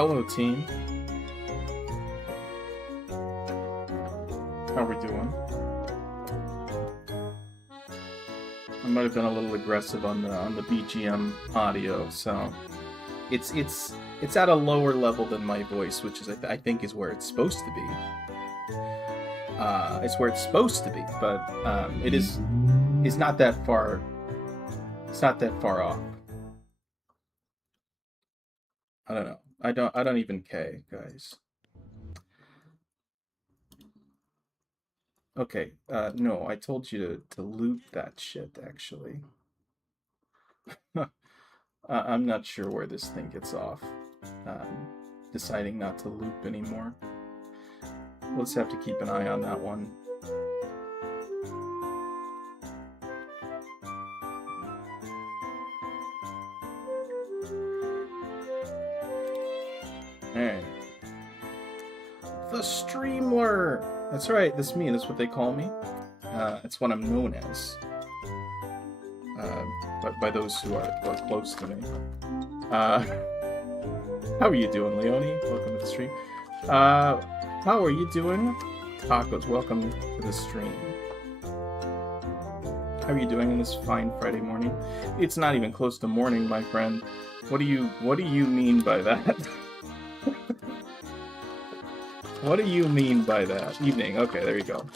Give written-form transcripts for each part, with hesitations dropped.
Hello, team. How we doing? I might have been a little aggressive on the BGM audio, so it's at a lower level than my voice, which is I think is where it's supposed to be. It's where it's supposed to be, but it's not that far. It's not that far off. I don't know. I don't even care, guys. Okay, no, I told you to loot that shit, actually. I'm not sure where this thing gets off. Deciding not to loop anymore. We'll just have to keep an eye on that one. Alright. The Streamler! That's right, that's me, that's what they call me. That's what I'm known as. By those who are close to me. How are you doing, Leonie? Welcome to the stream. How are you doing? Tacos, welcome to the stream. How are you doing on this fine Friday morning? It's not even close to morning, my friend. What do you mean by that? What do you mean by that? Evening. Okay, there you go.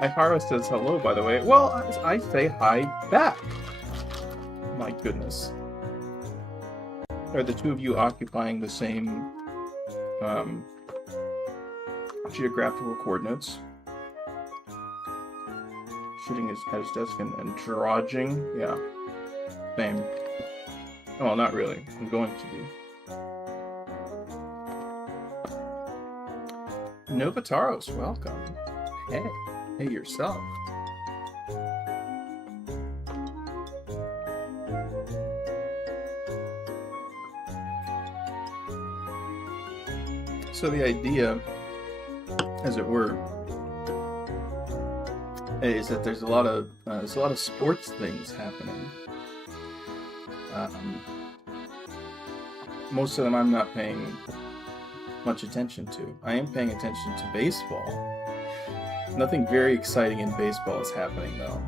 Ihara says hello, by the way. Well, I say hi back. My goodness. Are the two of you occupying the same geographical coordinates? Shooting his desk and dodging? Yeah. Same. Oh, not really. I'm going to be. Novataros, welcome. Hey. Hey yourself. So the idea, as it were, is that there's a lot of sports things happening. Most of them I'm not paying much attention to. I am paying attention to baseball. Nothing very exciting in baseball is happening, though.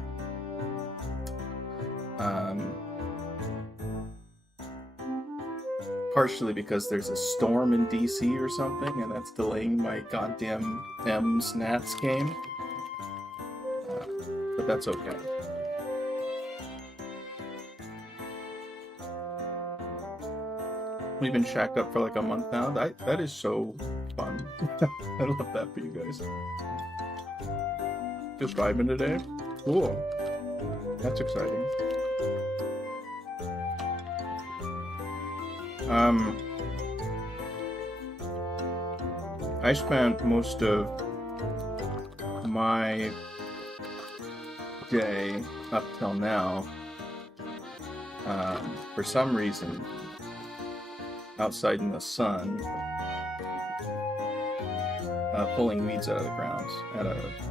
Partially because there's a storm in DC or something, and that's delaying my goddamn M's Nats game. But that's okay. We've been shacked up for like a month now. That is so fun. I love that for you guys. Just vibing today? Cool. That's exciting. I spent most of my day up till now, for some reason, outside in the sun, pulling weeds out of the ground at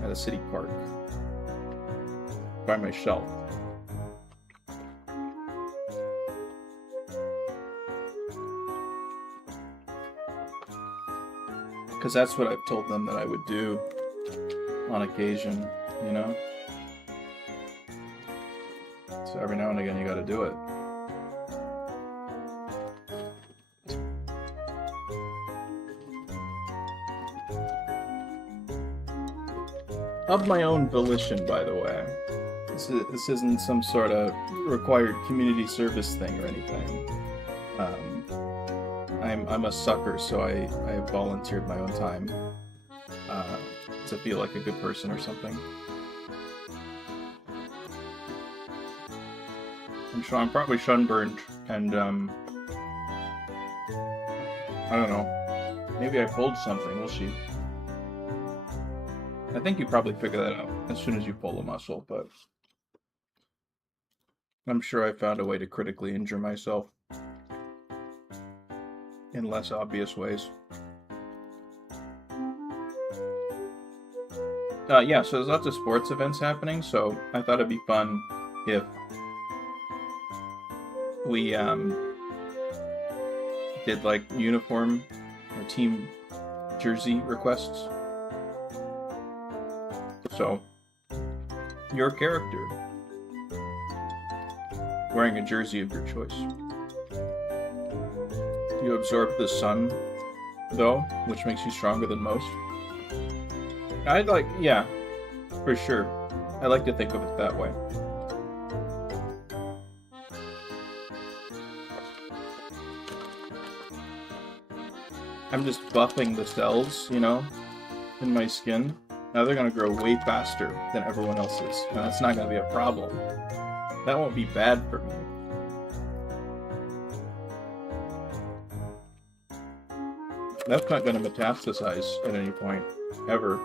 a city park by myself. Because that's what I've told them that I would do on occasion, you know? So every now and again you gotta do it. Of my own volition, by the way. This isn't some sort of required community service thing or anything. I'm a sucker, so I volunteered my own time to feel like a good person or something. I'm probably sunburned, and I don't know. Maybe I pulled something. We'll see. I think you probably figure that out as soon as you pull a muscle, but I'm sure I found a way to critically injure myself in less obvious ways. Yeah, so there's lots of sports events happening, so I thought it'd be fun if we did like uniform or team jersey requests. So, your character wearing a jersey of your choice. Do you absorb the sun, though, which makes you stronger than most? I'd like, yeah, for sure. I like to think of it that way. I'm just buffing the cells, you know, in my skin. Now they're going to grow way faster than everyone else's. Now that's not going to be a problem. That won't be bad for me. That's not going to metastasize at any point, ever.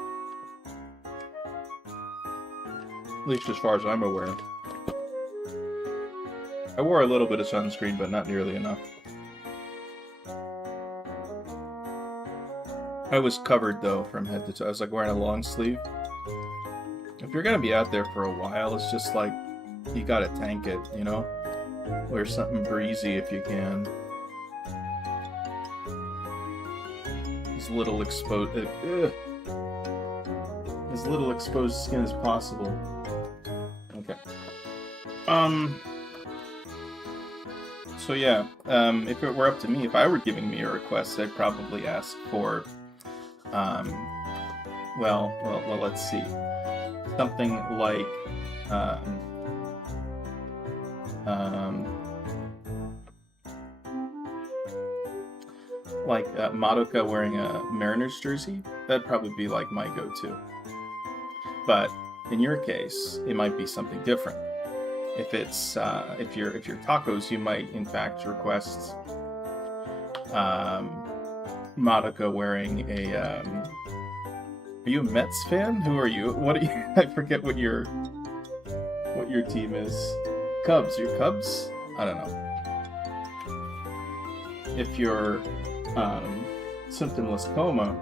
At least as far as I'm aware. I wore a little bit of sunscreen, but not nearly enough. I was covered, though, from head to toe. I was, like, wearing a long sleeve. If you're gonna be out there for a while, it's just, like, you gotta tank it, you know? Wear something breezy if you can. As little exposed... as little exposed skin as possible. Okay. So yeah, if it were up to me, if I were giving me a request, I'd probably ask for... well, let's see. Something like, Madoka wearing a Mariners jersey. That'd probably be like my go-to. But in your case, it might be something different. If it's if you're tacos, you might in fact request Madoka wearing a. Are you a Mets fan? Who are you? What are you? I forget what your team is. Cubs. You're Cubs? I don't know. If you're symptomless coma,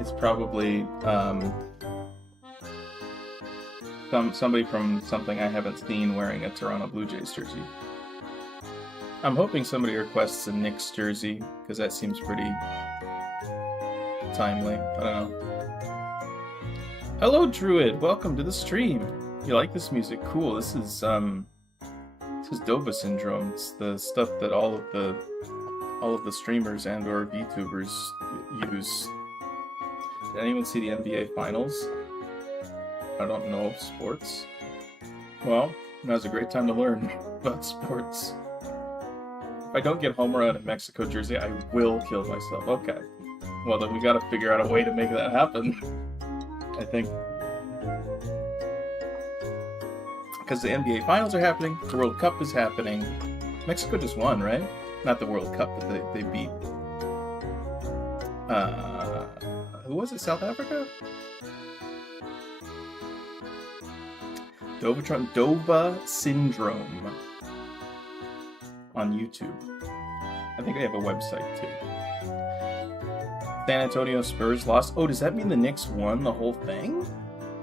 it's probably somebody from something I haven't seen wearing a Toronto Blue Jays jersey. I'm hoping somebody requests a Knicks jersey, because that seems pretty timely. I don't know. Hello, Druid! Welcome to the stream! You like this music? Cool. This is Dova Syndrome. It's the stuff that all of the streamers and or VTubers use. Did anyone see the NBA Finals? I don't know of sports. Well, now's a great time to learn about sports. If I don't get home around a Mexico jersey, I will kill myself. Okay. Well, then we gotta figure out a way to make that happen. I think. Because the NBA Finals are happening, the World Cup is happening. Mexico just won, right? Not the World Cup, but they beat... who was it? South Africa? Dova Syndrome on YouTube. I think they have a website too. San Antonio Spurs lost. Oh, does that mean the Knicks won the whole thing?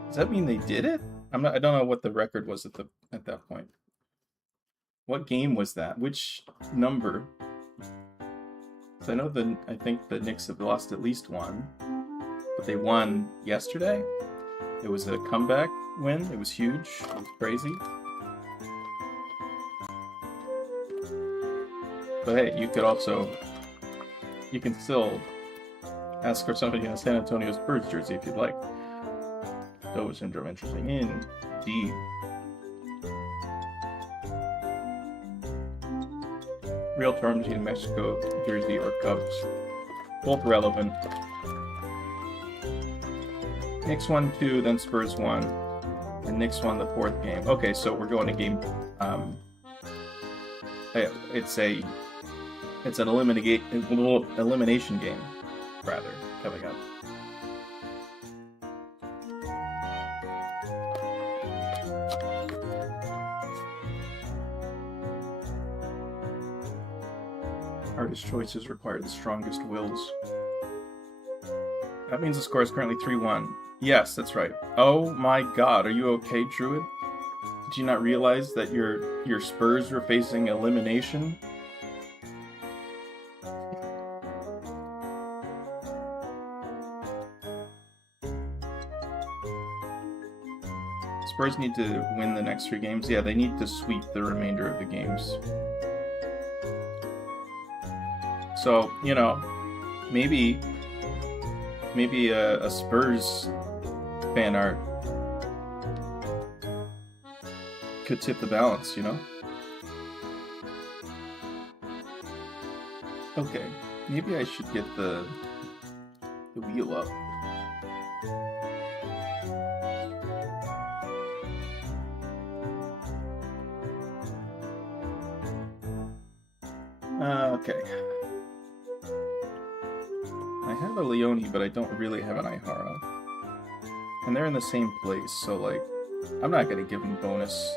Does that mean they did it? I don't know what the record was at that point. What game was that? Which number? So I think the Knicks have lost at least one, but they won yesterday. It was a comeback win. It was huge. It was crazy. But hey, you can still ask for somebody in a San Antonio Spurs jersey if you'd like. Dova Syndrome, interesting. Indeed. Real terms in Mexico jersey or Cubs. Both relevant. Knicks won 2, then Spurs won, and Knicks won the 4th game. Okay, so we're going to game. It's an elimination game, rather, coming up. Hardest choices require the strongest wills. That means the score is currently 3-1. Yes, that's right. Oh my god, are you okay, Druid? Did you not realize that your Spurs were facing elimination? Spurs need to win the next 3 games. Yeah, they need to sweep the remainder of the games. So, you know, maybe a Spurs fan art could tip the balance, you know? Okay, maybe I should get the wheel up. Okay. I have a Leone, but I don't really have an Ihara. And they're in the same place, so like, I'm not gonna give them bonus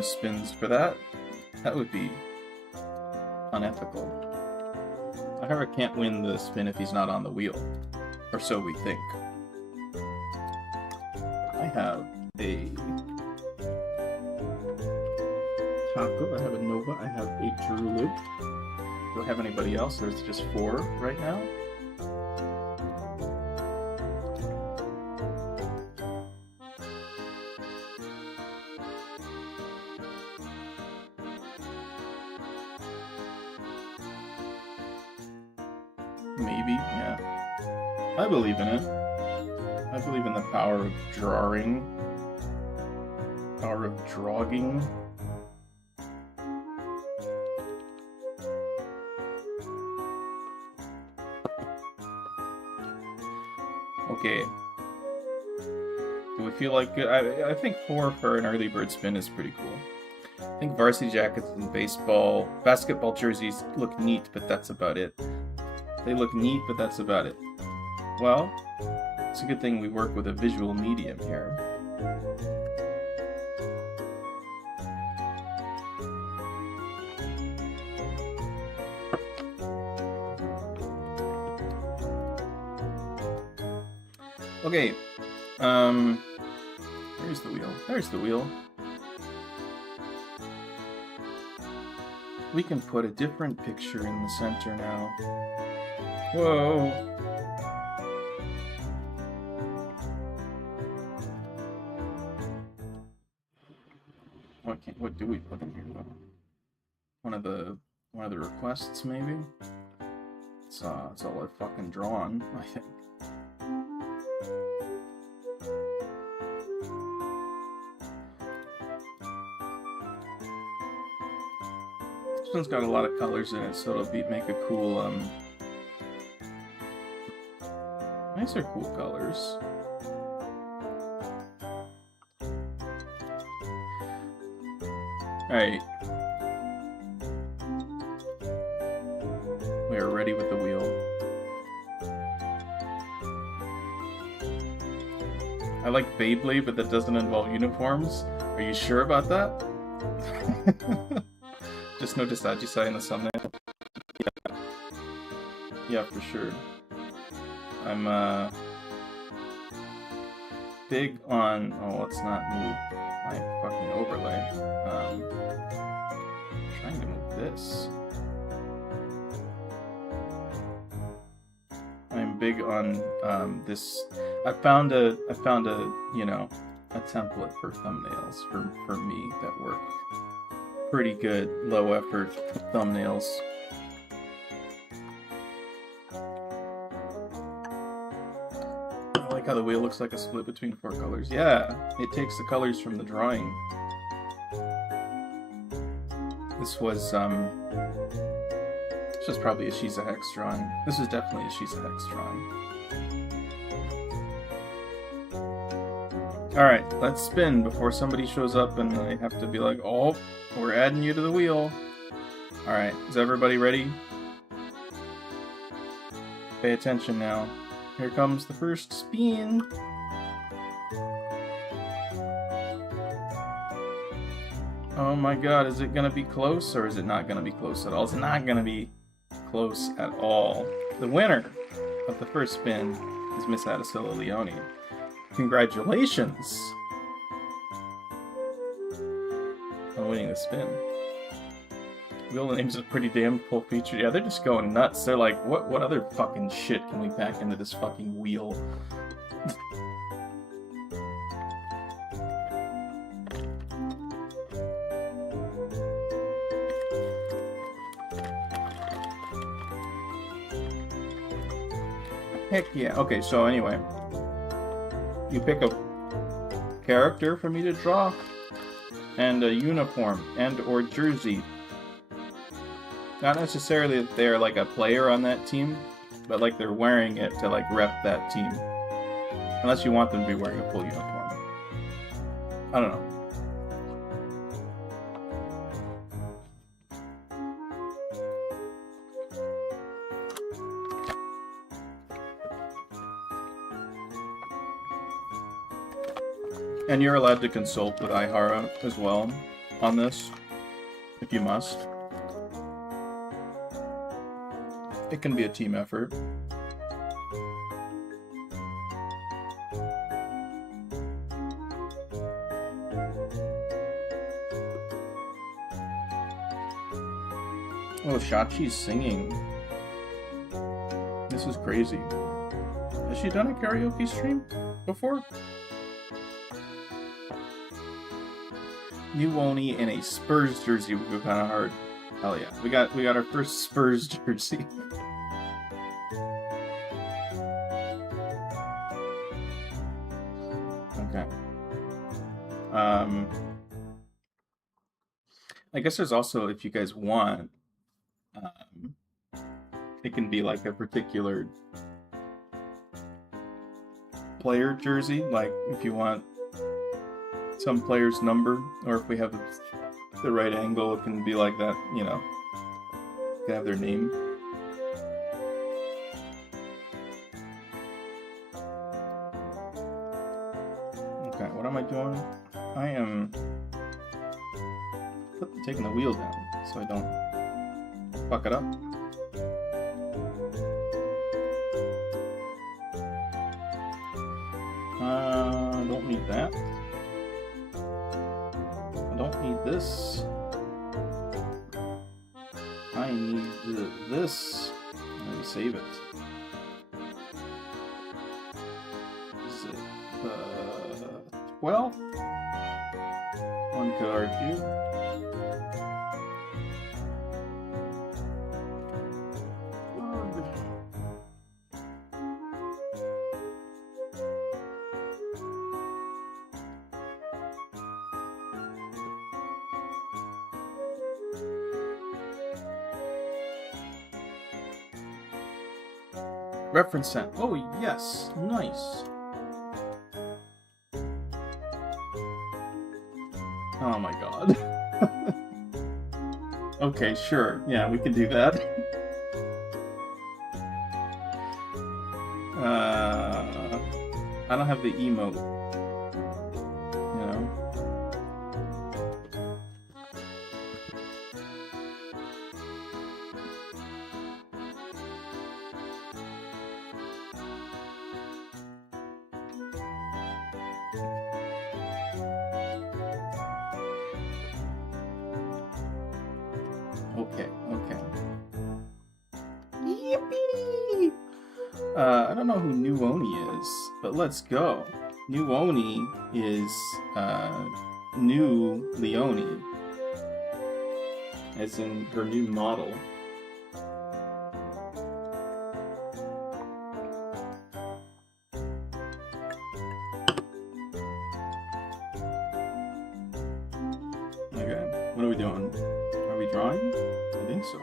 spins for that. That would be unethical. Ihara can't win the spin if he's not on the wheel. Or so we think. I have a Taco, I have a Nova, I have a Drulu. Do I have anybody else? There's just 4 right now. Maybe, yeah. I believe in it. I believe in the power of drawing. Power of drawing. Okay. Do we feel like I think 4 for an early bird spin is pretty cool. I think varsity jackets and basketball jerseys look neat, but that's about it. They look neat, but that's about it. Well, it's a good thing we work with a visual medium here. Okay, there's the wheel. There's the wheel. We can put a different picture in the center now. Whoa! What do we put in here though? One of the requests maybe? It's all I've fucking drawn, I think. This one's got a lot of colors in it, so it'll make a cool, these are cool colors. Alright. We are ready with the wheel. I like Beyblade, but that doesn't involve uniforms. Are you sure about that? Just noticed Ajisai in the thumbnail. Yeah, for sure. I'm big on. Oh, let's not move my fucking overlay. Trying to move this. I'm big on this. I found a you know, a template for thumbnails for me that work pretty good, low effort thumbnails. I like how the wheel looks like a split between 4 colors. Yeah, it takes the colors from the drawing. This was probably a She's a Hex drawing. This was definitely a She's a Hex drawing. Alright, let's spin before somebody shows up and I have to be like, oh, we're adding you to the wheel. Alright, is everybody ready? Pay attention now. Here comes the first spin. Oh my god, is it gonna be close or is it not gonna be close at all? It's not gonna be close at all. The winner of the first spin is Miss Adesilla Leone. Congratulations on winning the spin. Wheel names is pretty damn cool feature. Yeah, they're just going nuts. They're like, what other fucking shit can we pack into this fucking wheel? Heck yeah. Okay, so anyway, you pick a character for me to draw, and a uniform and or jersey. Not necessarily that they're like a player on that team, but like they're wearing it to like rep that team. Unless you want them to be wearing a full uniform. I don't know. And you're allowed to consult with Ihara as well on this, if you must. It can be a team effort. Oh, Shachi's singing. This is crazy. Has she done a karaoke stream before? New Oni in a Spurs jersey would go kind of hard. Hell yeah. We got our first Spurs jersey. Okay. I guess there's also, if you guys want, it can be like a particular player jersey, like if you want some player's number, or if we have the right angle, it can be like that, you know. You can have their name. Okay, what am I doing? I am taking the wheel down so I don't fuck it up. I don't need that. I don't need this. I need this. Let me save it. Is it 12? One could argue. Reference sent. Oh, yes. Nice. Oh my god. Okay, sure. Yeah, we can do that. I don't have the emote. You know? Okay. Yippee! I don't know who New Oni is, but let's go. New Oni is new Leonie, as in her new model. Okay, what are we doing? Are we drawing? I think so.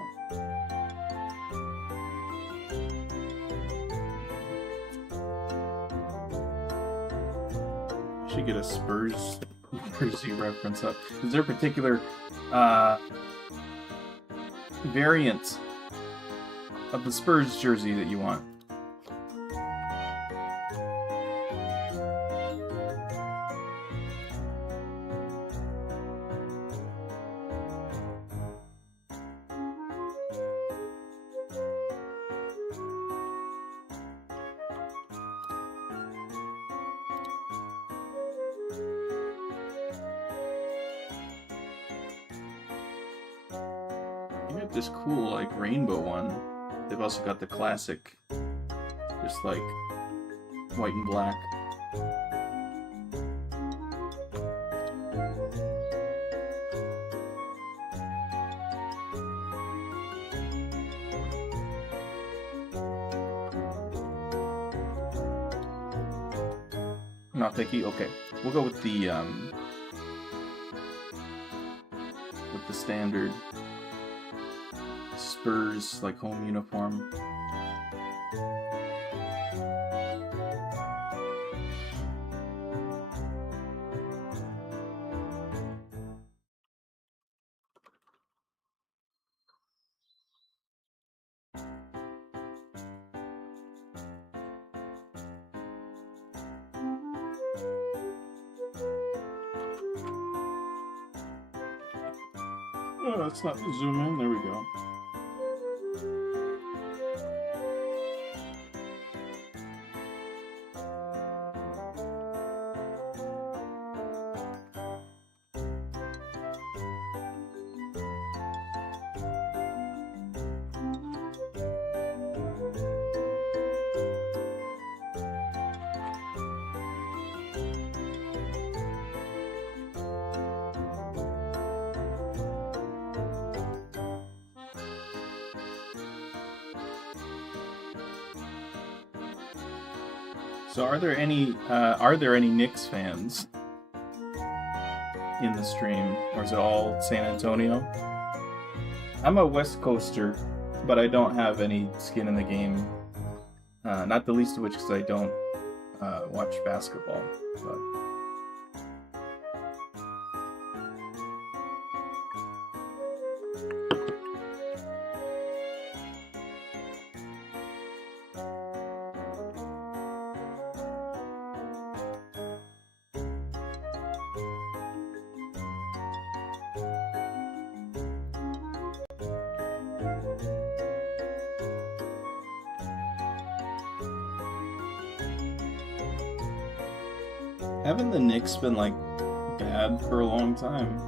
I should get a Spurs jersey reference up. Is there a particular variant of the Spurs jersey that you want? You got this cool, like, rainbow one. They've also got the classic, just like white and black. Not picky? Okay. We'll go with the standard Spurs, like, home uniform. Oh, let's not zoom in. There we go. So are there any Knicks fans in the stream, or is it all San Antonio? I'm a West Coaster, but I don't have any skin in the game. Not the least of which because I don't watch basketball. But haven't the Knicks been, like, bad for a long time?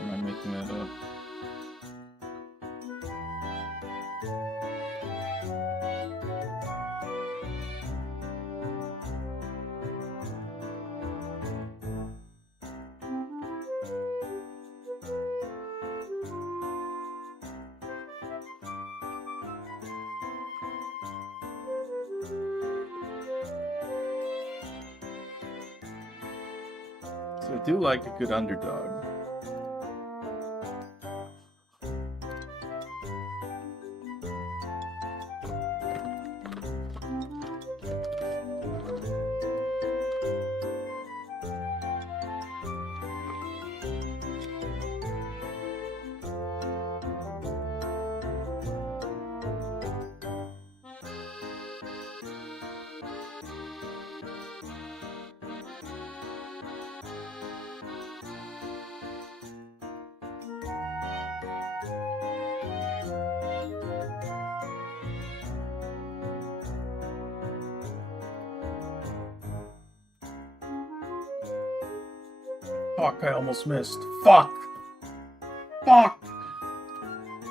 Am I making that up? So I do like a good underdog. Fuck, I almost missed. Fuck! Fuck!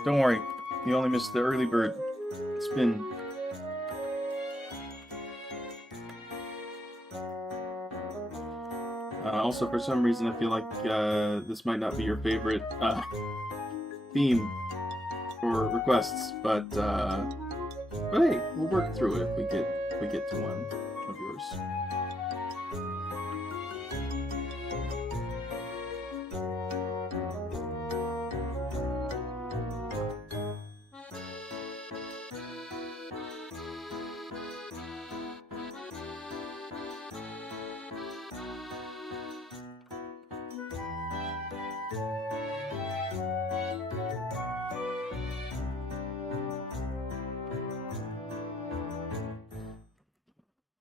Don't worry, you only missed the early bird spin. Also, for some reason, I feel like this might not be your favorite theme for requests, but hey, we'll work through it if we get to one of yours.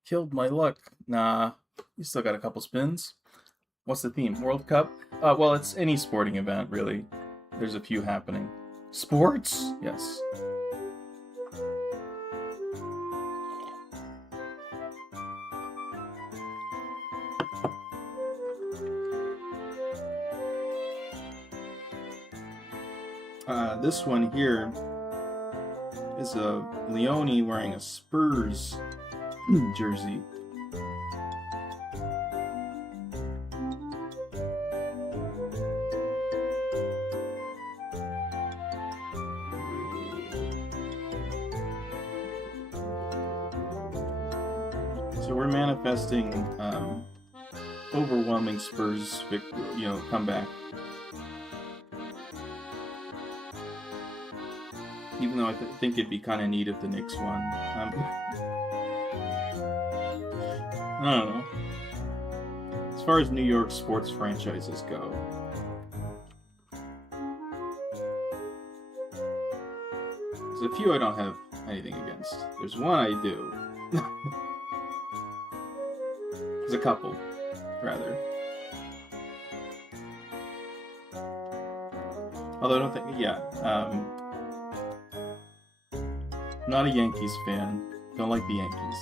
Killed my luck. Nah, you still got a couple spins. What's the theme? World Cup? Well, it's any sporting event, really. There's a few happening. Sports? Yes. This one here is a Leone wearing a Spurs jersey. manifesting overwhelming Spurs, comeback. Even though I think it'd be kind of neat if the Knicks won. I don't know. As far as New York sports franchises go, there's a few I don't have anything against. There's one I do. There's a couple, rather. Although I don't think, not a Yankees fan. Don't like the Yankees.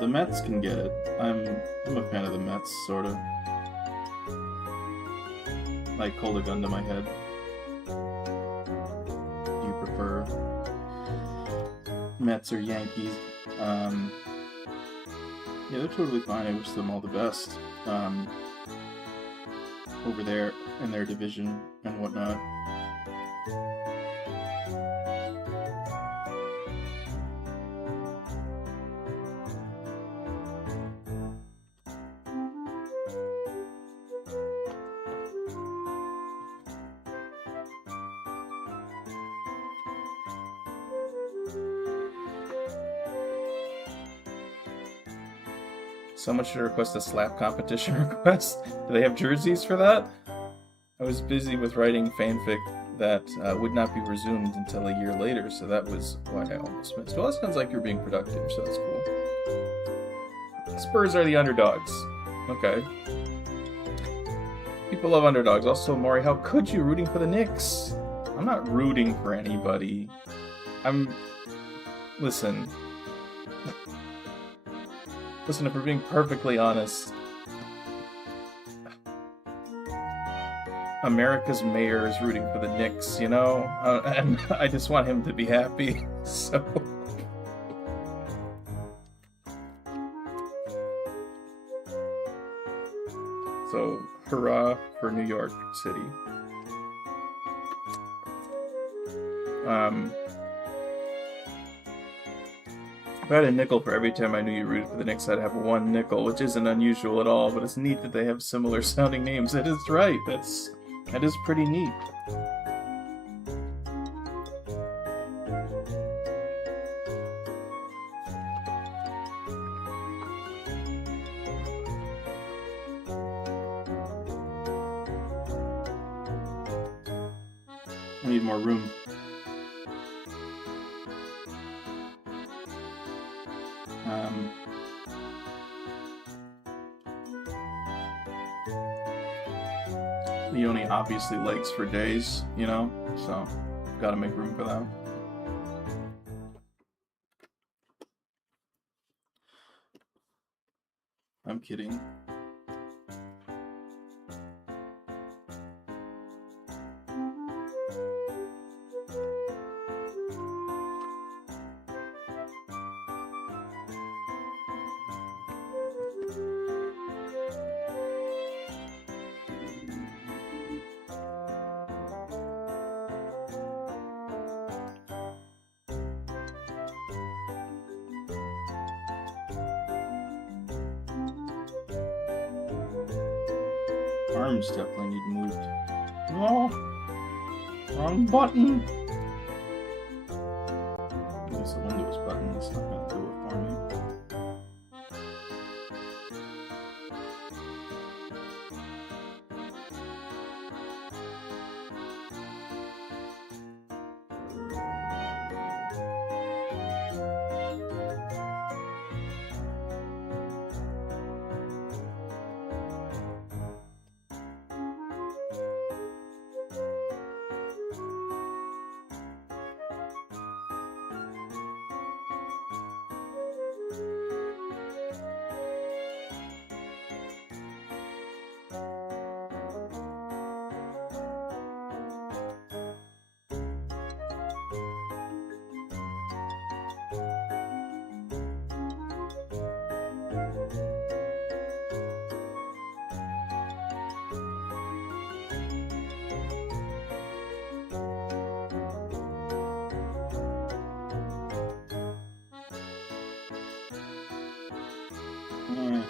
The Mets can get it. I'm a fan of the Mets, sort of. Like, hold a gun to my head. Do you prefer Mets or Yankees? Yeah, they're totally fine. I wish them all the best. Over there in their division and whatnot. Someone should request a slap competition request. Do they have jerseys for that? I was busy with writing fanfic that would not be resumed until a year later, so that was why I almost missed. Well, it sounds like you're being productive, so that's cool. Spurs are the underdogs. Okay. People love underdogs. Also, Maury, how could you rooting for the Knicks? I'm not rooting for anybody. Listen, if we're being perfectly honest, America's mayor is rooting for the Knicks, and I just want him to be happy, so... So, hurrah for New York City. If I had a nickel for every time I knew you rooted for the Knicks, I'd have one nickel, which isn't unusual at all, but it's neat that they have similar sounding names. That is right. That is pretty neat. I need more room. Leone obviously likes for days, so gotta make room for that. I'm kidding. Arms definitely need moved. No! Wrong button! Use the Windows button, it's not gonna do it for me.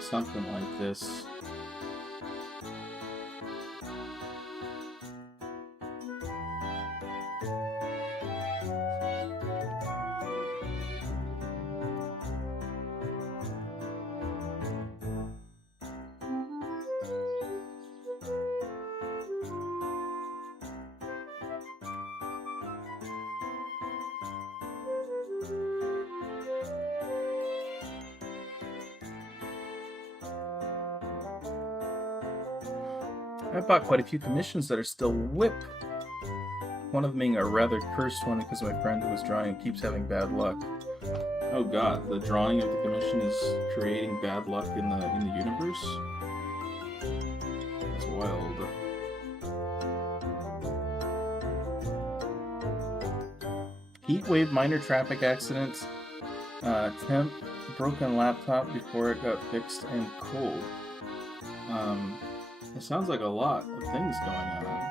Something like this. I bought quite a few commissions that are still whip. One of them being a rather cursed one because my friend who was drawing keeps having bad luck. Oh god, the drawing of the commission is creating bad luck in the universe? That's wild. Heatwave minor traffic accident, temp, broken laptop before it got fixed, and cold. It sounds like a lot of things going on.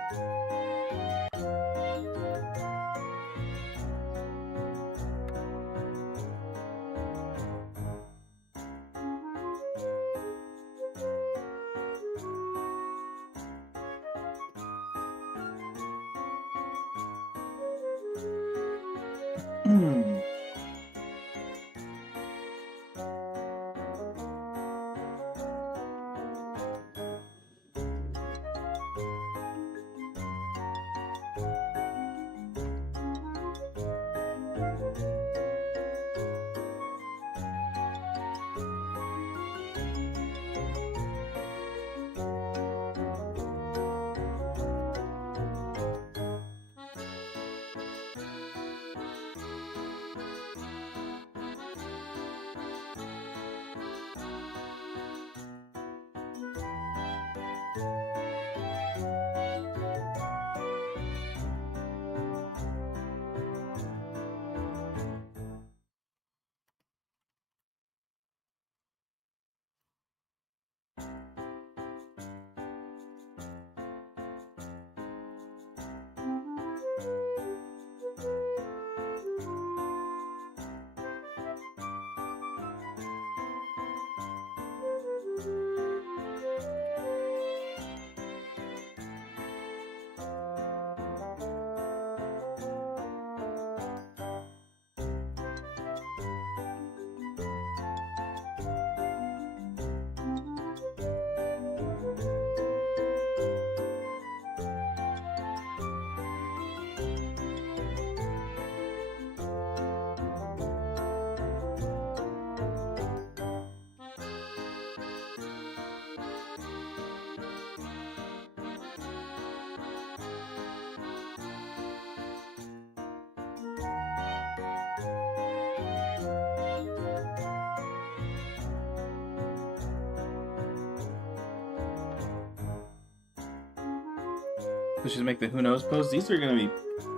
So she's make the who knows pose. These are going to be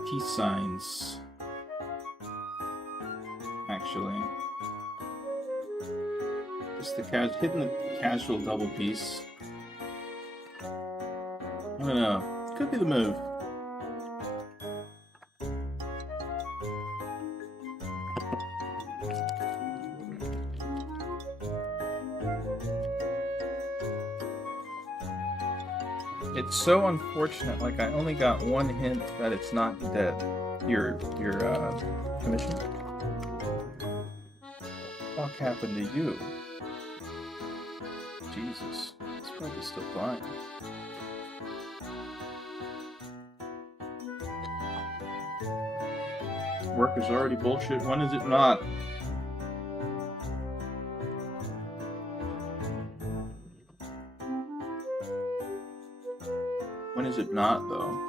peace signs. Actually. Just the hitting the casual double piece. I don't know. Could be the move. It's so unfortunate. Like, I only got one hint that it's not dead. Your commission. What happened to you? Jesus, it's probably still fine. Work is already bullshit. When is it not? When is it not, though?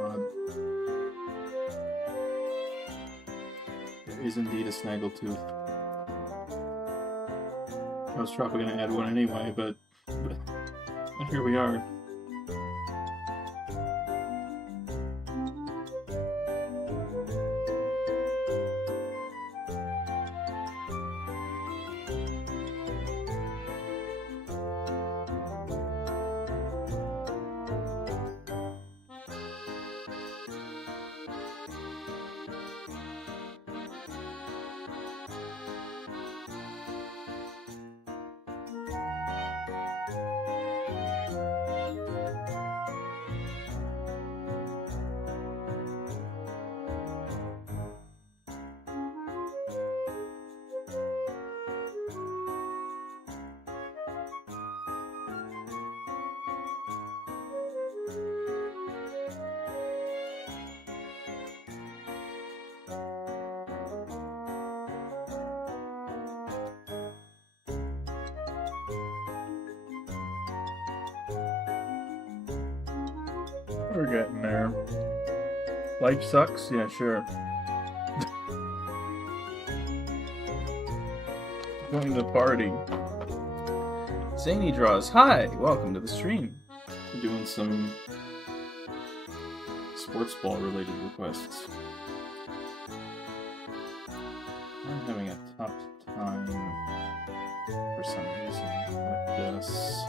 god. There is indeed a snaggletooth. I was probably going to add one anyway, but here we are. We're getting there. Life sucks? Yeah, sure. Going to party. Zany Draws, hi! Welcome to the stream. We're doing some sports ball related requests. I'm having a tough time for some reason with this.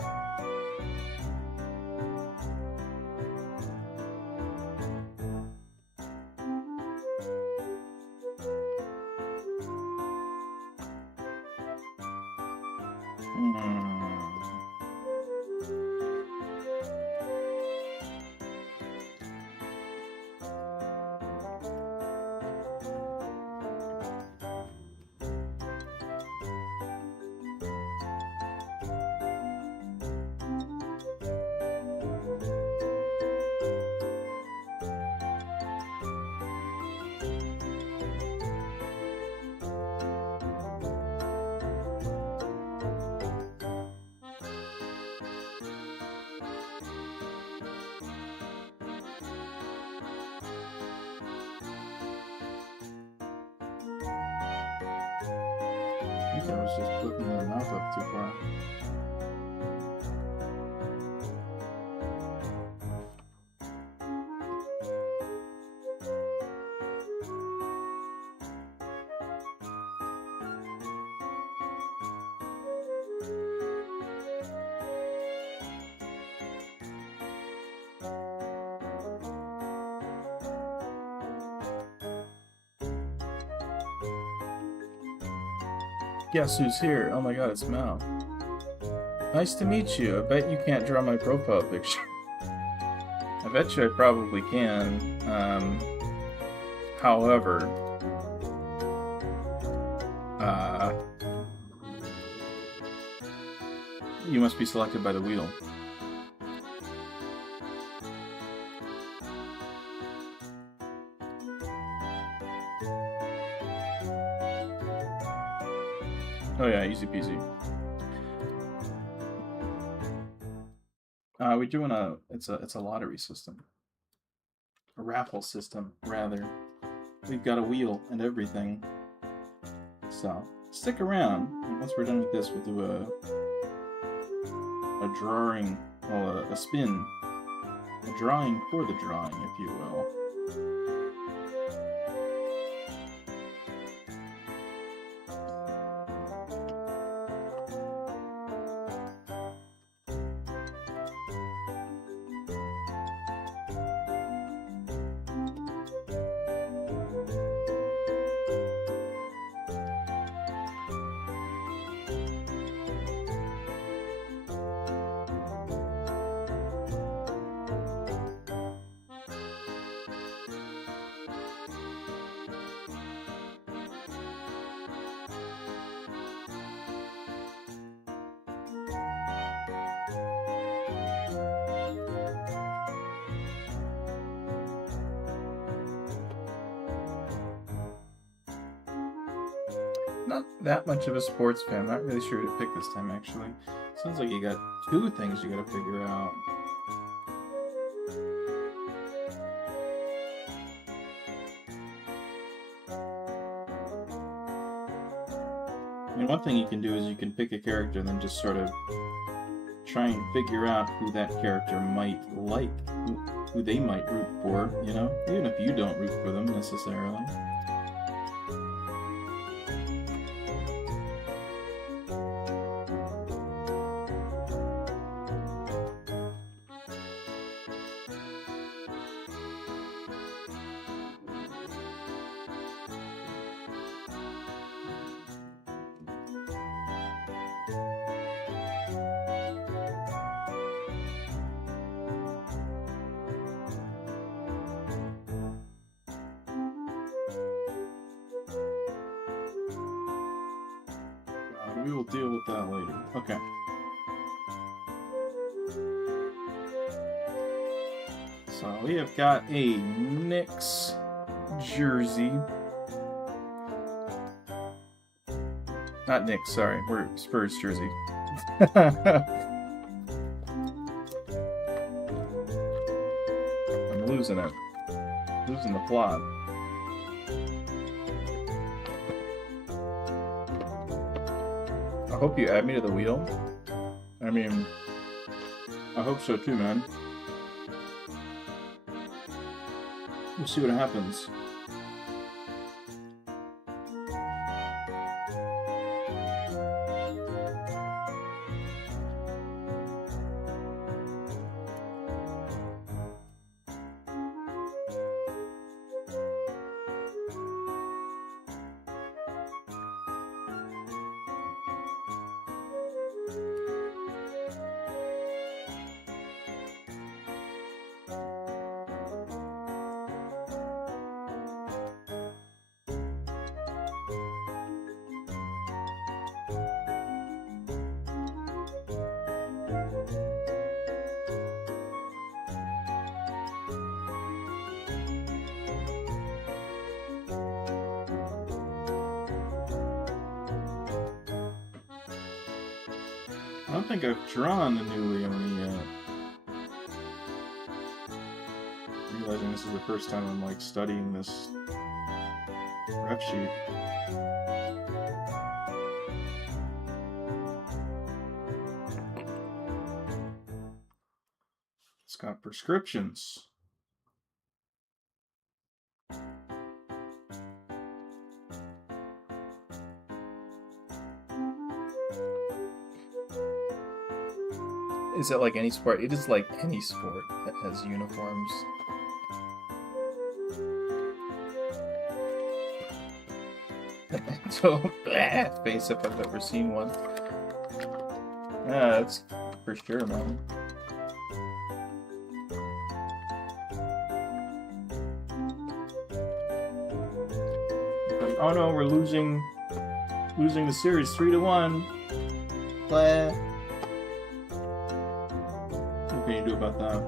I think I was just putting the mouth up too far. Guess who's here? Oh my god, it's Mal. Nice to meet you. I bet you can't draw my profile picture. I bet you I probably can. However, you must be selected by the wheel. Oh yeah, easy peasy. We're doing it's a lottery system. A raffle system, rather. We've got a wheel and everything. So, stick around. Once we're done with this, we'll do a drawing, well, a spin. A drawing for the drawing, if you will. Not that much of a sports fan. Not really sure who to pick this time, actually. Sounds like you got two things you gotta figure out. And one thing you can do is you can pick a character and then just sort of try and figure out who that character might like, who they might root for, you know? Even if you don't root for them necessarily. We will deal with that later. Okay. So we have got a Knicks jersey. Not Knicks, sorry. We're Spurs jersey. I'm losing it. Losing the plot. I hope you add me to the wheel. I mean, I hope so too, man. We'll see what happens. I don't think I've drawn a new Leone yet. Realizing this is the first time I'm like studying this ref sheet. It's got prescriptions. Is it like any sport? It is like any sport that has uniforms. So, face if I've ever seen one. Yeah, that's for sure, man. Oh no, we're losing the series 3-1. Blah. What can you do about that?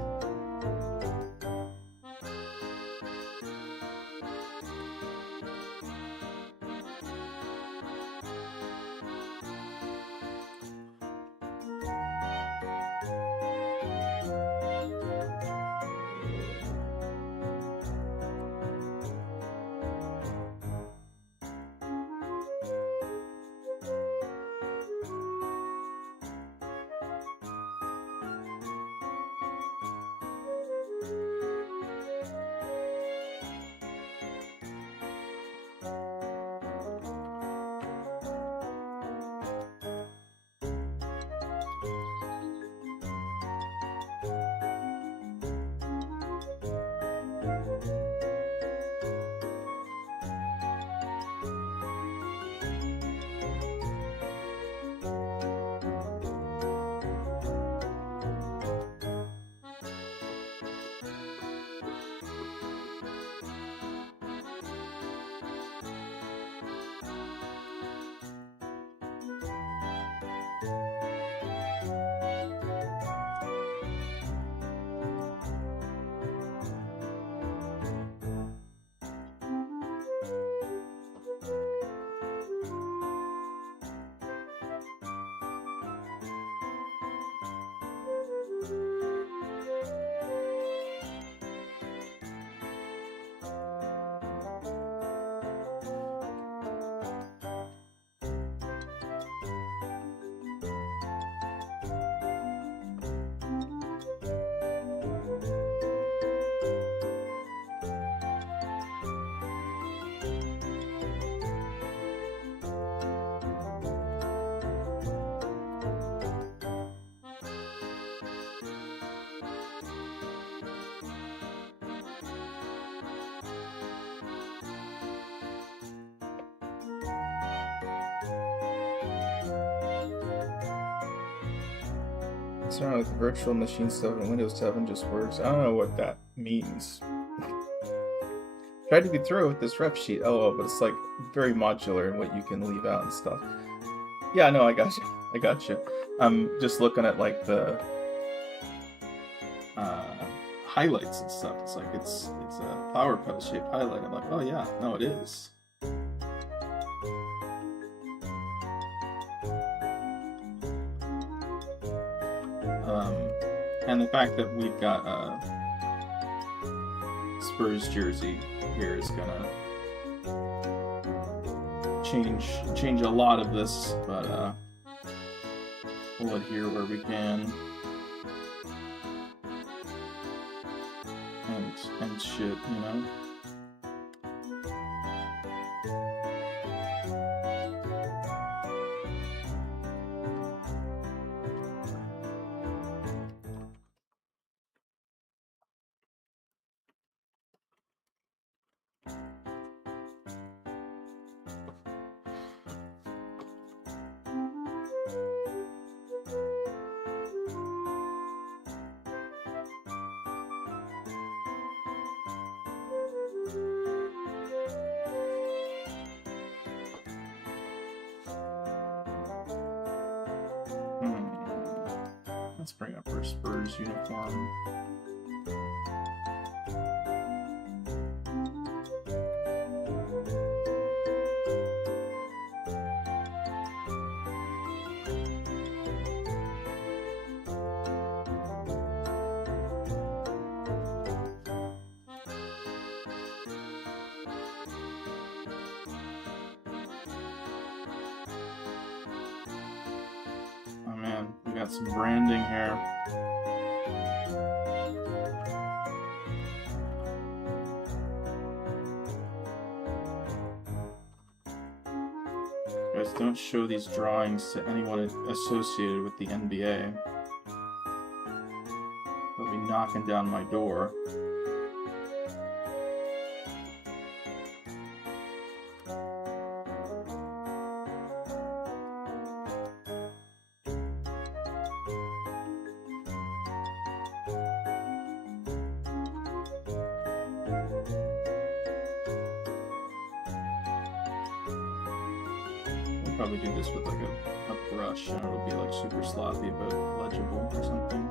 around with virtual machine stuff and Windows 7 just works. I don't know what that means. Tried to get through with this ref sheet, but it's like very modular in what you can leave out and stuff. Yeah, no, I got you. I got you. I'm just looking at like the highlights and stuff. It's like it's a flower petal shaped highlight. I'm like, oh yeah, no, it is. And the fact that we've got a Spurs jersey here is gonna change a lot of this, but we'll adhere where we can. And shit, you know? Let's bring up our Spurs uniform. Got some branding here. Guys, don't show these drawings to anyone associated with the NBA. They'll be knocking down my door. Probably do this with like a brush and it'll be like super sloppy but legible or something.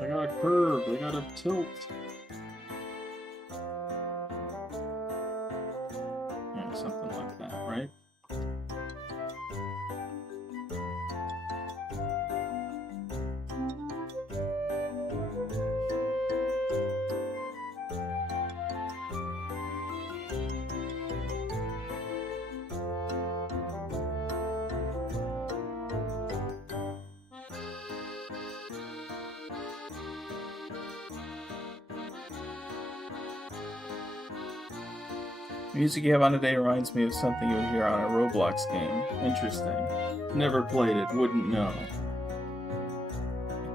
They got a curve, they got a tilt. Yeah, something like that, right? Music you have on today reminds me of something you would hear on a Roblox game. Interesting. Never played it, wouldn't know.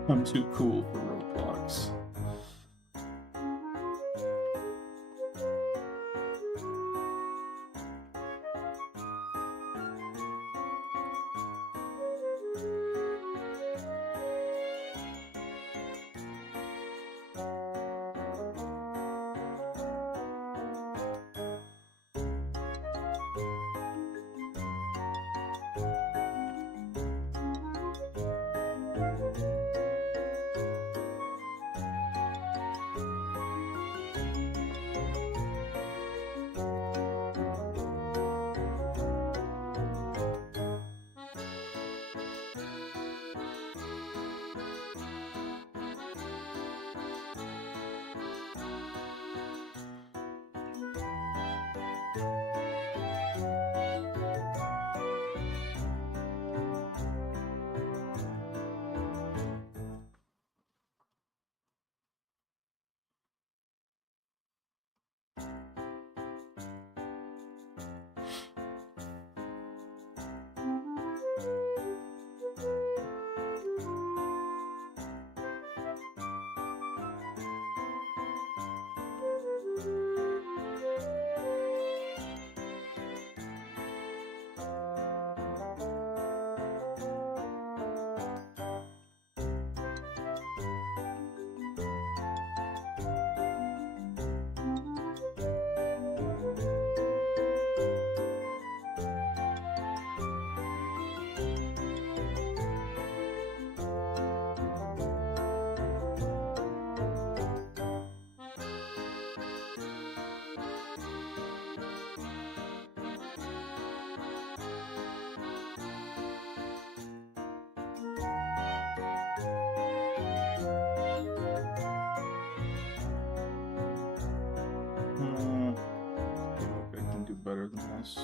I'm too cool for Roblox. nice.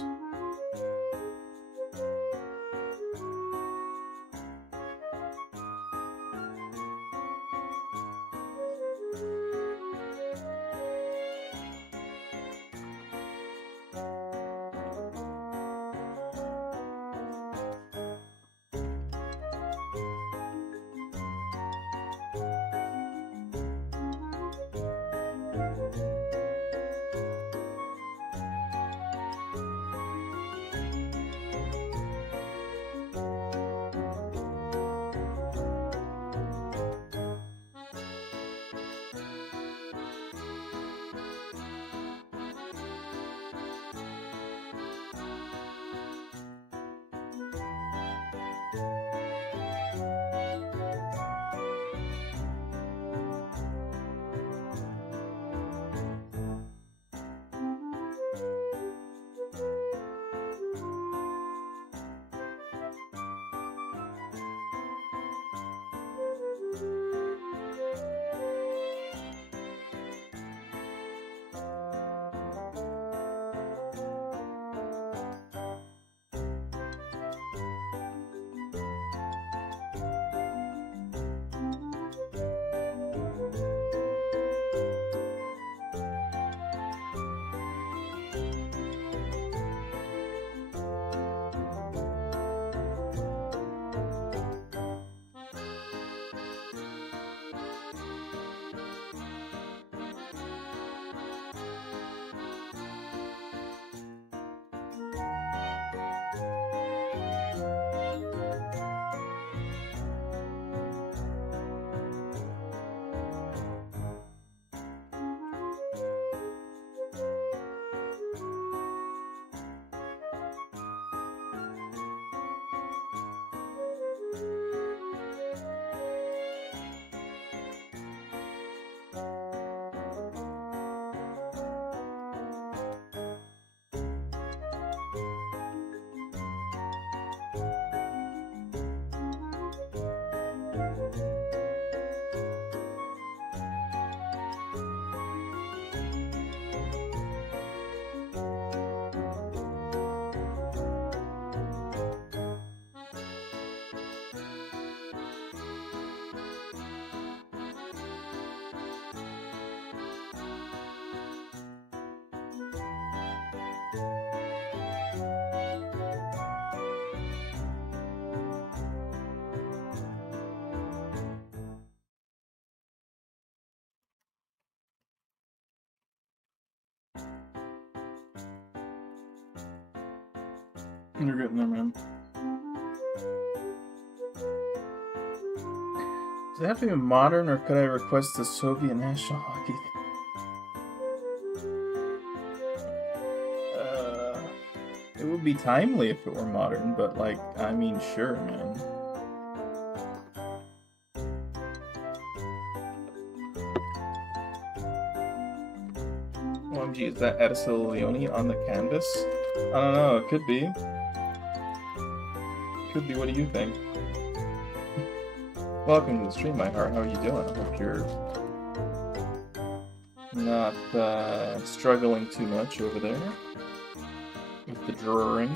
You're getting there, man. Does it have to be modern, or could I request the Soviet national hockey thing? It would be timely if it were modern, but, like, I mean, sure, man. OMG, is that Edison Leone on the canvas? I don't know, it could be. Could be, what do you think? Welcome to the stream, my heart. How are you doing? I hope you're not struggling too much over there with the drawing.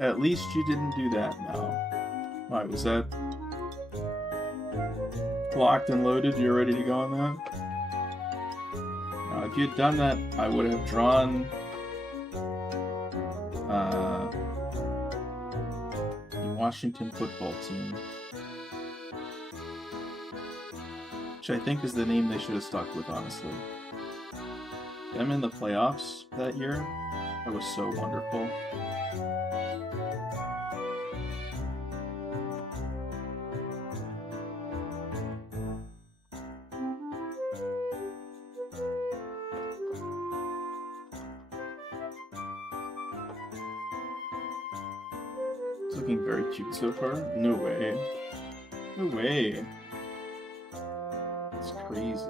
At least you didn't do that now. Why, was that locked and loaded? You're ready to go on that? Now, if you had done that, I would have drawn the Washington football team. Which I think is the name they should have stuck with, honestly. Them in the playoffs that year, that was so wonderful. looking very cute so far. No way. No way. It's crazy.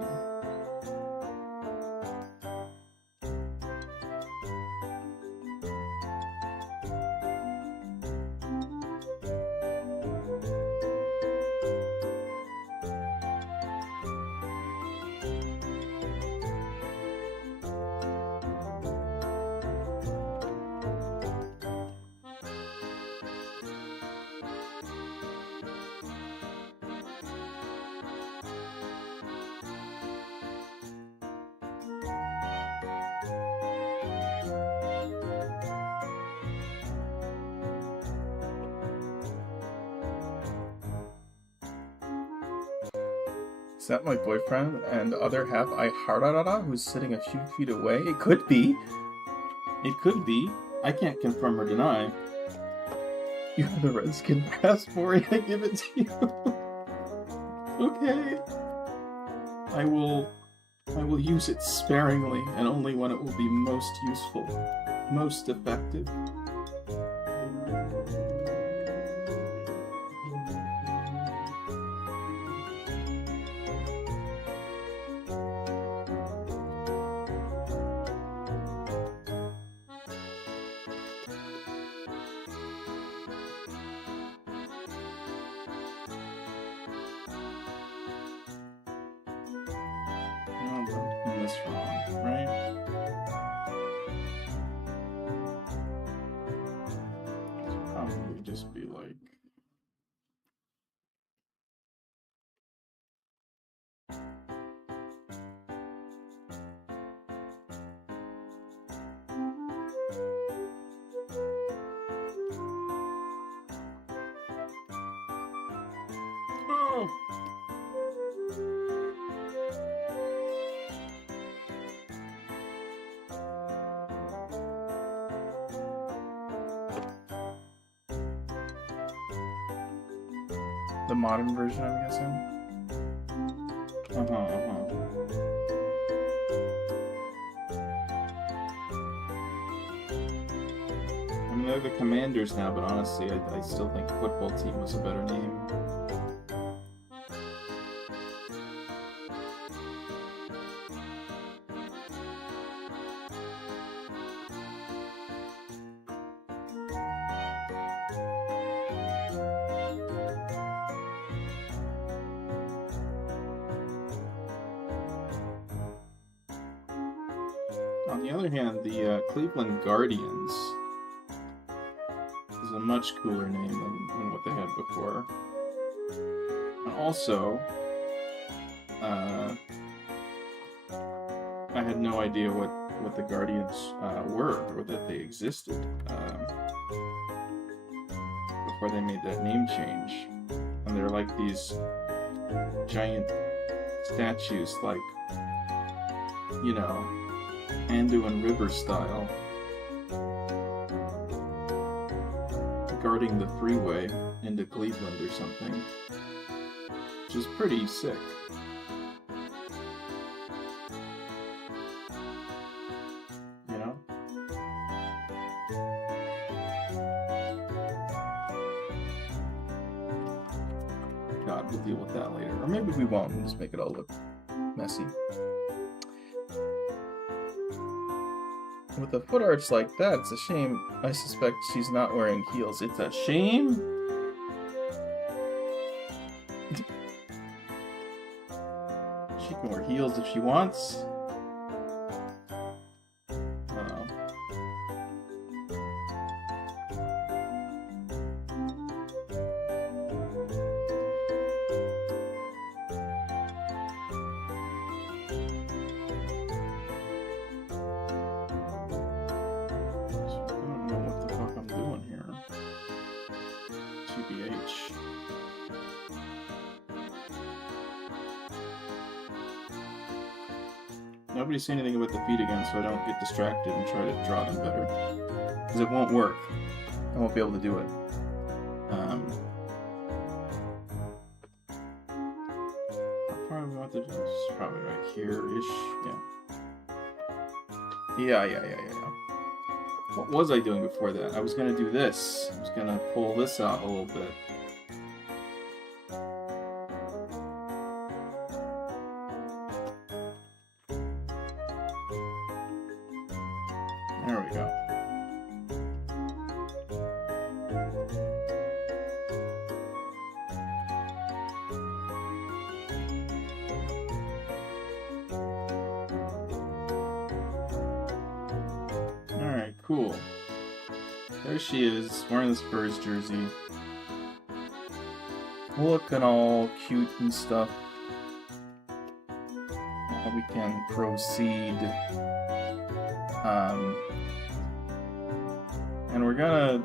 Is that my boyfriend and the other half I Hararara who's sitting a few feet away? It could be. It could be. I can't confirm or deny. You have the redskin passport, I give it to you. Okay. I will use it sparingly and only when it will be most useful, most effective. Wrong, right? It'd probably just be like oh. The modern version, I'm guessing. I mean, they're the Commanders now, but honestly, I still think football team was a better name. On the other hand, the Cleveland Guardians is a much cooler name than what they had before. And also, I had no idea what the Guardians were, or that they existed, before they made that name change. And they're like these giant statues, like, you know, Anduin River style, guarding the freeway into Cleveland or something, which is pretty sick. You know? God, we'll deal with that later. Or maybe we won't, we'll just make it all look messy. With a foot arch like that, it's a shame. I suspect she's not wearing heels. It's a shame? She can wear heels if she wants. Nobody say anything about the feet again so I don't get distracted and try to draw them better. Because it won't work. I won't be able to do it. How far do we want to do this? Probably right here-ish. Yeah. Yeah. What was I doing before that? I was gonna do this. I was gonna pull this out a little bit. There we go. Alright, cool. There she is, wearing this Spurs jersey. Looking all cute and stuff. Now we can proceed. And we're gonna...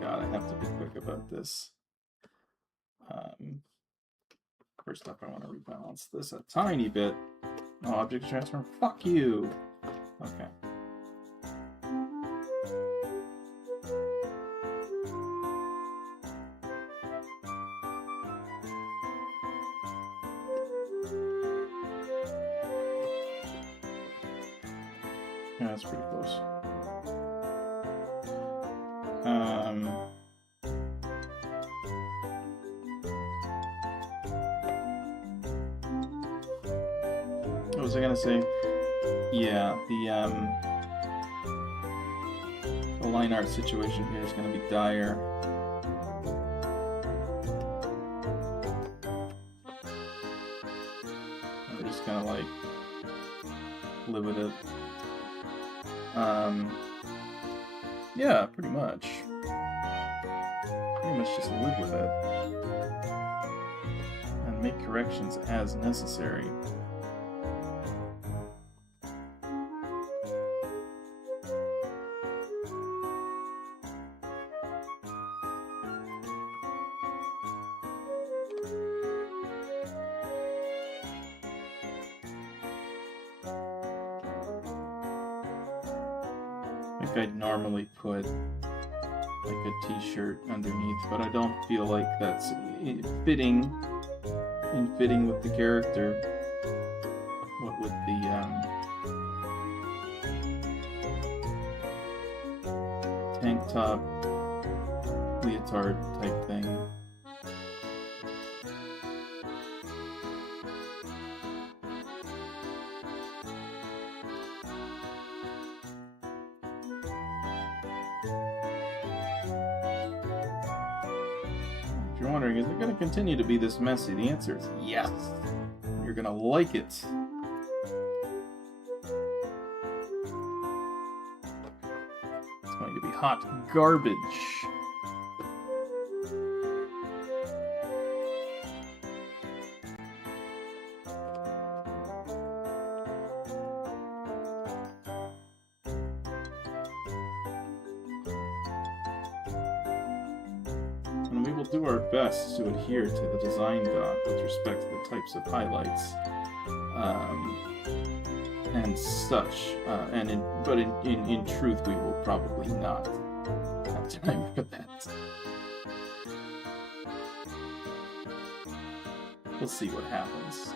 God, I have to be quick about this. First up, I want to rebalance this a tiny bit. No object transform. Fuck you! Okay. Yeah, that's pretty close. What was I gonna say? Yeah, the line art situation here is gonna be dire. I'm just gonna like live with it. Yeah, pretty much. Pretty much just live with it. And make corrections as necessary. I'd normally put like a t-shirt underneath, but I don't feel like that's fitting with the character. What with the tank top leotard type thing. If you're wondering, is it going to continue to be this messy? The answer is yes. You're going to like it. It's going to be hot garbage. And we will do our best to adhere to the design doc with respect to the types of highlights and such. But in truth, we will probably not have time for that. We'll see what happens.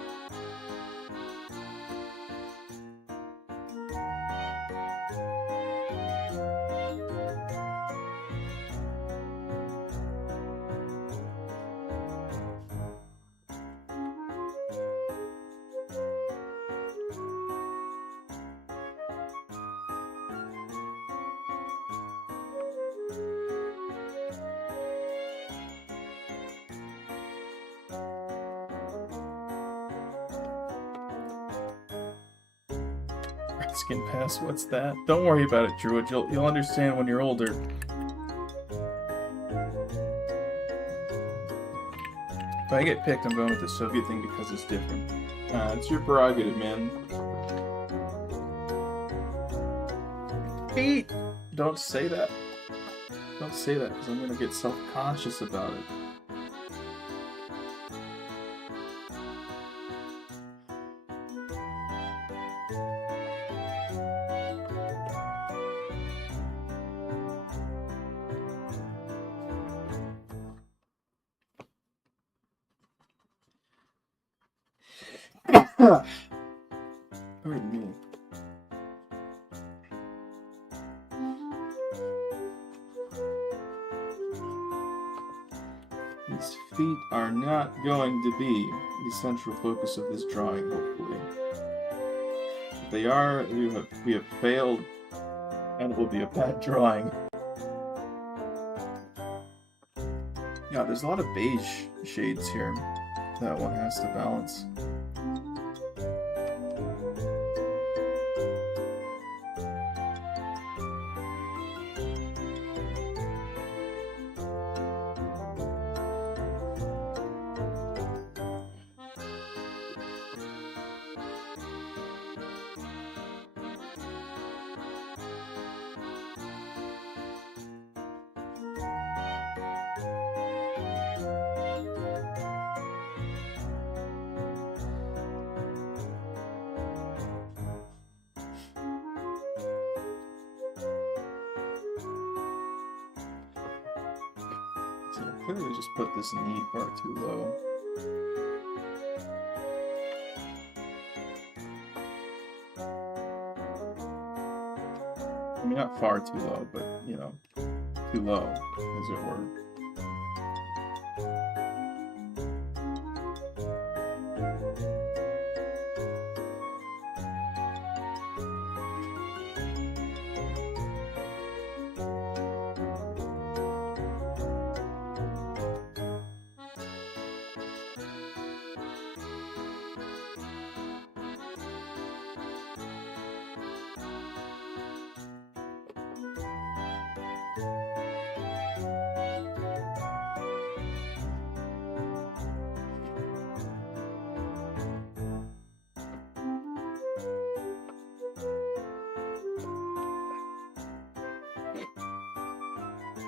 Skin pass, what's that? Don't worry about it, Druid. You'll understand when you're older. If I get picked, I'm going with the Soviet thing because it's different. It's your prerogative, man. Feet! Don't say that. Don't say that, because I'm going to get self-conscious about it. Pardon me. feet are not going to be the central focus of this drawing, hopefully. If they are, we have failed, and it will be a bad drawing. Yeah, there's a lot of beige shades here that one has to balance. Clearly just put this knee far too low. I mean, not far too low, but, you know, too low, as it were.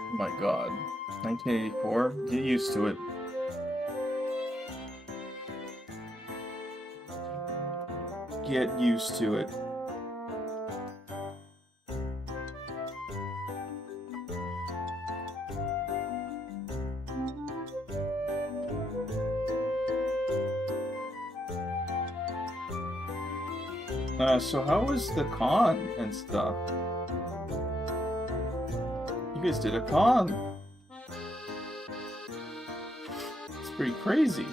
Oh my god. 1984? Get used to it. Get used to it. So how was the con and stuff? You guys did a con. It's pretty crazy.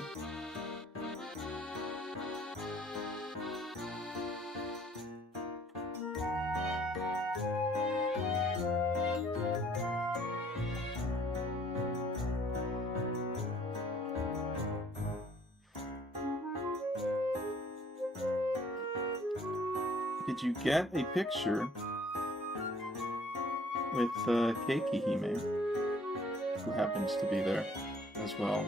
Did you get a picture with Keiki Hime, who happens to be there as well?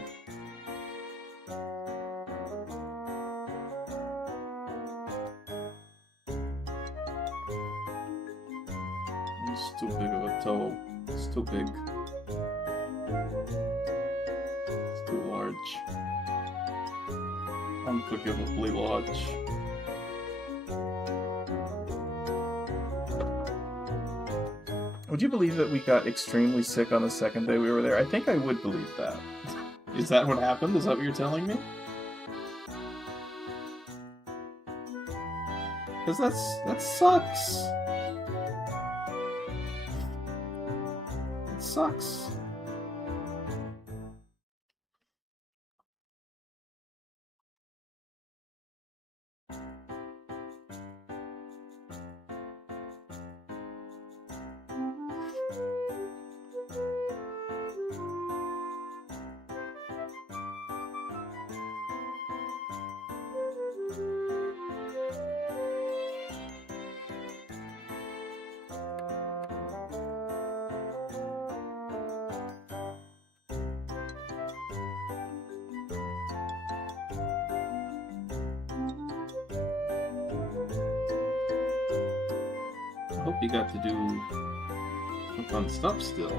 It's too big of a toe. It's too big. It's too large. Unforgivably large. Would you believe that we got extremely sick on the second day we were there? I think I would believe that. Is that what happened? Is that what you're telling me? Because that sucks. It sucks. I hope you got to do some fun stuff still.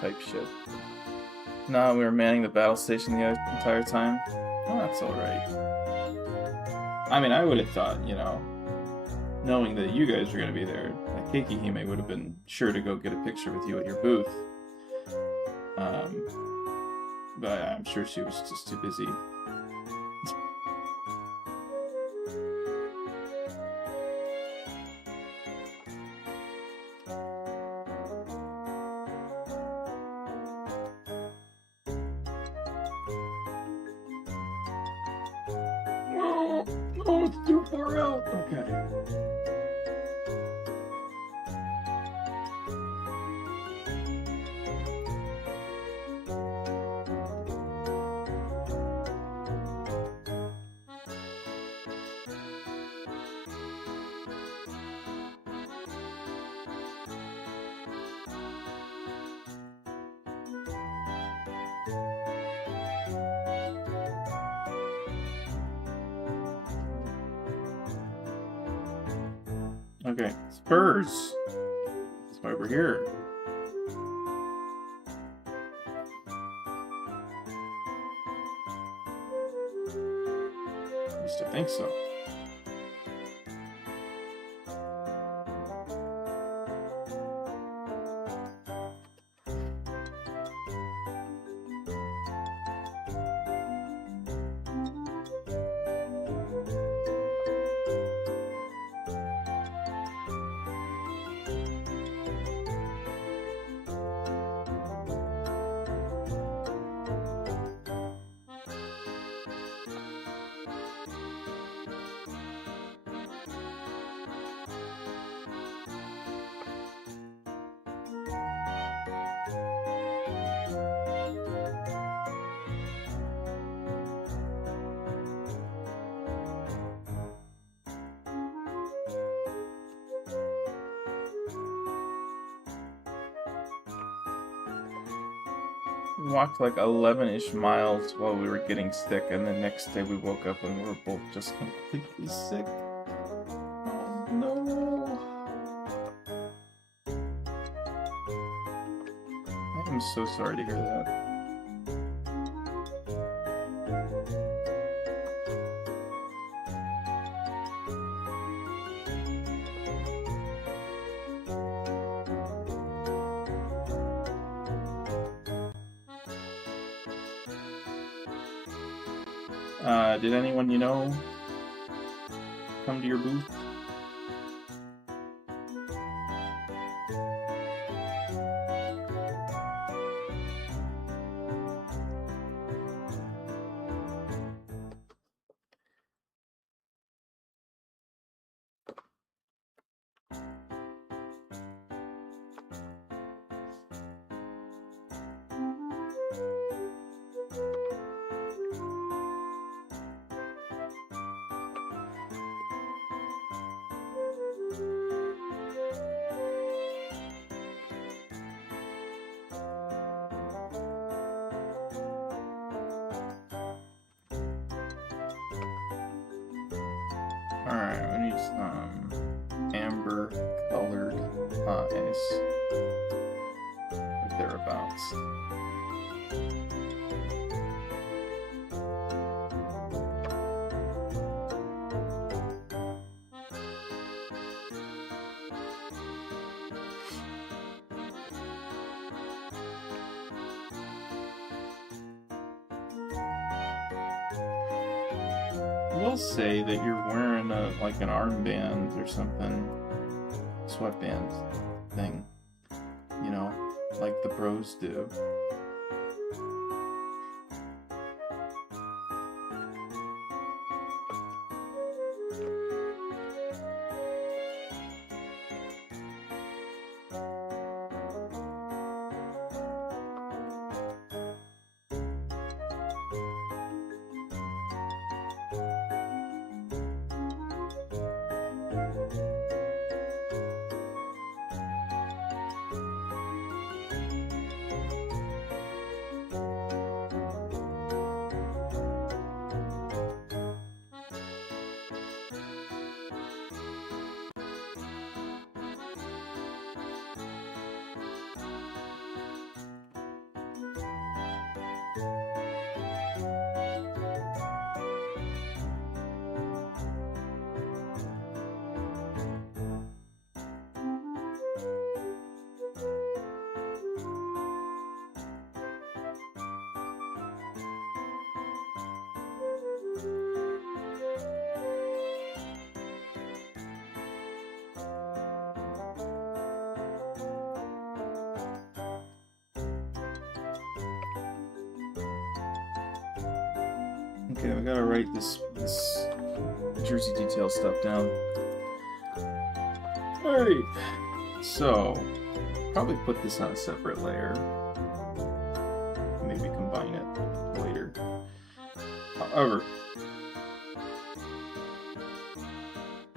Type shit. No, we were manning the battle station the entire time. Oh, that's alright. I mean, I would have thought, you know, knowing that you guys were going to be there, Keiki Hime would have been sure to go get a picture with you at your booth. But I'm sure she was just too busy. far out. Okay. Okay, spurs. That's why we're here. I used to think so. We walked like 11-ish miles while we were getting sick, and the next day we woke up and we were both just completely sick. Oh no! I am so sorry to hear that. Did anyone you know come to your booth? Alright, we need some amber colored eyes. Or thereabouts. I will say that you're wearing like an armband or something, sweatband thing, you know, like the bros do. Okay, we gotta write this jersey detail stuff down. Alright, so probably put this on a separate layer. Maybe combine it later. However,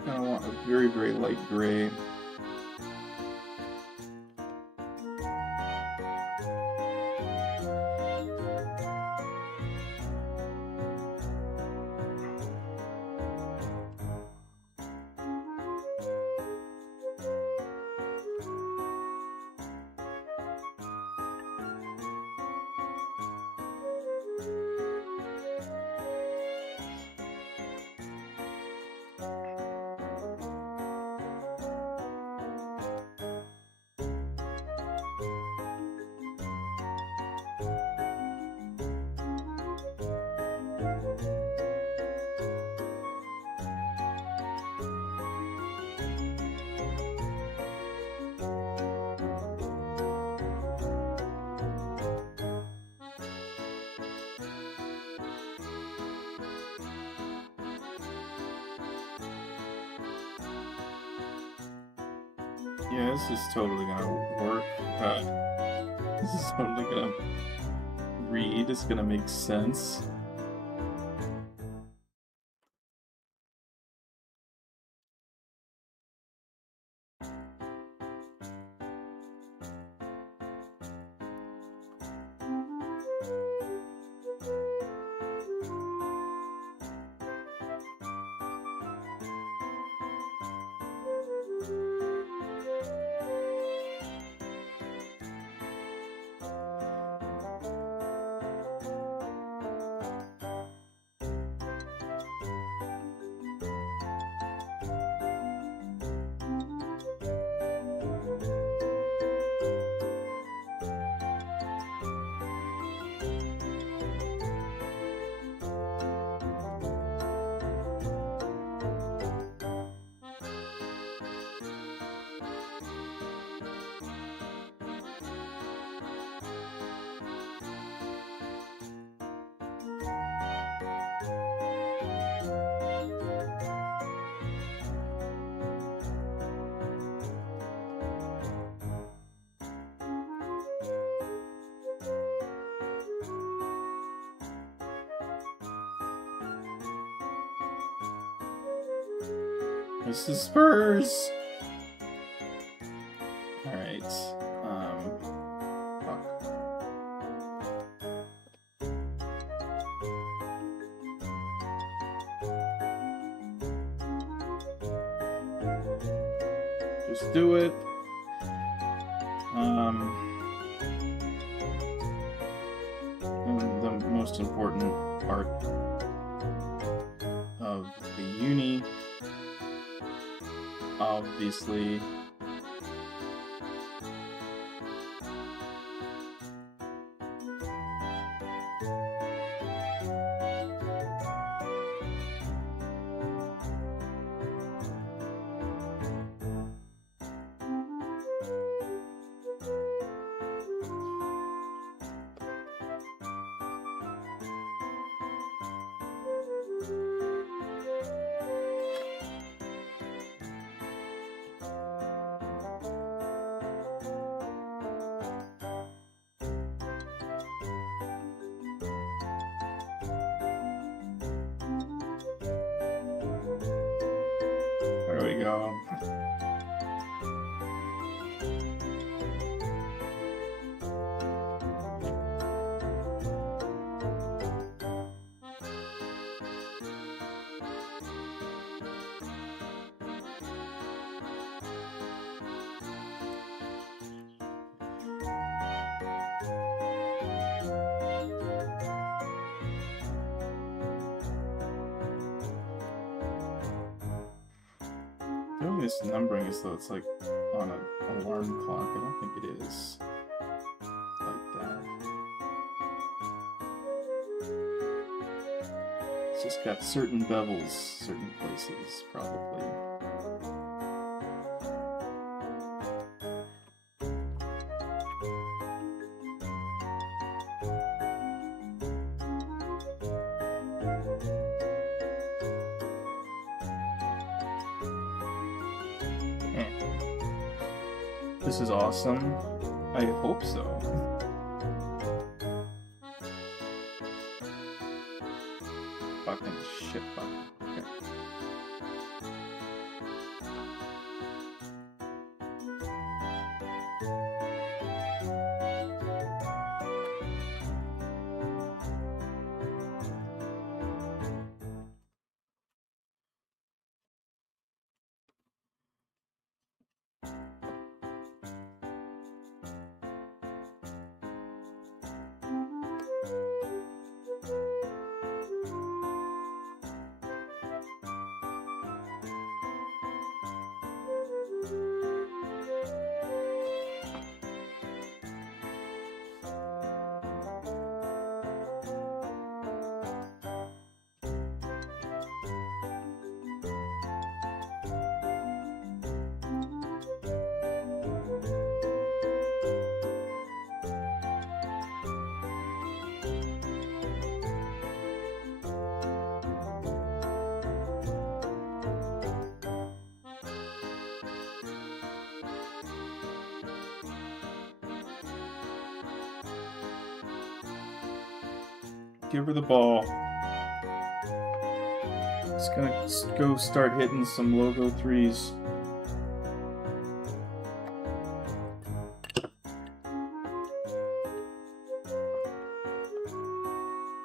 I want a very, very light gray. Yeah, this is totally gonna work. This is totally gonna read. It's gonna make sense. This is Spurs. All right. Fuck. Just do it. And the most important part of the uni, obviously, there we go. Doing this numbering as though it's like on an alarm clock. I don't think it is like that. It's just got certain bevels, certain places, probably. This is awesome. I hope so. Fucking shit fuck. Okay. Give her the ball. Just gonna go start hitting some logo threes.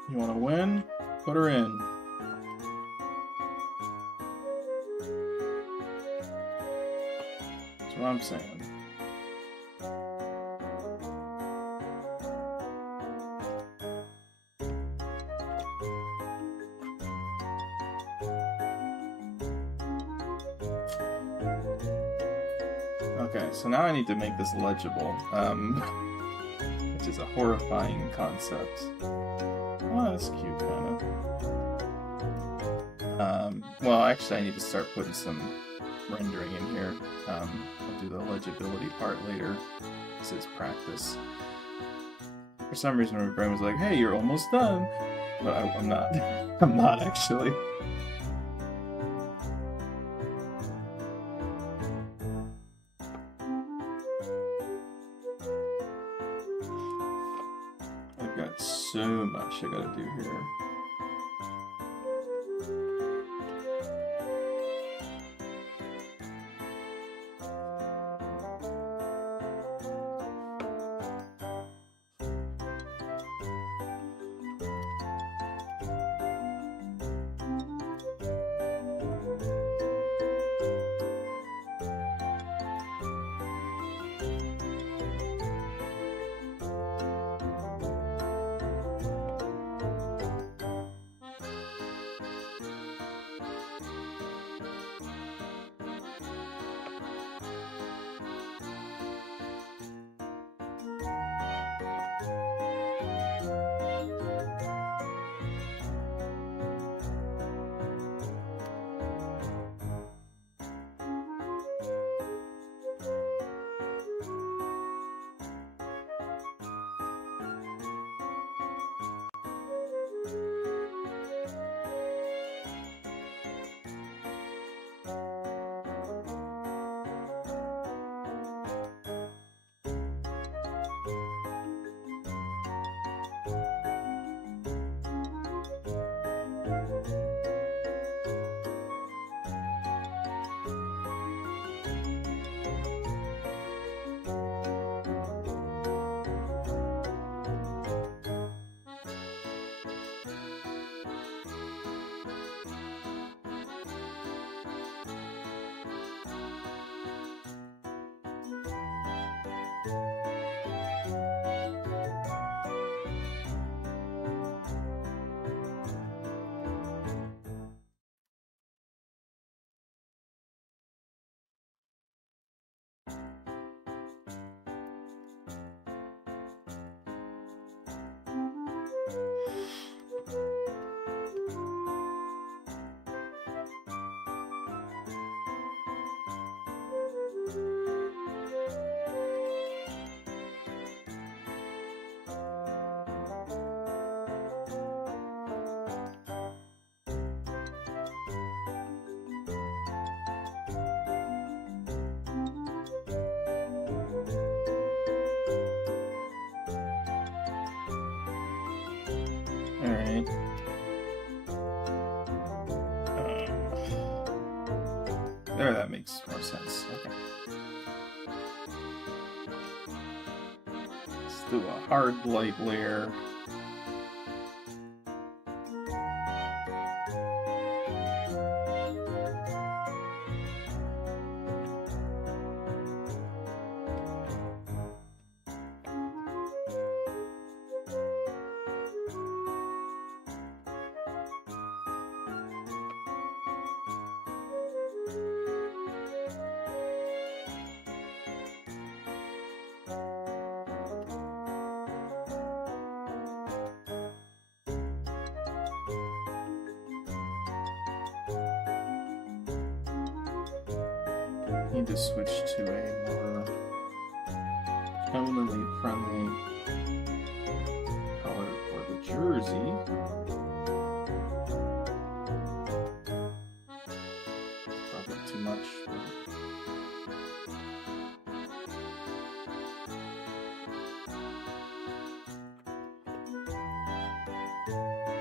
You wanna win? Put her in. That's what I'm saying. Okay, so now I need to make this legible, which is a horrifying concept. Oh, that's cute, kind of. Well, actually, I need to start putting some rendering in here. I'll do the legibility part later. This is practice. For some reason, my brain was like, "Hey, you're almost done," but I'm not. I'm not actually. So much I gotta do here. there, that makes more sense. Okay. Let's do a hard light layer. Need to switch to a more tonally friendly color for the jersey. Probably too much.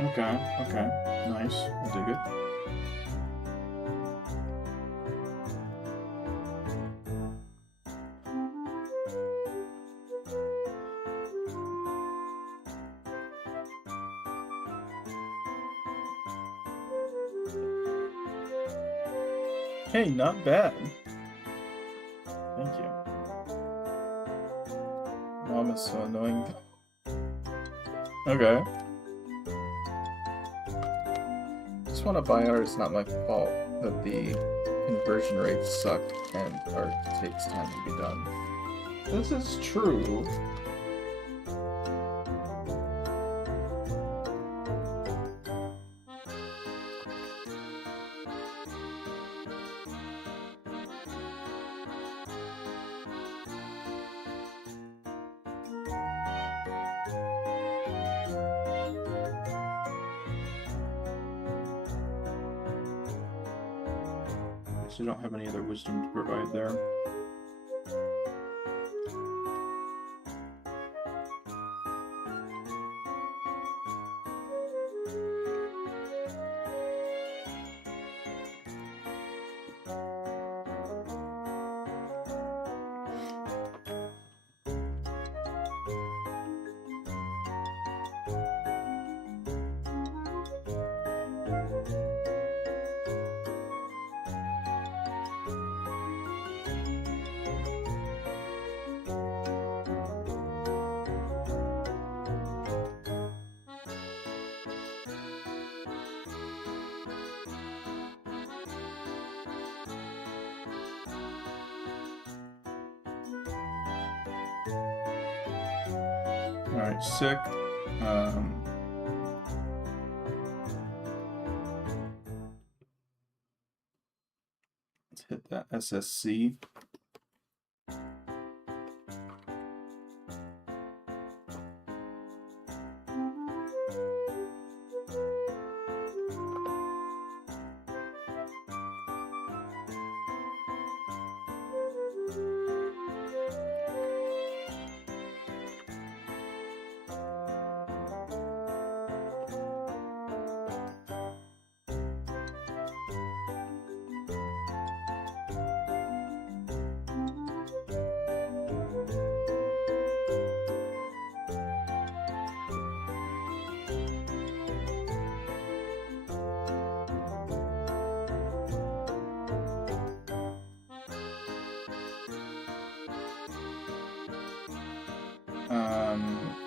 Okay, nice. I dig it. Hey, not bad. Thank you. Mom is so annoying. Okay. Just want to buy art. It's not my fault that the conversion rates suck and art takes time to be done. This is true. You don't have any other wisdom to provide there. Alright, sick. Let's hit that SSC.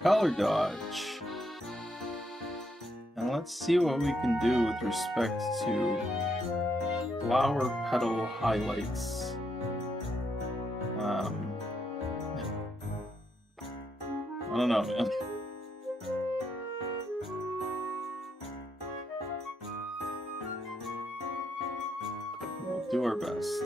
Color dodge. And let's see what we can do with respect to flower petal highlights. I don't know, man. We'll do our best.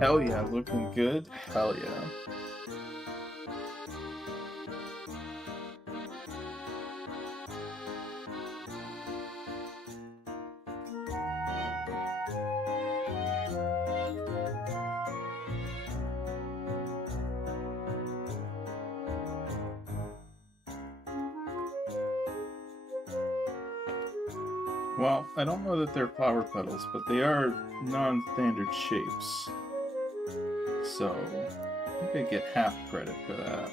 Hell yeah, looking good. Hell yeah. Well, I don't know that they're flower petals, but they are non-standard shapes. So, I think I get half credit for that.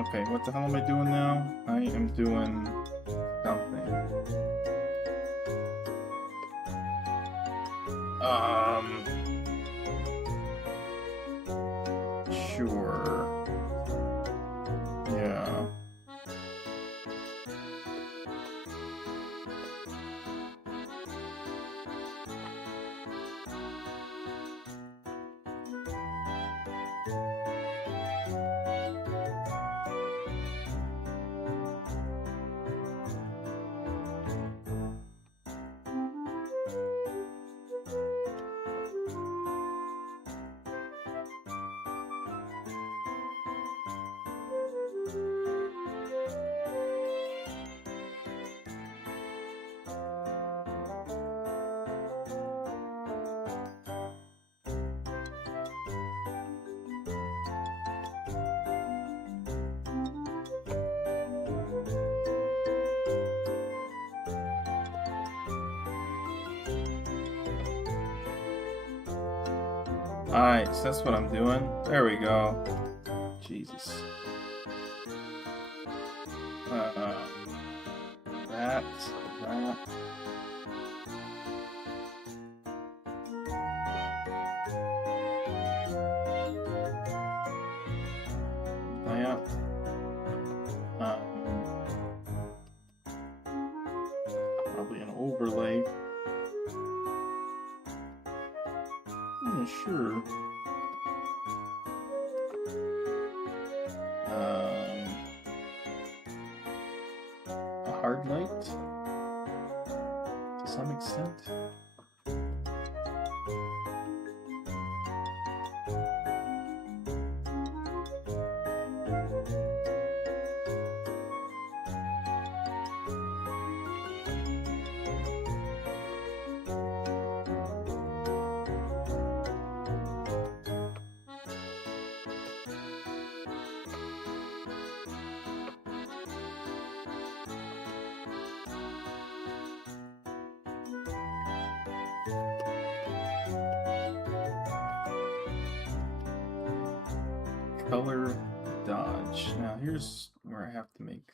Okay, what the hell am I doing now? I am doing something. Sure. Yeah. Alright, so that's what I'm doing. There we go. Jesus. That. Probably an overlay. I'm not sure. A hard light to some extent. color dodge. Now here's where I have to make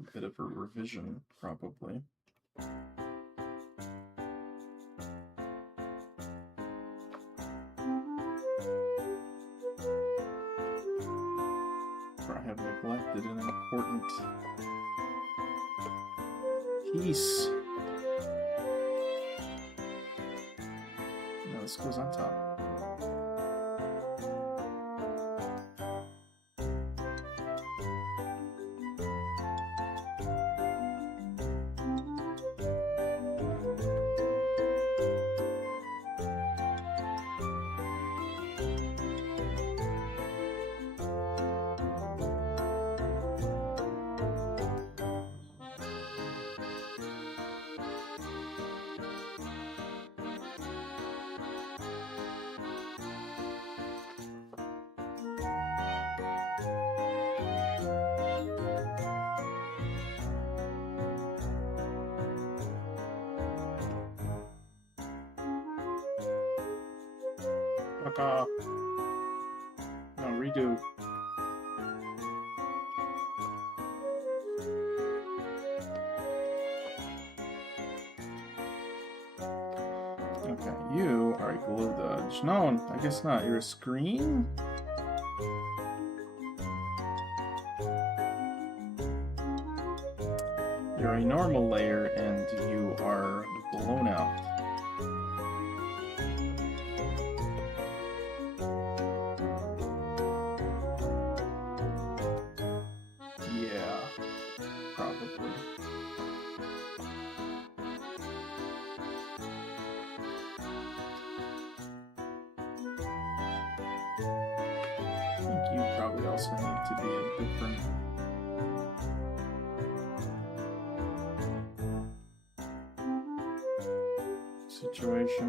a bit of a revision, probably. Where I have neglected an important piece. No, this goes on top. Fuck off. No, redo. Okay, you are a glow dodge. No, I guess not. You're a screen? You're a normal layer and you are blown out. Yeah, probably. I think you probably also need to be a different situation.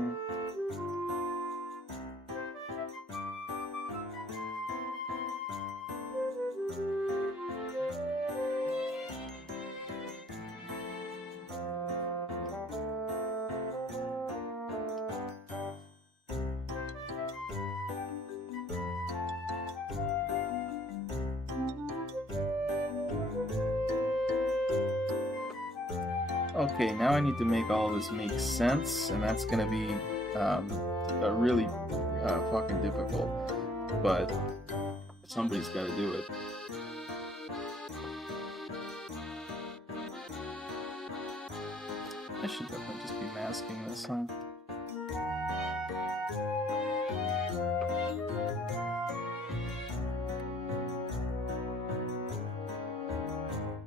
Okay, now I need to make all of this make sense, and that's gonna be really fucking difficult, but somebody's gotta do it. I should definitely just be masking this, huh?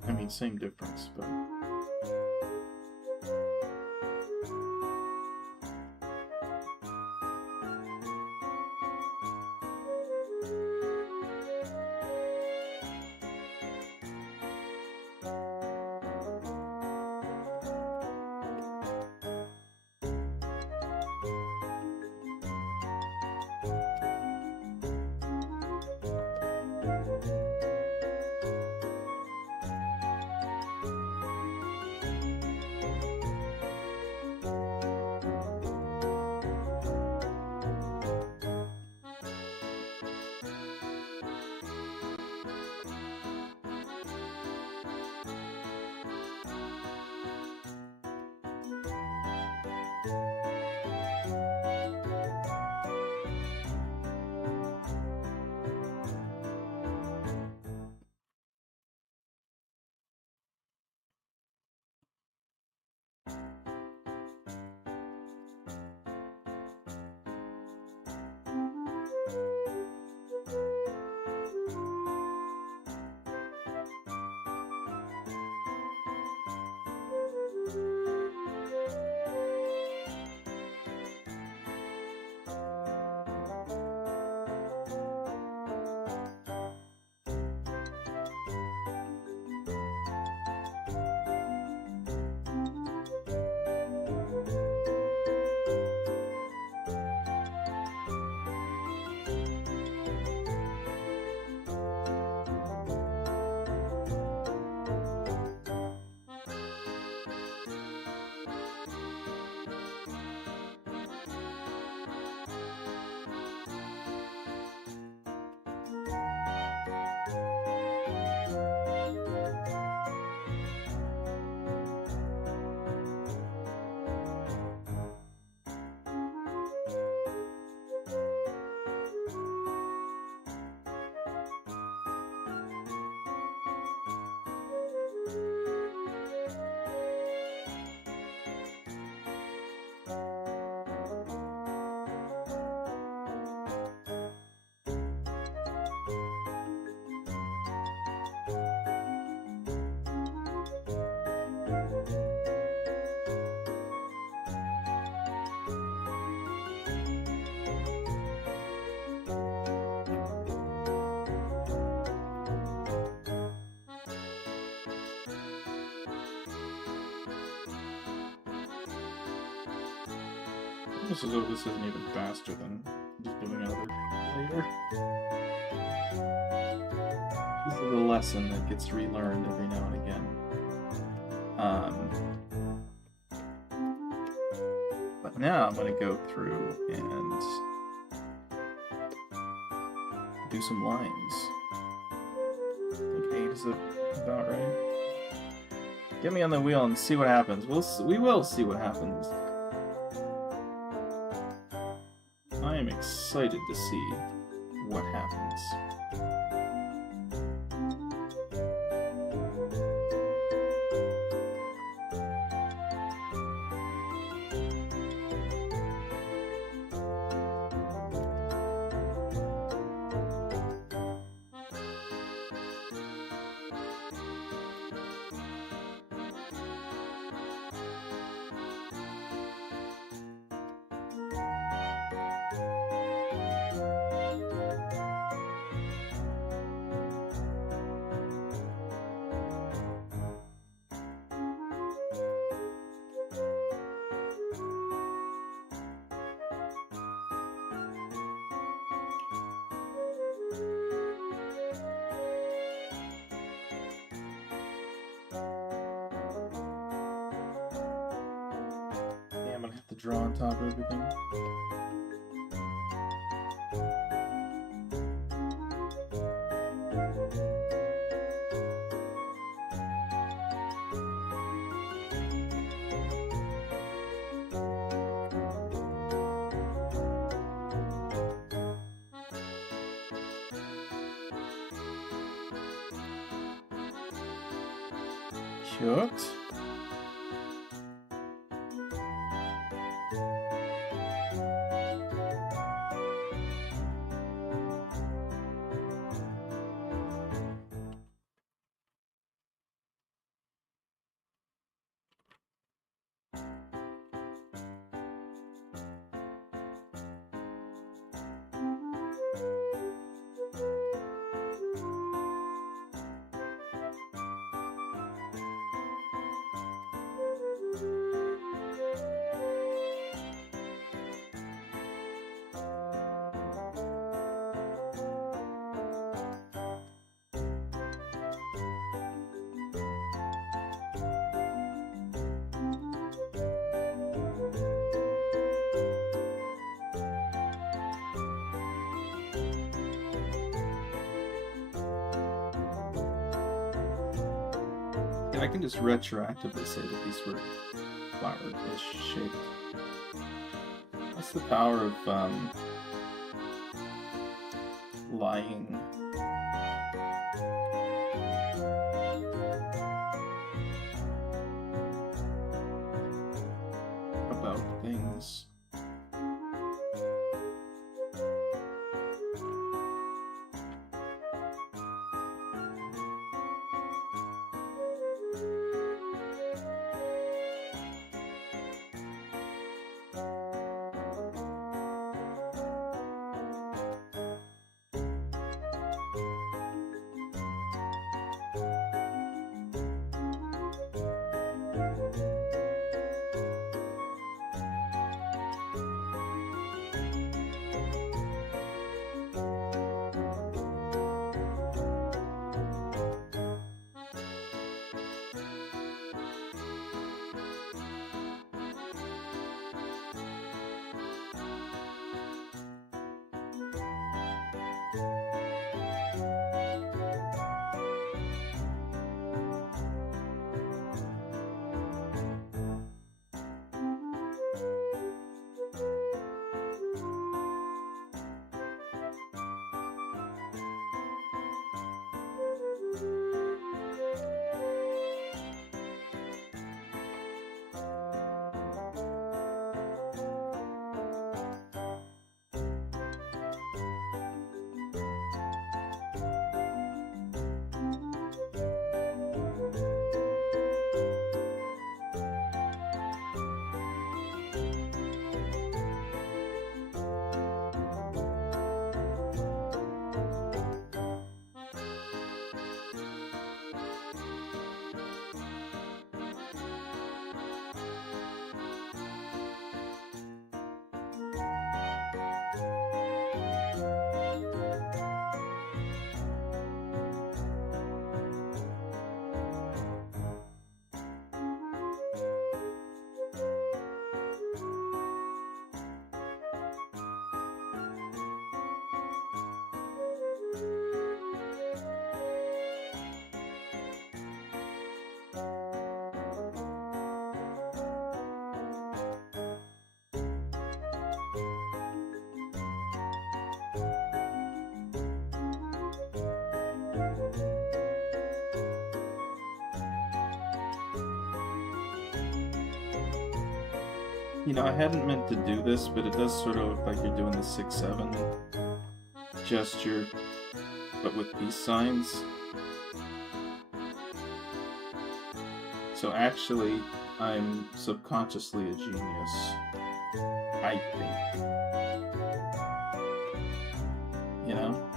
I mean, same difference, but... Almost as though this isn't even faster than just doing another later. This is a lesson that gets relearned every now and again. But now I'm going to go through and do some lines. I think 8 is about right. Get me on the wheel and see what happens. We will see what happens. I am excited to see what happens. Draw on top of everything. Cute. I can just retroactively say that these were flower-ish shaped. That's the power of lying. About things. You know, I hadn't meant to do this, but it does sort of look like you're doing the 6-7 gesture, but with peace signs. So actually, I'm subconsciously a genius. I think. You know?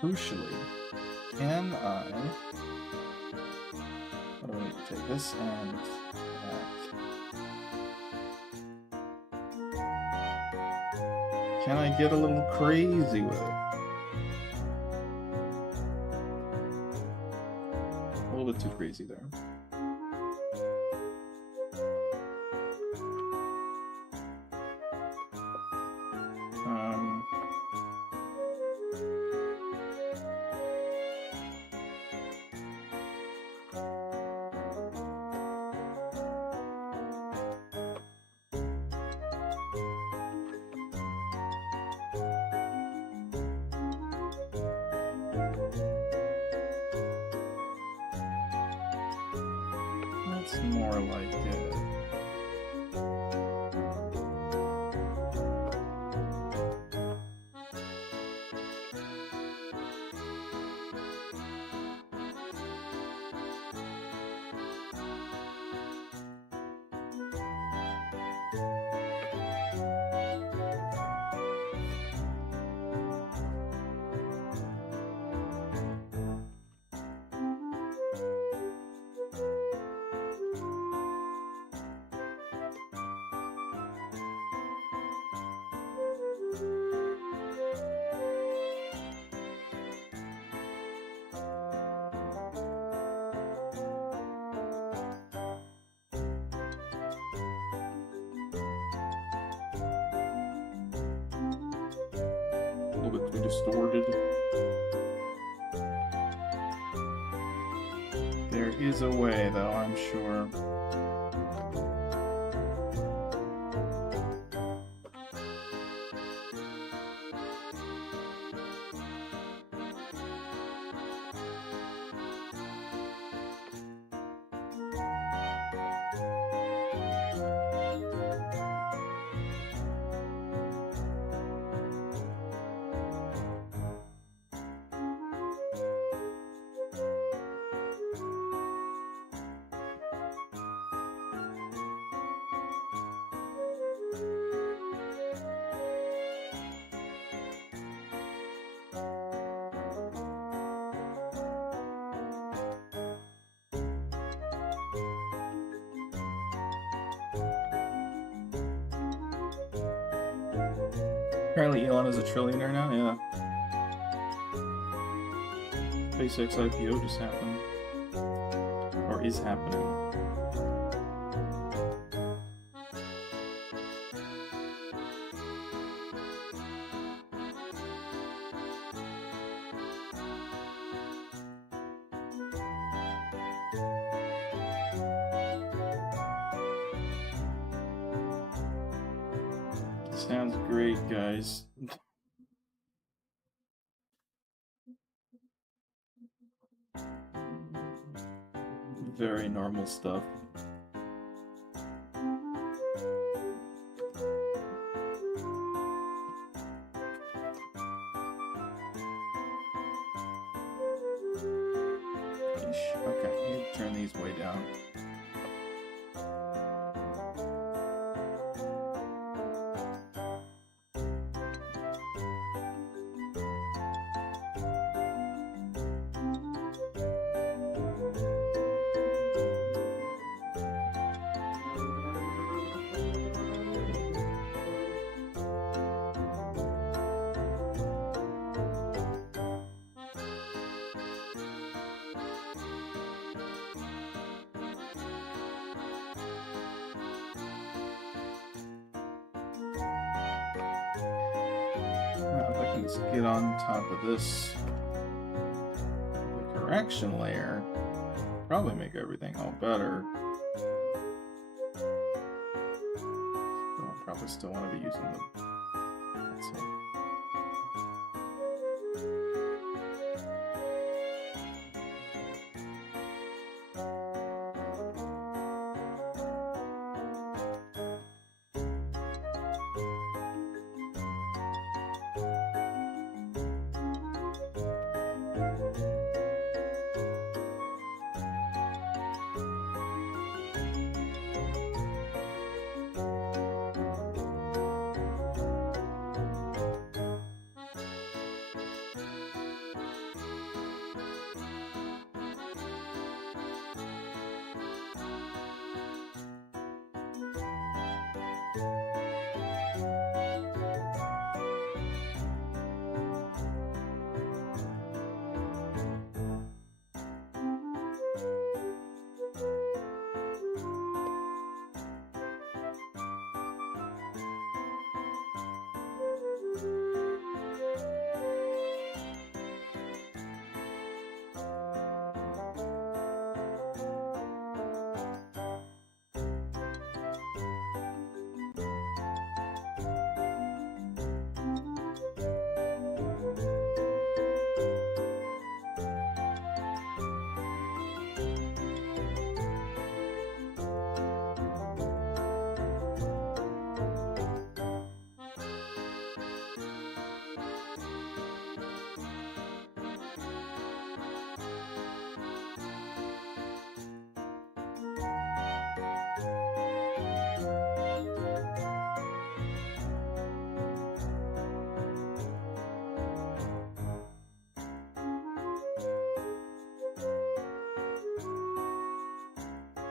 Crucially, can I... What do I need to take? This and that. Can I get a little crazy with it? A little bit too crazy there. That's more like it. A little bit too distorted. There is a way, though, I'm sure. Apparently Elon is a trillionaire now, yeah. SpaceX IPO just happened. Or is happening. Sounds great, guys. Very normal stuff. Okay, turn these way down. Let's get on top of this. The correction layer probably make everything all better. I'll probably still want to be using the.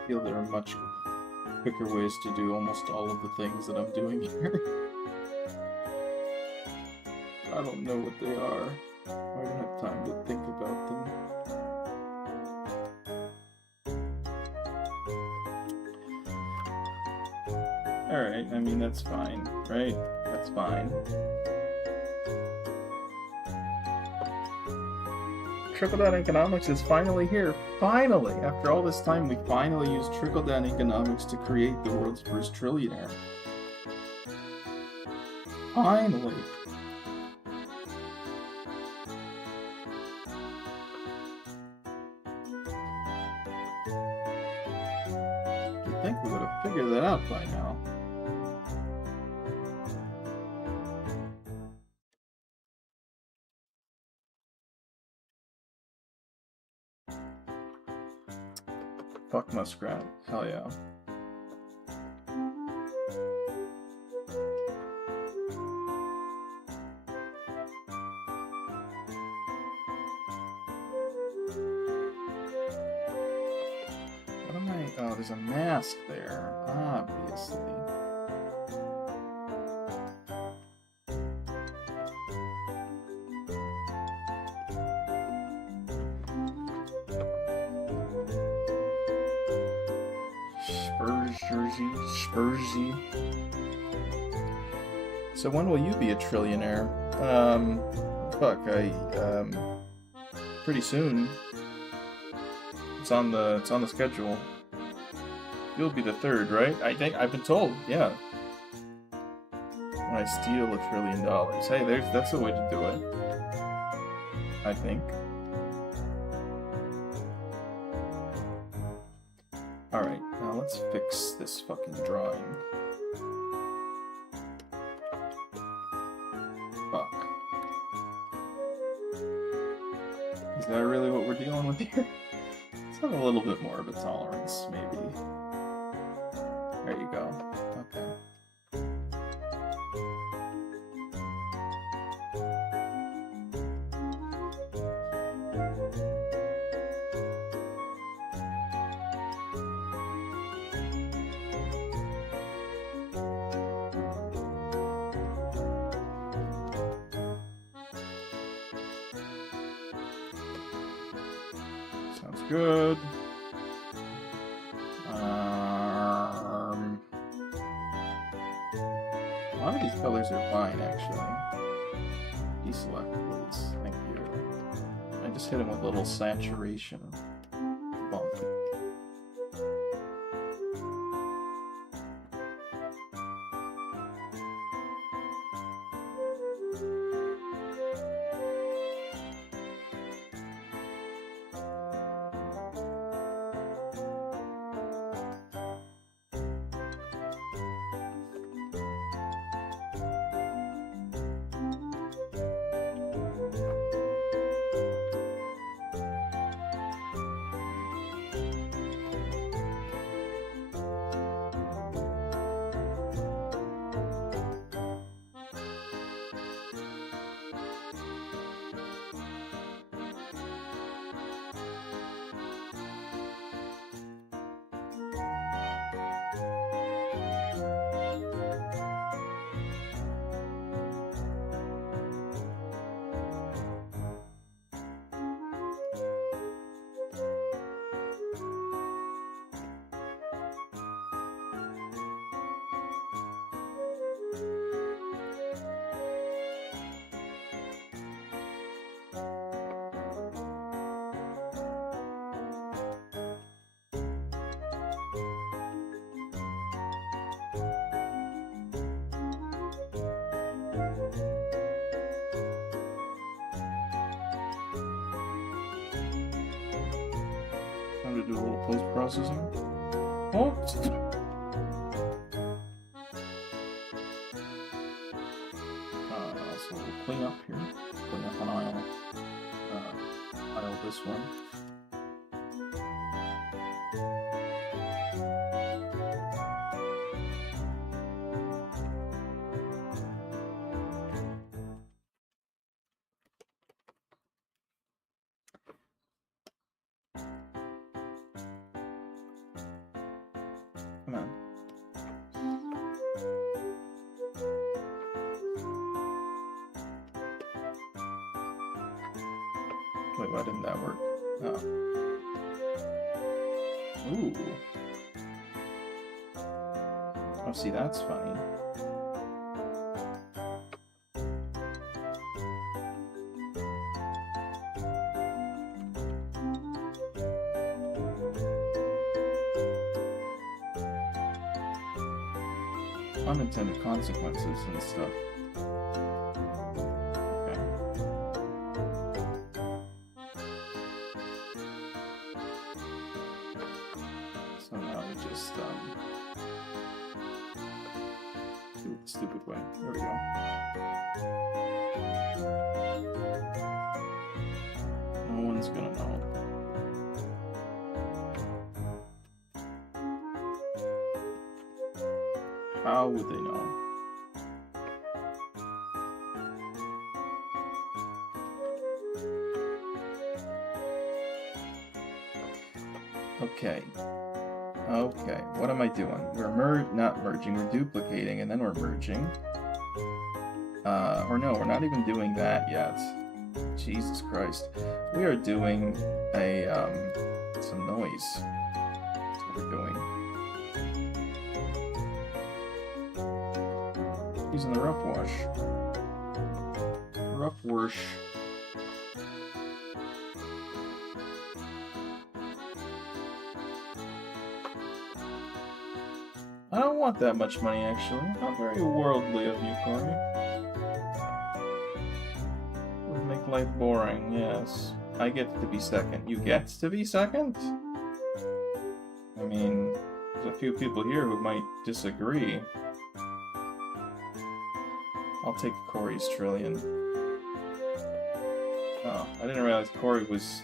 feel there are much quicker ways to do almost all of the things that I'm doing here. I don't know what they are. I don't have time to think about them. Alright, I mean, that's fine, right? That's fine. Trickle-down economics is finally here. Finally! After all this time, we finally used trickle-down economics to create the world's first trillionaire. Finally! You'd think we would have figured that out by now. Fuck muskrat. Hell yeah. What am I? Oh, there's a mask there, obviously. Spursy. So when will you be a trillionaire? Pretty soon. It's on the schedule. You'll be the third, right? I think I've been told, yeah. When I steal $1 trillion. Hey, that's a way to do it. I think. Alright, now let's fix this fucking drawing. Fuck. Is that really what we're dealing with here? Let's have a little bit more of a tolerance, maybe. There you go. Okay. Sounds good. A lot of these colors are fine, actually. Deselect, please. Thank you. I just hit him with a little saturation bump. Time to do a little post-processing. Oh! So we'll clean up here. Clean up an aisle. Aisle this one. Wait, why didn't that work? Oh. Ooh. Oh, see, that's funny. Unintended consequences and stuff. Okay. So now we just do it the stupid way. There we go. No one's gonna know. How would they know? Okay. Okay, what am I doing? We're not merging, we're duplicating, and then we're merging. Or no, we're not even doing that yet. Jesus Christ. We are doing a, some noise. That's what we're doing. Using the rough wash. Rough wash. I don't want that much money, actually. Not very worldly of you, Corey. Would make life boring, yes. I get to be second. You get to be second? I mean, there's a few people here who might disagree. I'll take Corey's trillion. Oh, I didn't realize Corey was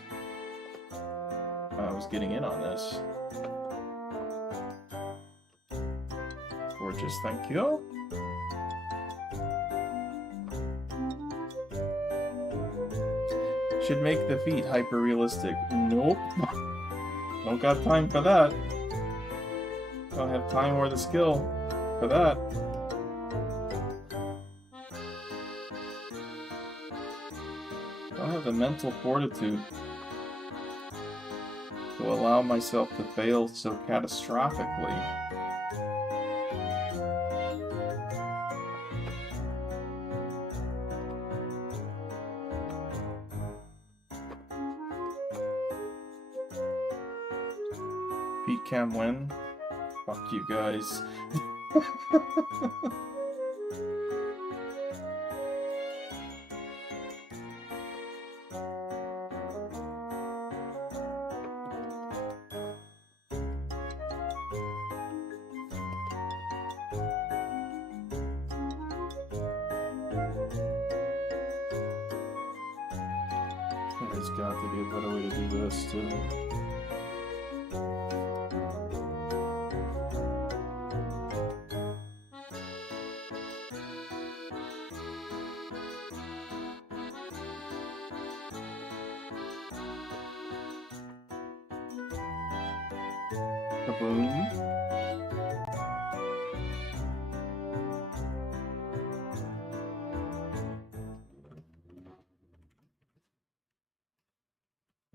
getting in on this. Gorgeous, thank you. Should make the feet hyper-realistic. Nope. Don't got time for that. Don't have time or the skill for that. Don't have the mental fortitude to allow myself to fail so catastrophically. Feet cam win? Fuck you guys. There's got to be a better way to do this too. Kaboom.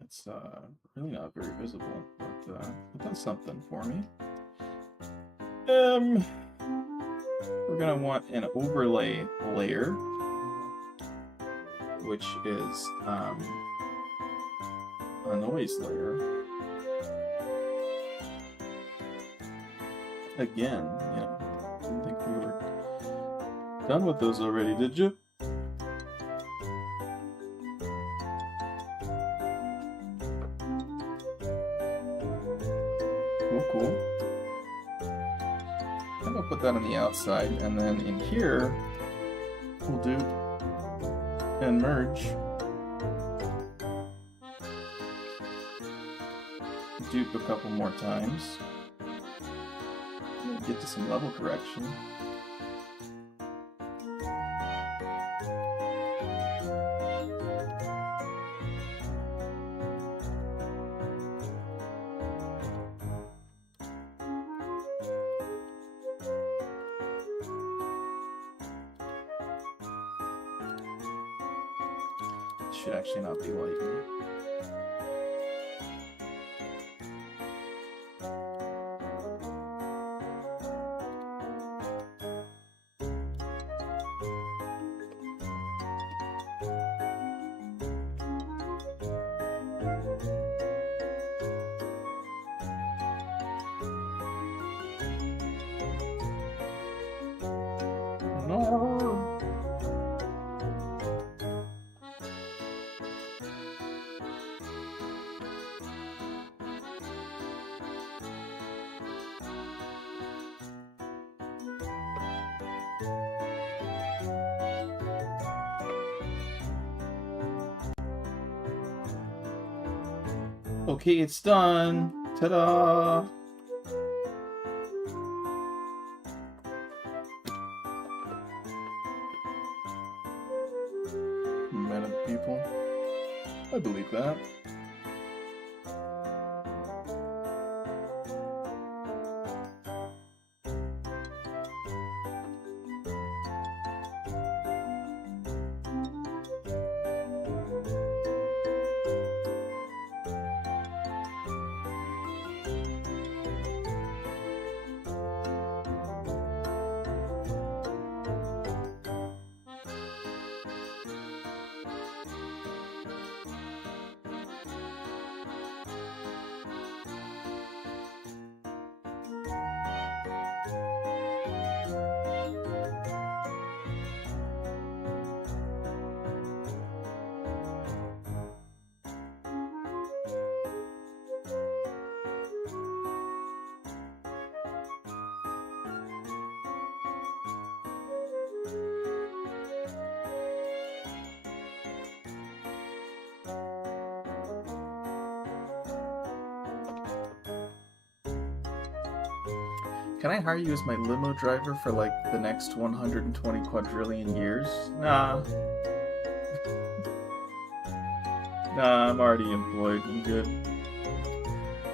It's really not very visible, but it does something for me. We're gonna want an overlay layer, which is a noise layer. Again, you know, didn't think we were done with those already, did you? Cool. And I'll put that on the outside, and then in here, we'll dupe and merge. Dupe a couple more times. Get to some level correction. Should actually not be lightning. Okay, it's done. Ta-da! Men of people. I believe that. Can I hire you as my limo driver for like the next 120 quadrillion years? Nah. Nah, I'm already employed. I'm good.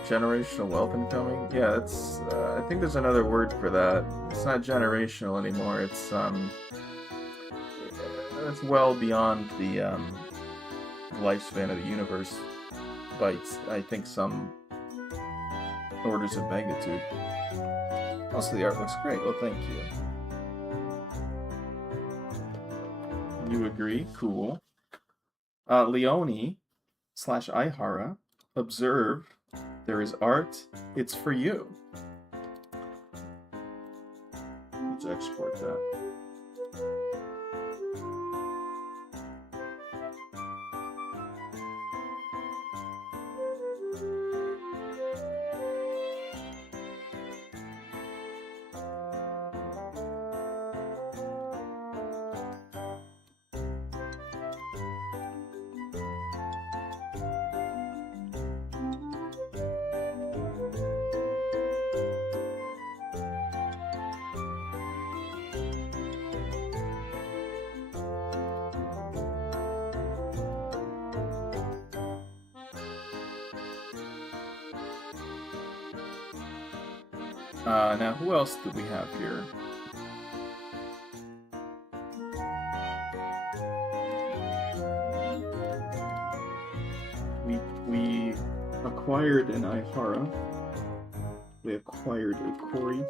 Generational wealth incoming? Yeah, that's. I think there's another word for that. It's not generational anymore. It's That's well beyond the lifespan of the universe by I think some orders of magnitude. Also, the art looks great. Well, thank you. You agree? Cool. Leone / Ihara, observe. There is art. It's for you. Let's export that. Now, who else do we have here? We acquired an Ihara. We acquired a Cory.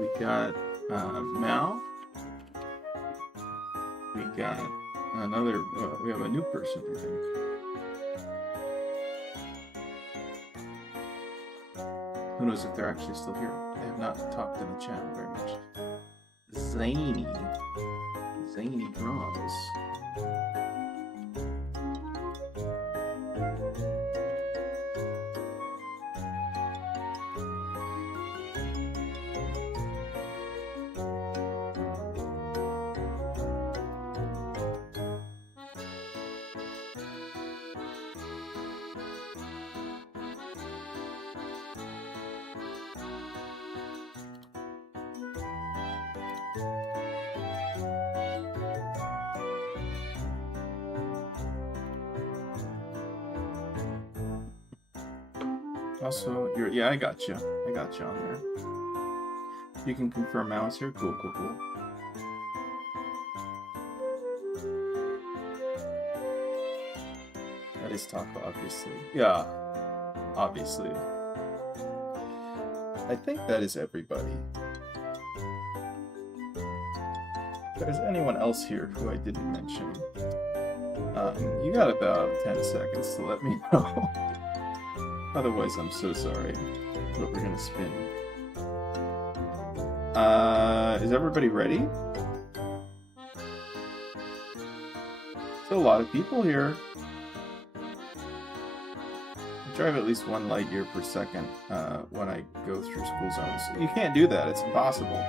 We got Mal. We got another. We have a new person, I think. Who knows if they're actually still here? They have not talked in the chat very much. Zany draws. Also, yeah, I got you. I got you on there. You can confirm mouse here. Cool. That is Taco, obviously. Yeah, obviously. I think that is everybody. If there's anyone else here who I didn't mention, you got about 10 seconds to let me know. Otherwise, I'm so sorry. But we're gonna spin. Is everybody ready? Still a lot of people here. I drive at least 1 light year per second when I go through school zones. You can't do that. It's impossible.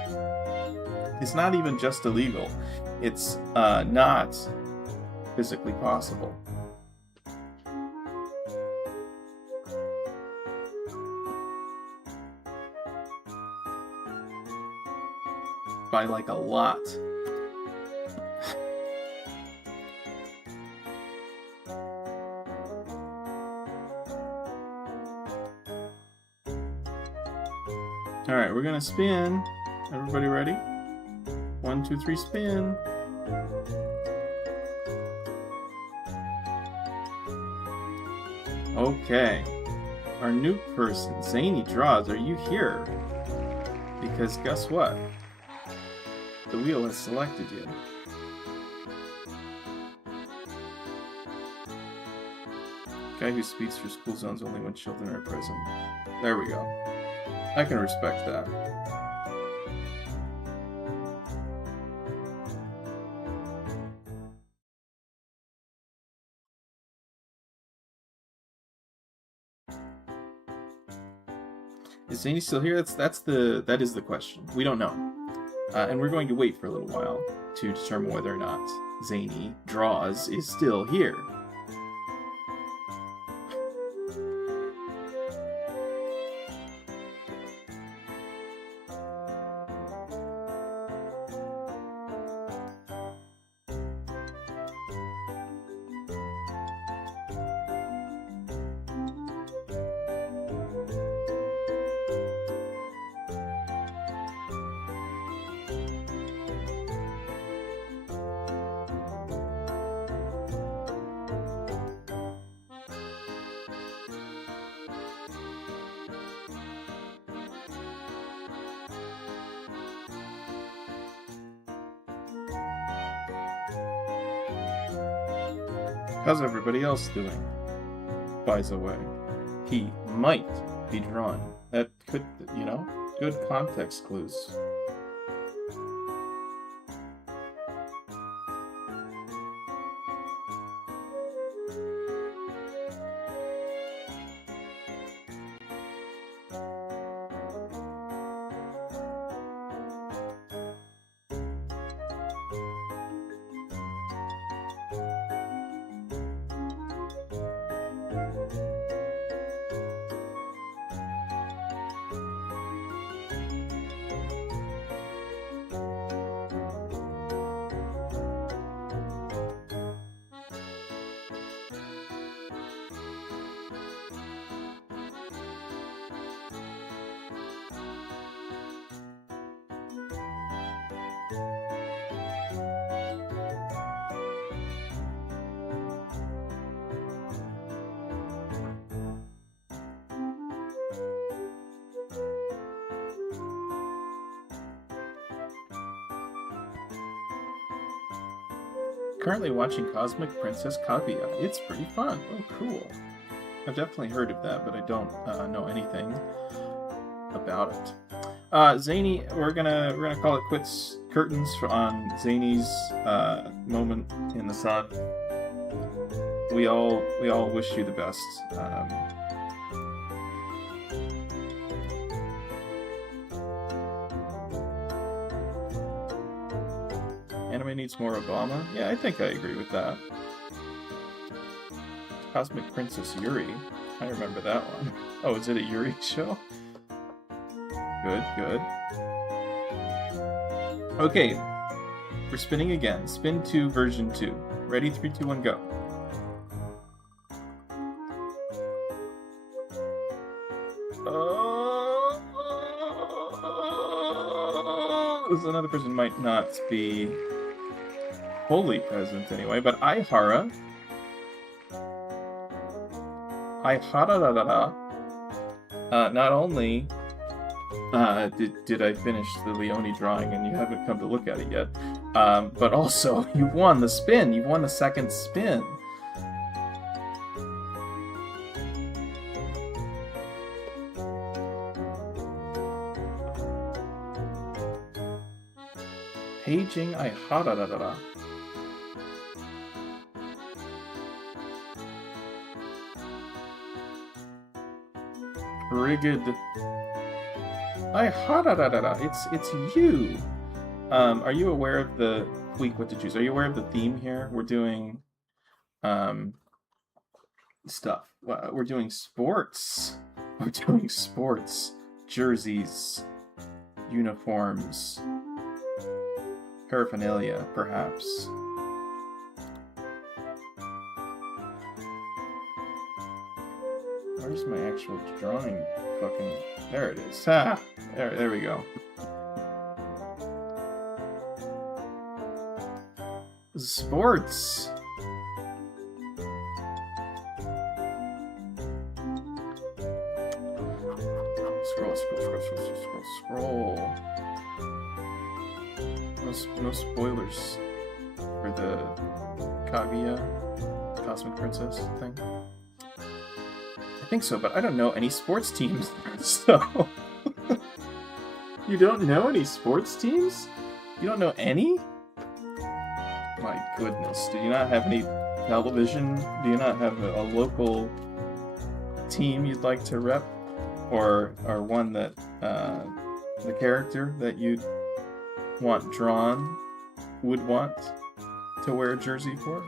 It's not even just illegal. It's not physically possible. by like a lot. Alright, we're gonna spin. Everybody ready? 1, 2, 3, spin. Okay. Our new person, Zany Draws, are you here? Because guess what? The wheel has selected you. Guy who speaks for school zones only when children are present. There we go. I can respect that. Is Zany still here? That is the question. We don't know. And we're going to wait for a little while to determine whether or not Zany Draws is still here. How's everybody else doing? By the way, he might be drawn. That could, you know, good context clues. Currently watching Cosmic Princess Kaguya. It's pretty fun. Oh, cool. I've definitely heard of that, but I don't know anything about it. Zany, we're gonna call it quits. Curtains on Zany's moment in the sun. We all wish you the best. Anime needs more Obama? Yeah, I think I agree with that. Cosmic Princess Yuri. I remember that one. Oh, is it a Yuri show? Good, good. Okay, we're spinning again. Spin 2, version 2. Ready? 3, 2, 1, go. This another person might not be fully present anyway, but Ihara. Not only did I finish the Leone drawing and you haven't come to look at it yet, but also you won the spin. You won the second spin. Paging Ihara. Rigid it's you. Are you aware of the week what to choose? Are you aware of the theme here? We're doing stuff. We're doing sports. We're doing sports, jerseys, uniforms, paraphernalia, perhaps. Where's my actual drawing? Fucking... There it is. Ah! There we go. Sports! Scroll. No spoilers for the Kaguya Cosmic Princess thing. I think so, but I don't know any sports teams, so... You don't know any sports teams? You don't know any? My goodness, do you not have any television? Do you not have a local team you'd like to rep? Or one that, the character that you'd want drawn would want to wear a jersey for?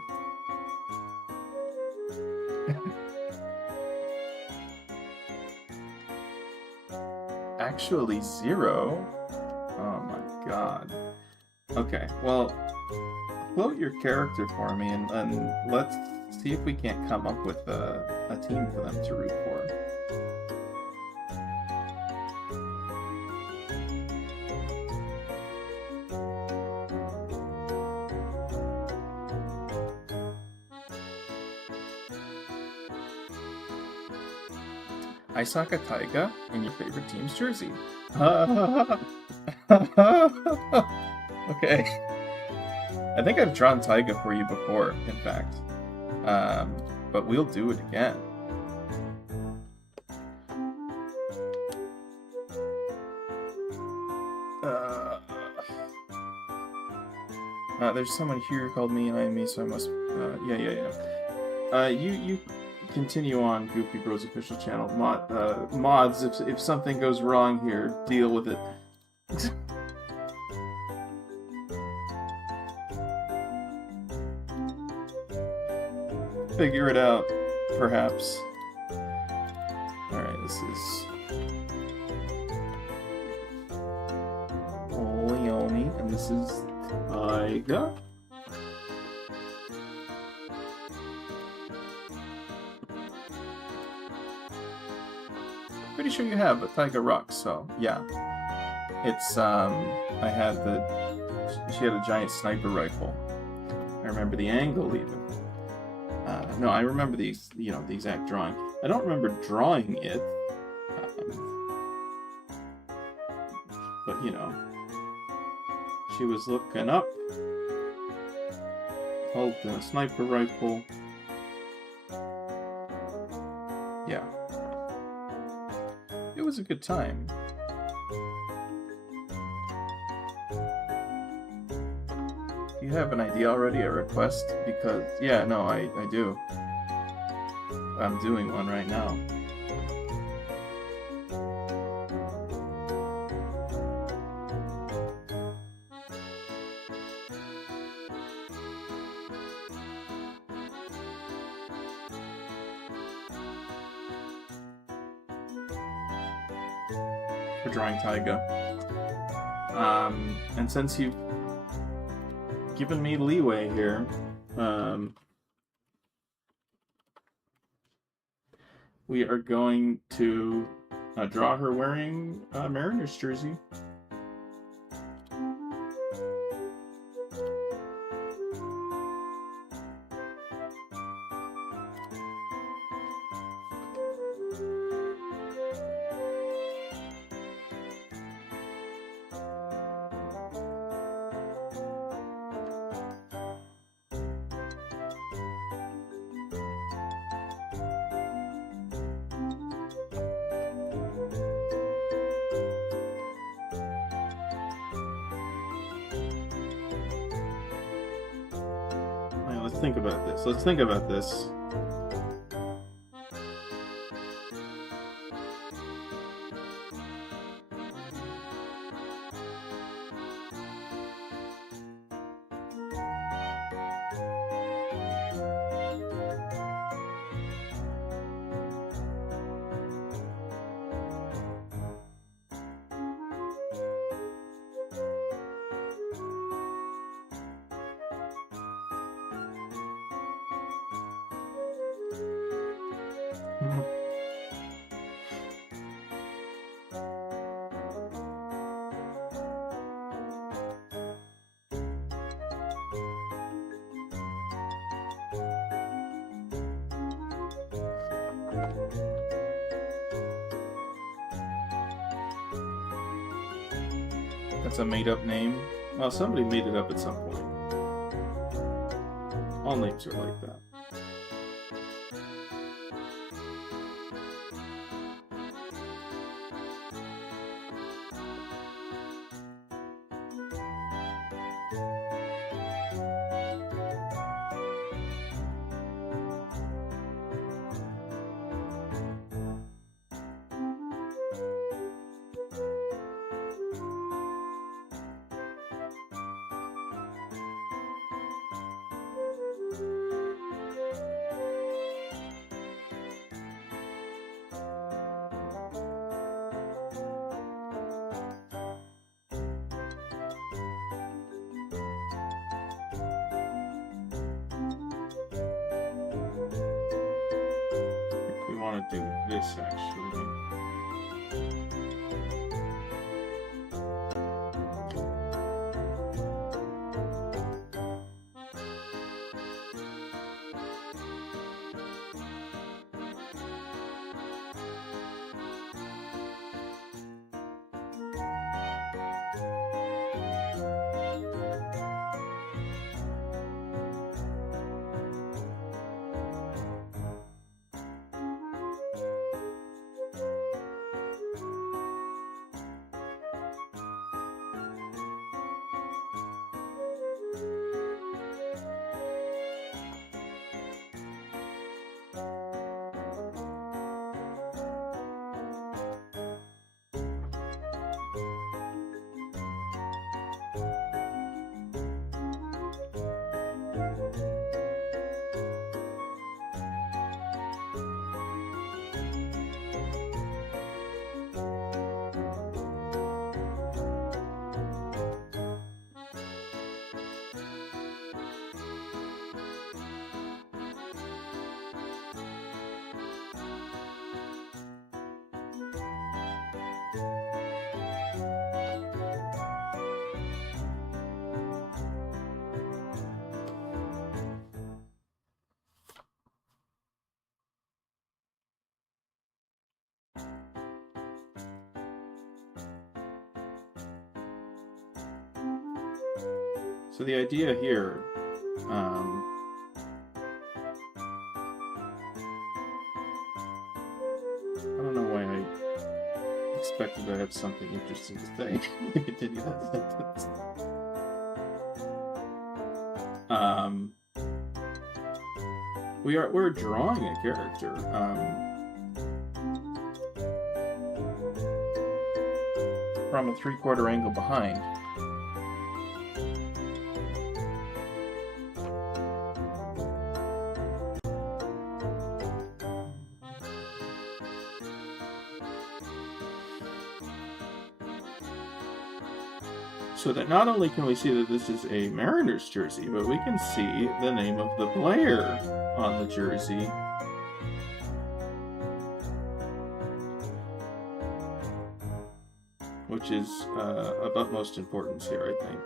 Actually, zero? Oh my god. Okay, well, float your character for me and let's see if we can't come up with a team for them to root for. Isaka Taiga in your favorite team's jersey. Okay. I think I've drawn Taiga for you before, in fact. But we'll do it again. There's someone here who called me and I me, so I must... yeah. You continue on Goofy Bros official channel. Mods, if something goes wrong here, deal with it. Figure it out, perhaps. Alright, this is Leone, and this is Taiga. Pretty sure you have, but Taiga rocks, so yeah. It's, I had she had a giant sniper rifle. I remember the angle even. No, I remember the exact drawing. I don't remember drawing it. But, she was looking up, held the sniper rifle. Yeah. It was a good time. Do you have an idea already, a request? Because, yeah, no, I do. I'm doing one right now. For drawing Taiga. And since you've given me leeway here, we are going to draw her wearing a Mariners jersey. Let's think about this. That's a made-up name. Well, somebody made it up at some point. All names are like that. To do this actually. So the idea here, I don't know why I expected to have something interesting to say to continue that sentence. We're drawing a character. From a 3/4 angle behind. So that not only can we see that this is a Mariners jersey, but we can see the name of the player on the jersey. Which is of utmost importance here, I think.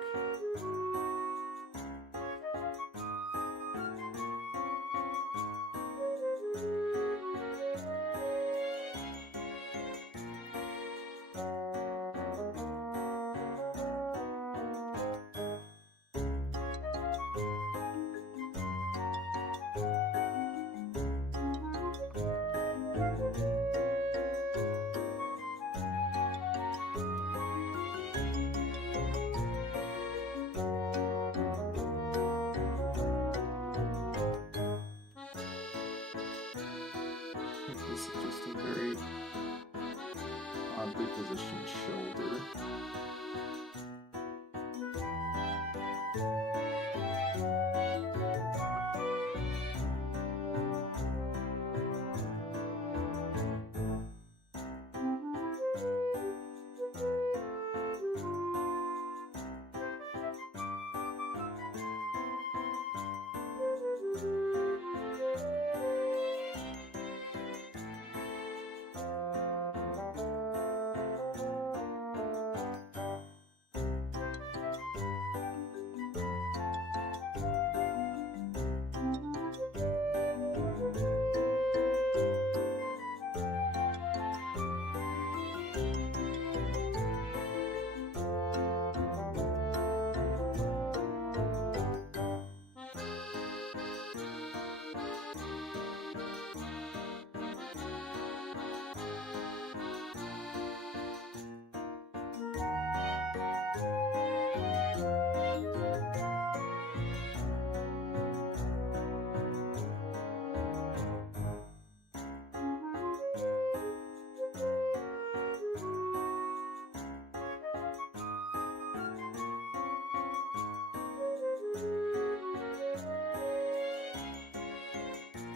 This is just a very oddly positioned shoulder.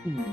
Hmm.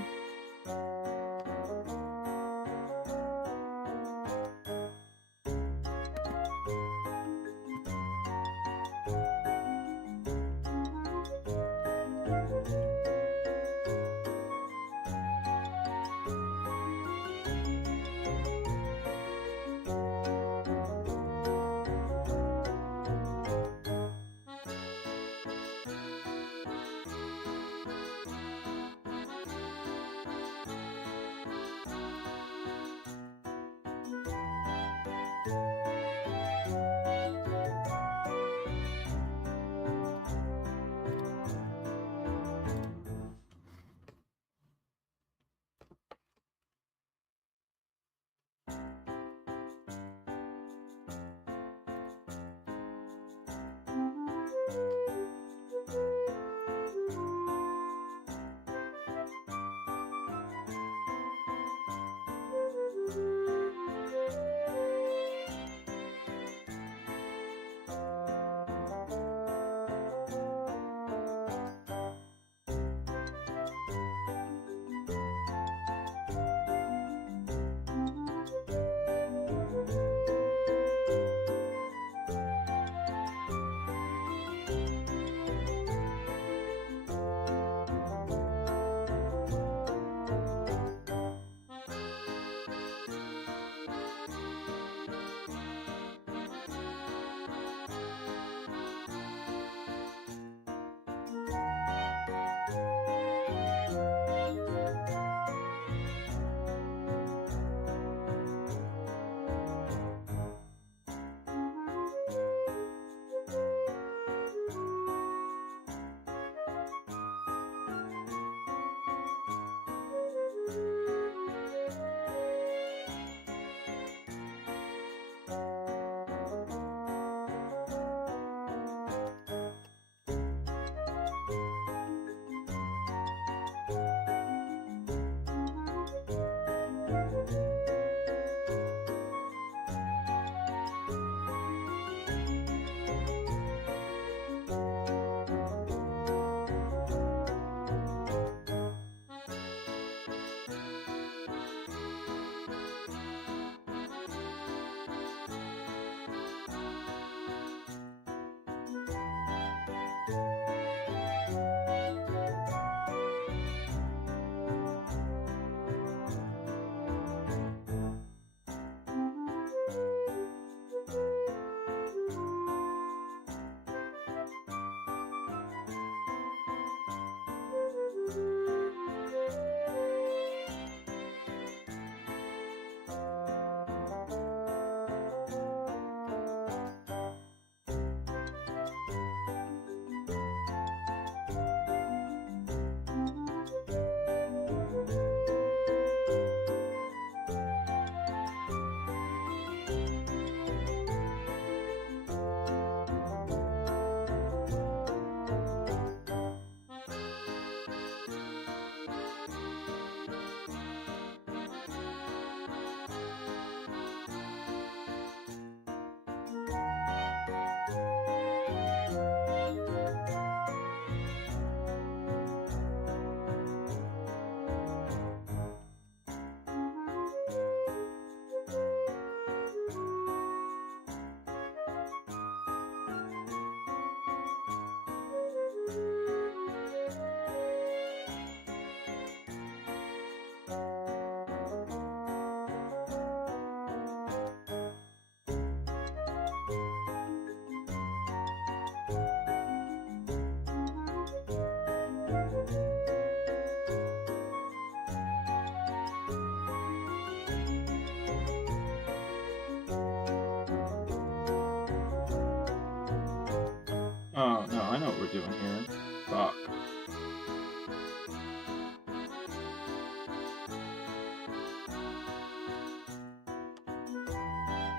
Oh, no, I know what we're doing here. Fuck.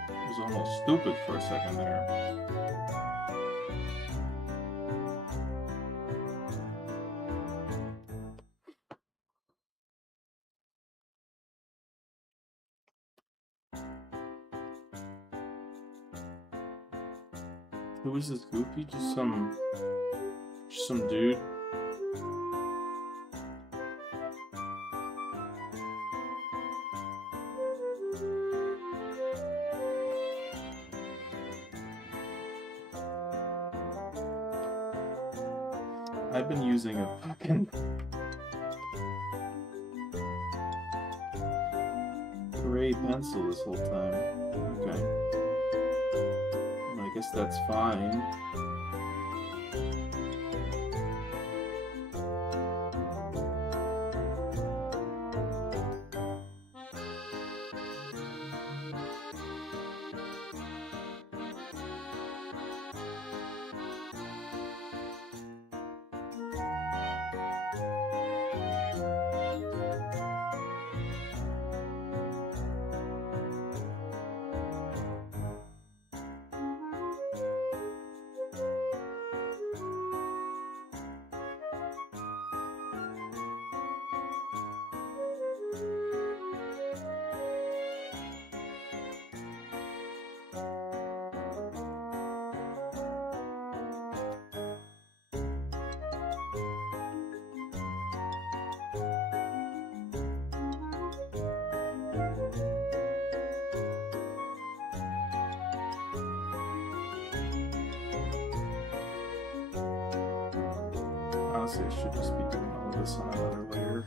It was almost stupid for a second there. Who is this Goofy? Just some dude. I've been using a fucking gray pencil this whole time. Okay. I guess that's fine. Honestly, I should just be doing all of this on another layer.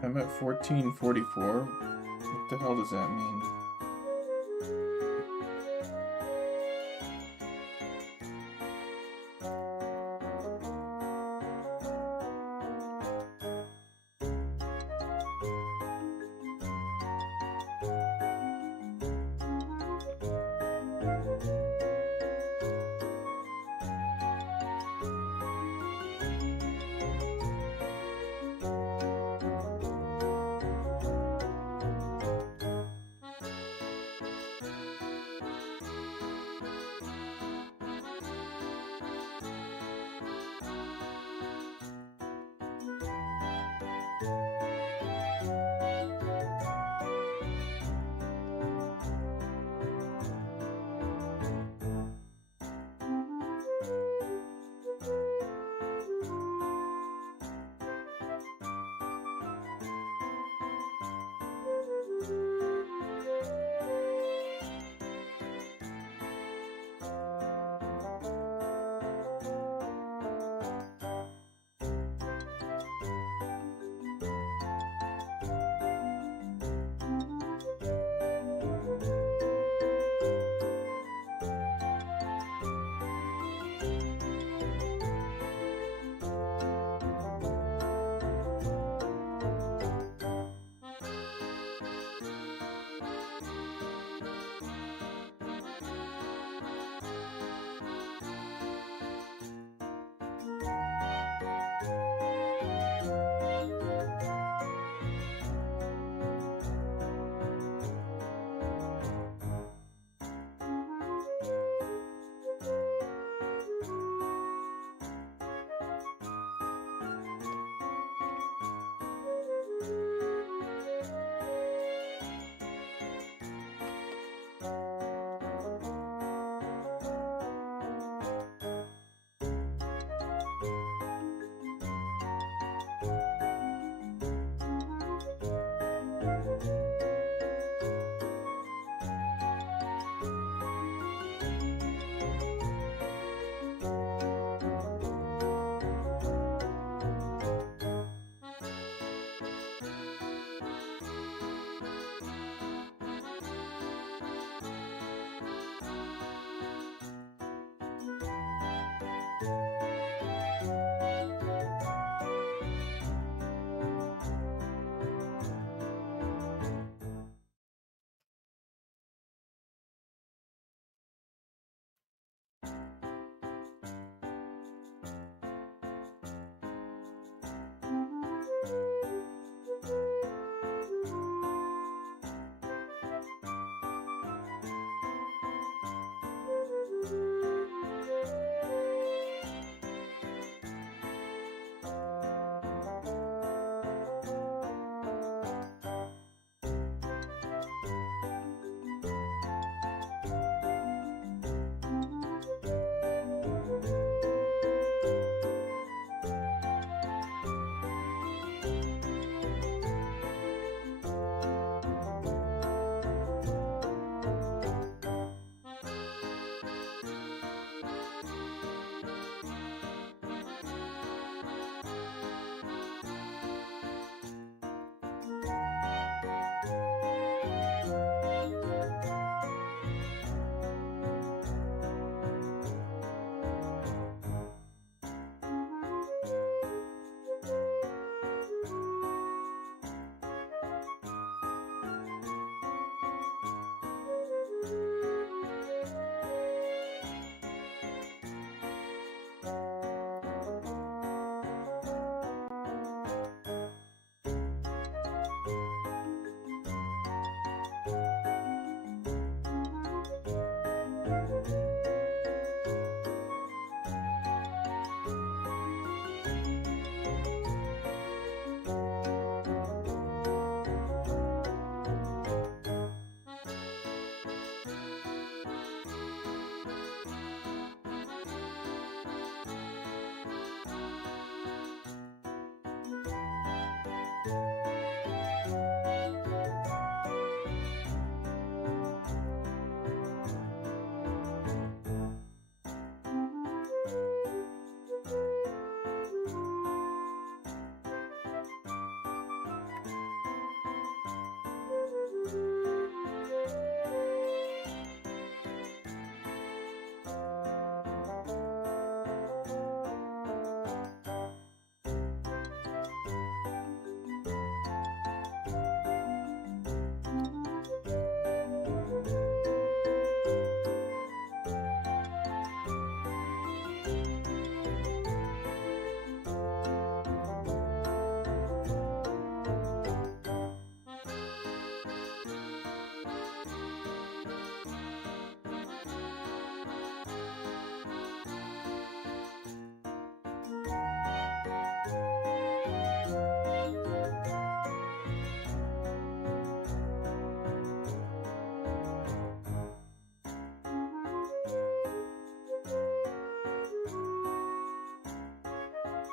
I'm at 1444. What the hell does that mean?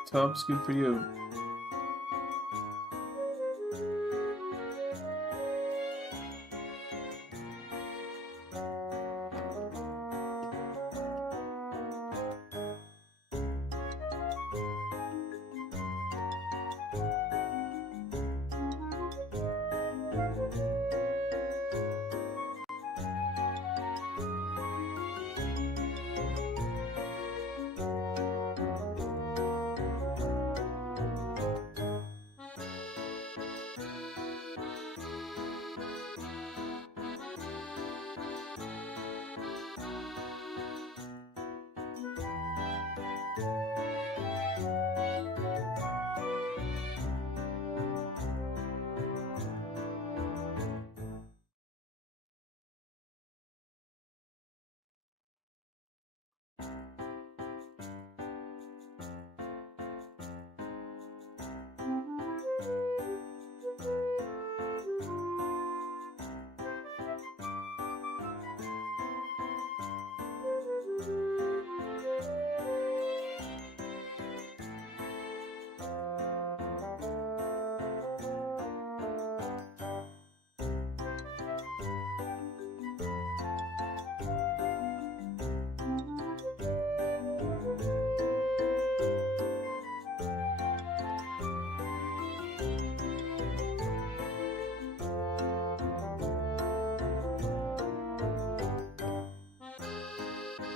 Tubbs, good for you.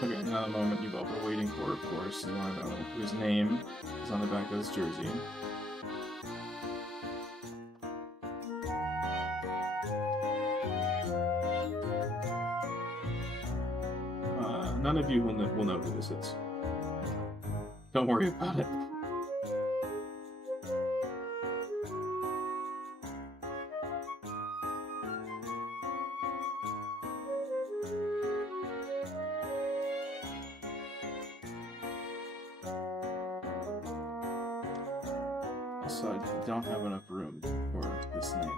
Okay, now the moment you've all been waiting for, of course. You want to know whose name is on the back of this jersey. None of you will know who this is. Don't worry about it. Also, I don't have enough room for this name.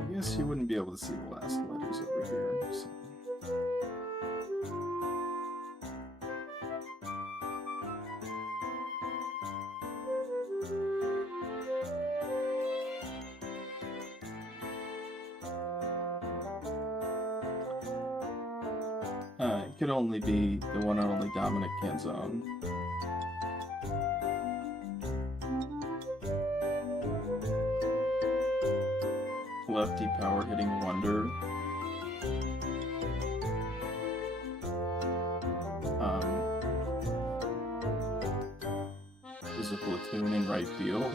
I guess you wouldn't be able to see the last letters over here. So. It could only be the one and only Dominic Canzone. Lefty power hitting wonder. There's a platoon in right field.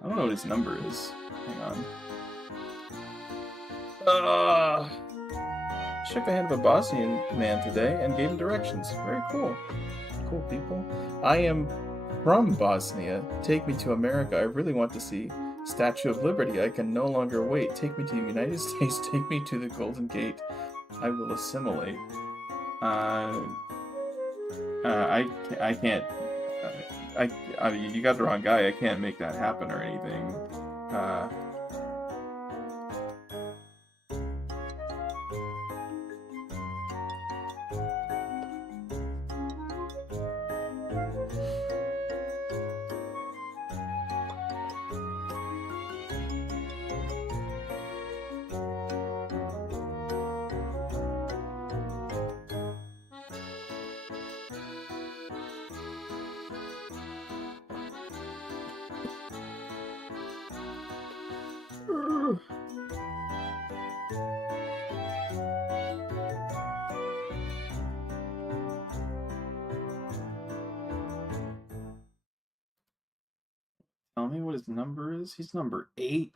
I don't know what his number is. Hang on. Shook the hand of a Bosnian man today and gave him directions. Very cool. Cool people. I am from Bosnia. Take me to America. I really want to see Statue of Liberty. I can no longer wait. Take me to the United States. Take me to the Golden Gate. I will assimilate. I can't. You got the wrong guy. I can't make that happen or anything. Tell me what his number is. He's number 8.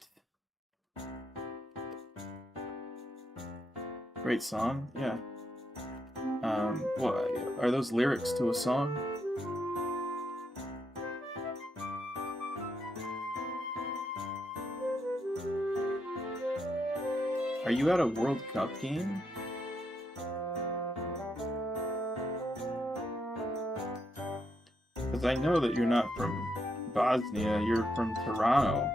Great song, yeah. What are those lyrics to a song? Are you at a World Cup game? Because I know that you're not from Bosnia, you're from Toronto.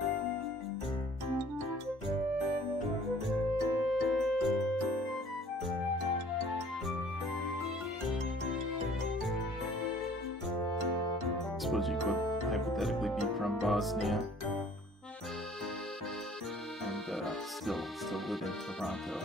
I suppose you could hypothetically be from Bosnia and still live in Toronto.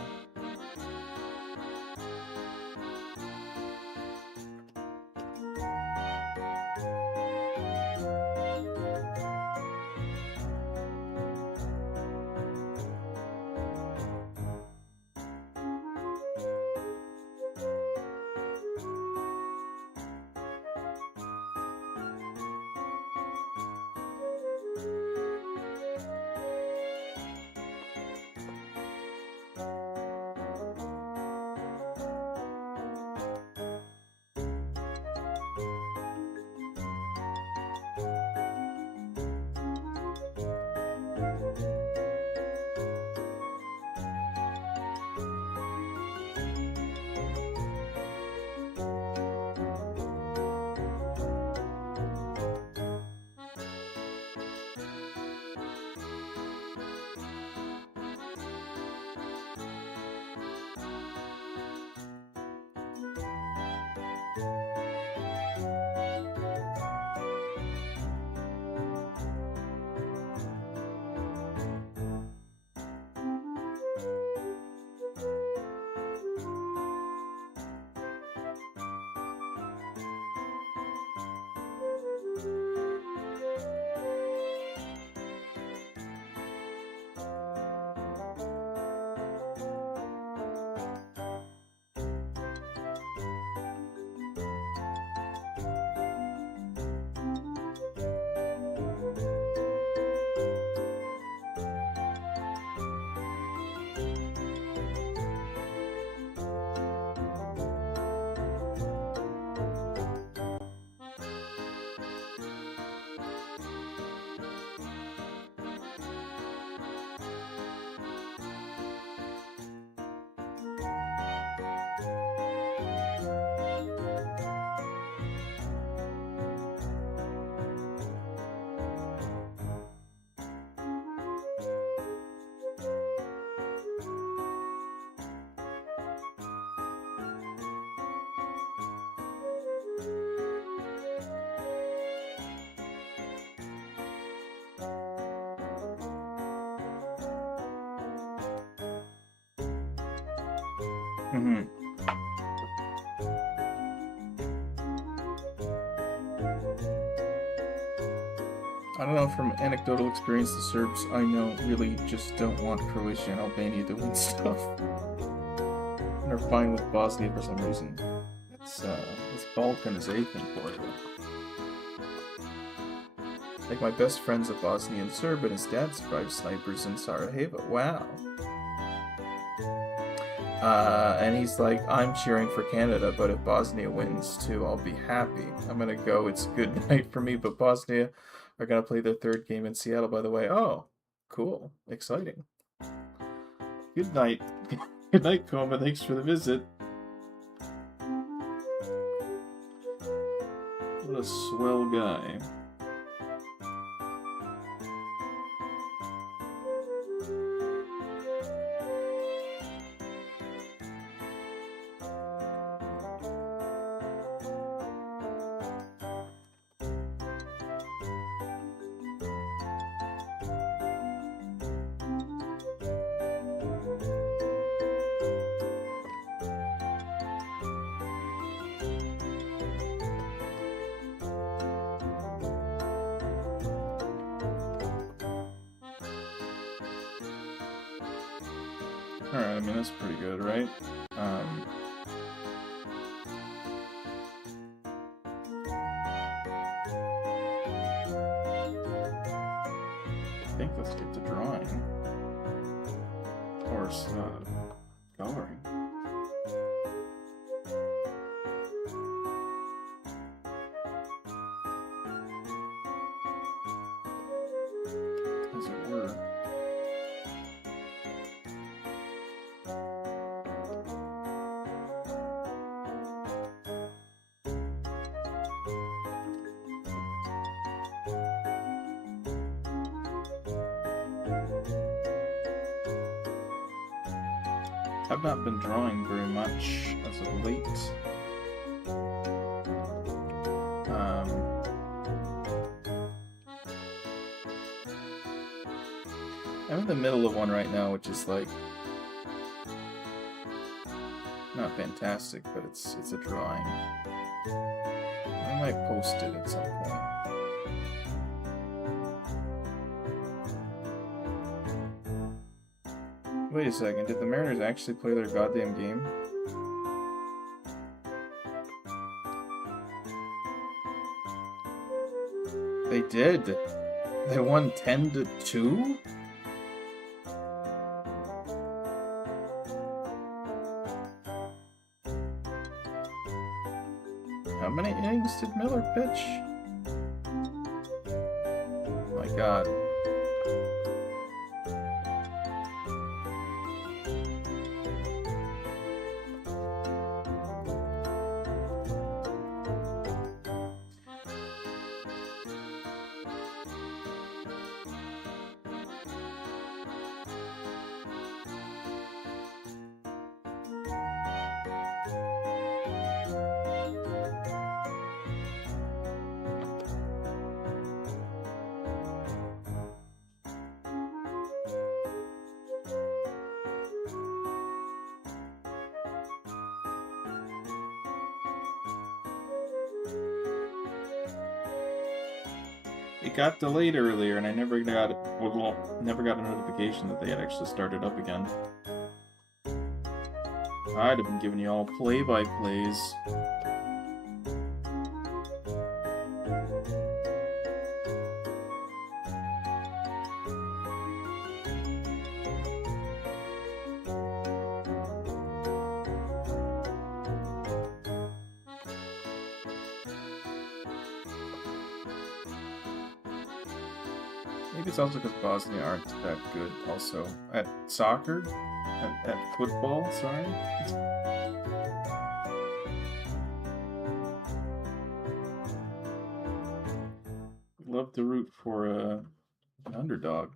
Mm-hmm. I don't know, from anecdotal experience, the Serbs I know really just don't want Croatia and Albania to win stuff. And are fine with Bosnia for some reason. It's balkanization for you. Like my best friend's a Bosnian Serb and his dad survived snipers in Sarajevo. Wow. And he's like, I'm cheering for Canada, but if Bosnia wins too, I'll be happy. I'm gonna go. It's good night for me, but Bosnia are gonna play their third game in Seattle, by the way. Oh, cool. Exciting. Good night. Good night, Coma. Thanks for the visit. What a swell guy. Alright, I mean, that's pretty good, right? I think let's get to drawing. Or, coloring. as it were. I've not been drawing very much as of late. I'm in the middle of one right now, which is like not fantastic, but it's a drawing. I might post it at some point. Wait a second, did the Mariners actually play their goddamn game? They did! They won 10-2? How many innings did Miller pitch? Oh my god. It got delayed earlier, and I never got a notification that they had actually started up again. I'd have been giving you all play-by-plays. Maybe it's also because Bosnia aren't that good also. At soccer? At football, sorry? Love to root for an underdog.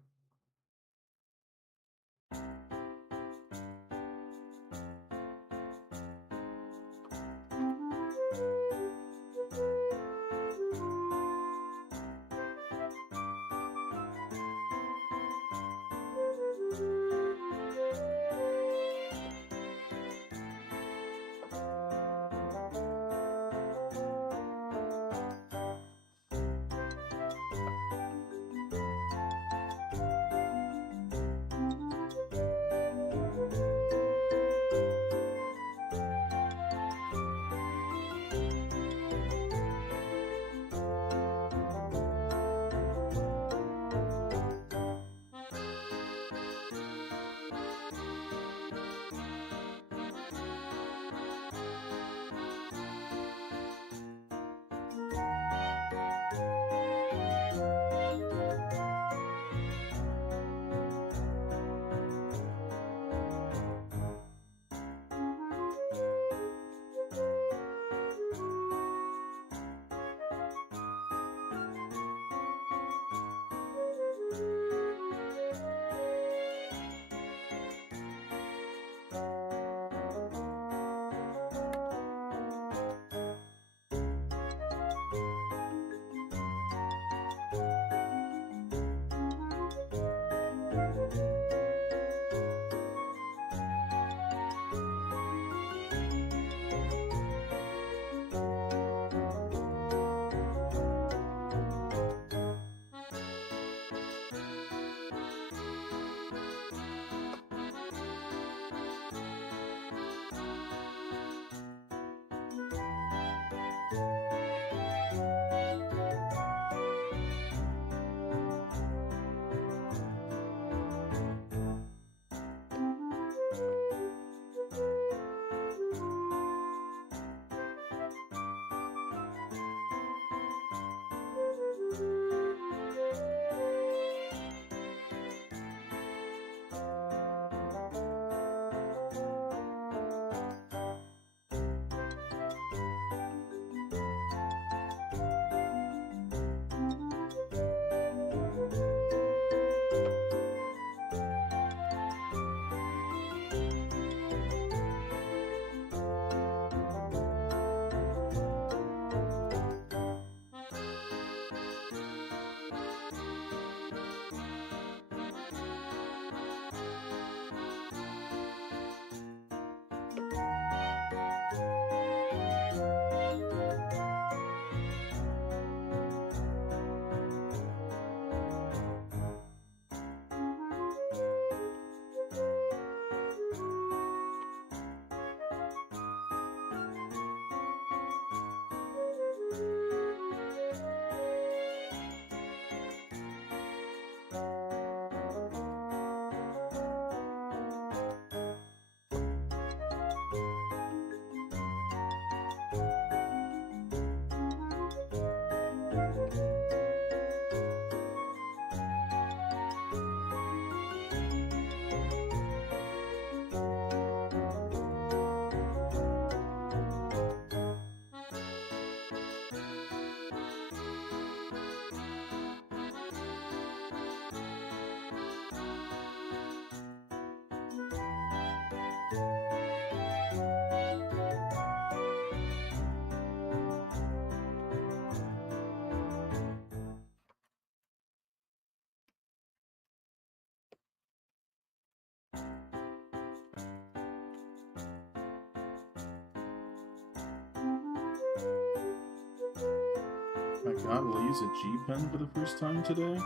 God, we'll use a G-pen for the first time today.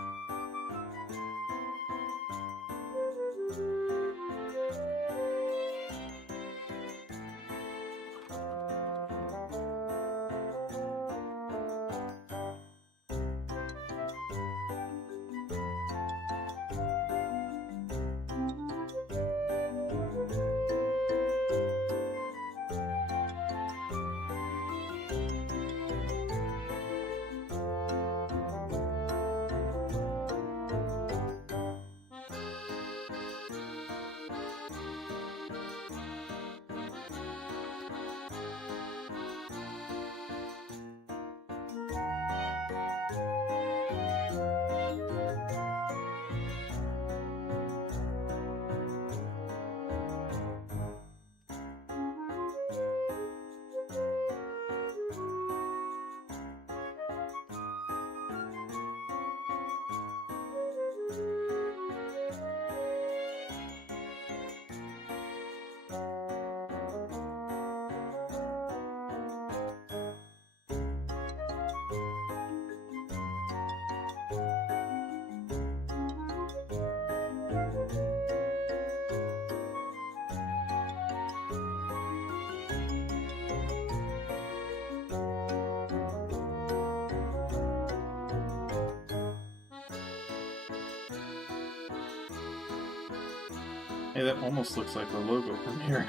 Hey, that almost looks like the logo from here.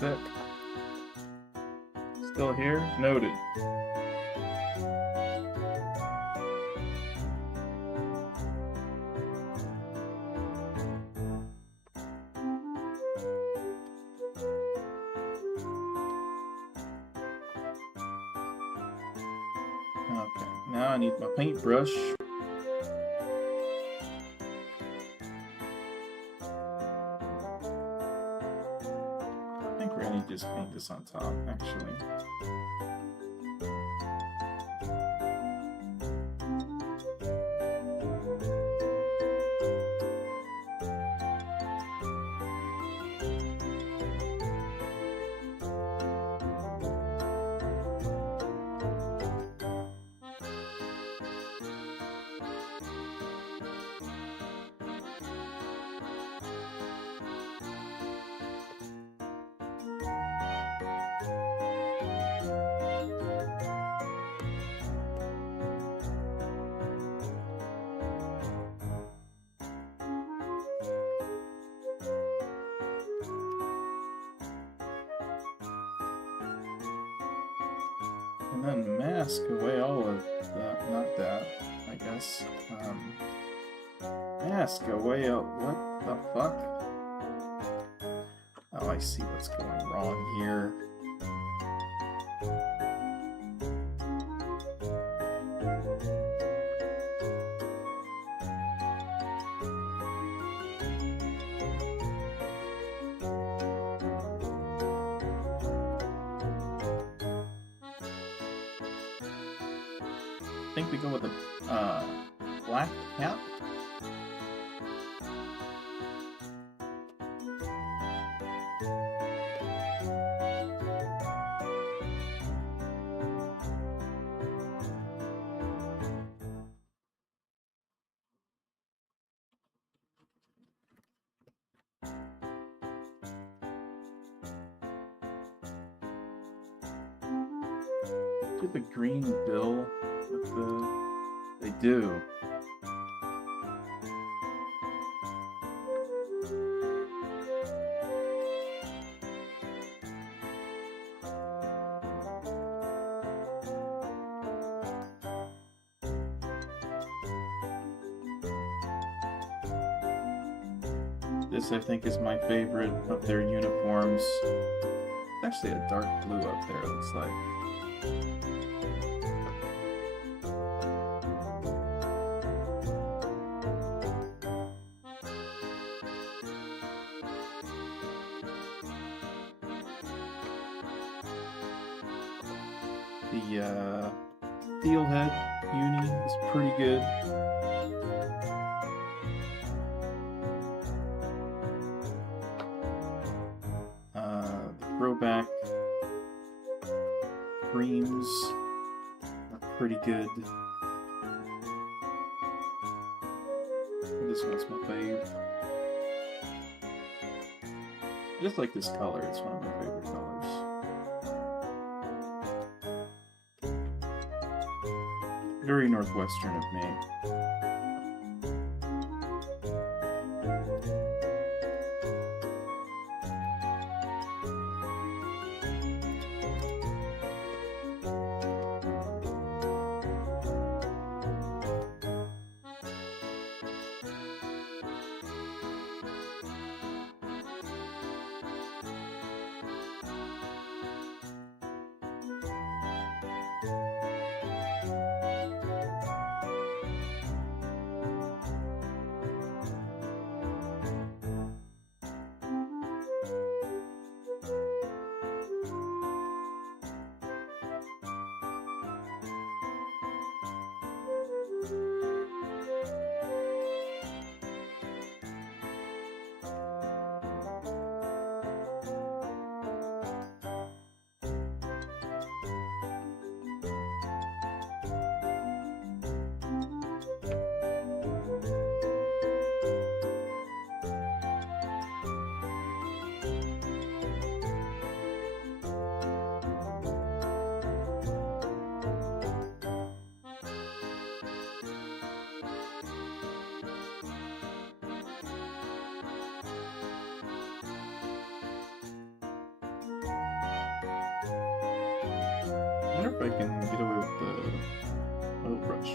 That still here? Noted. Okay, now I need my paintbrush. Just paint this on top, actually. And then mask away all of that, not that, I guess. Mask away, what the fuck? Oh, I see what's going wrong here. I think we go with the black cap. Get the green bill with the... They do. This, I think, is my favorite of their uniforms. It's actually a dark blue up there, it looks like. The Steelhead uni is pretty good. The throwback creams are pretty good. This one's my fave. I just like this color, it's one of my favorite colors. Very northwestern of me. I wonder if I can get away with the oil brush.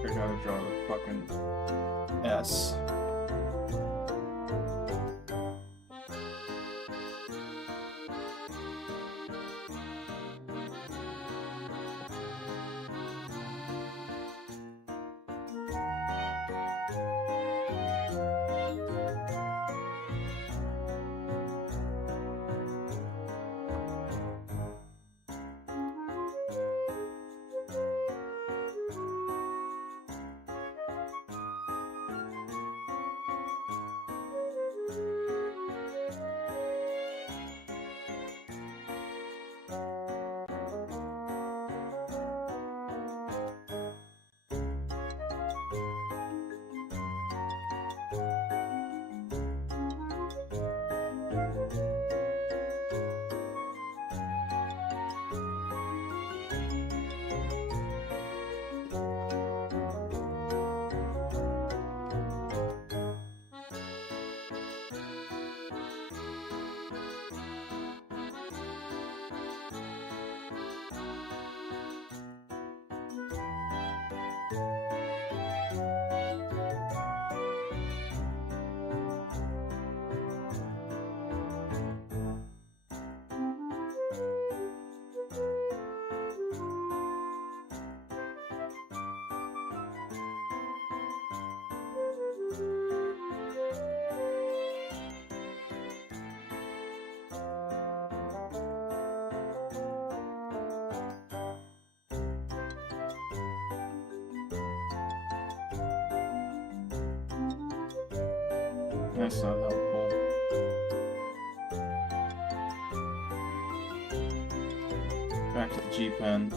I gotta draw the fucking S. That's not helpful. Back to the G-pen.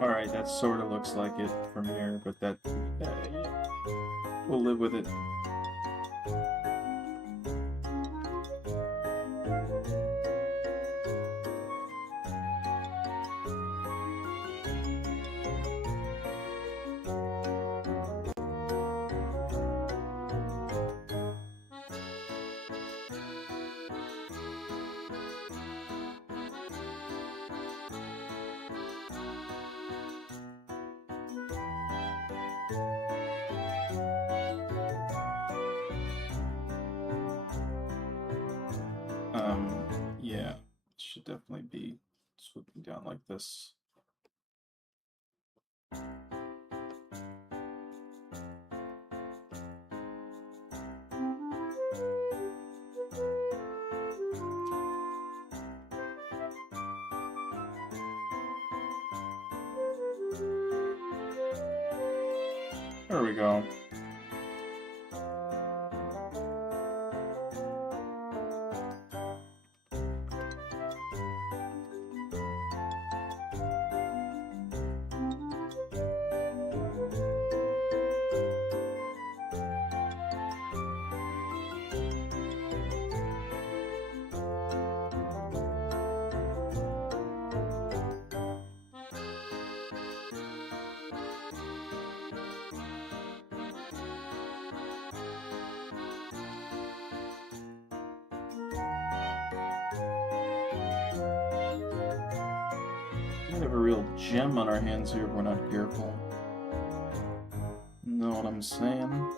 Alright, that sort of looks like it from here, but that... yeah. We'll live with it. Yeah, it should definitely be swooping down like this. There we go. We have a real gem on our hands here if we're not careful. Know what I'm saying?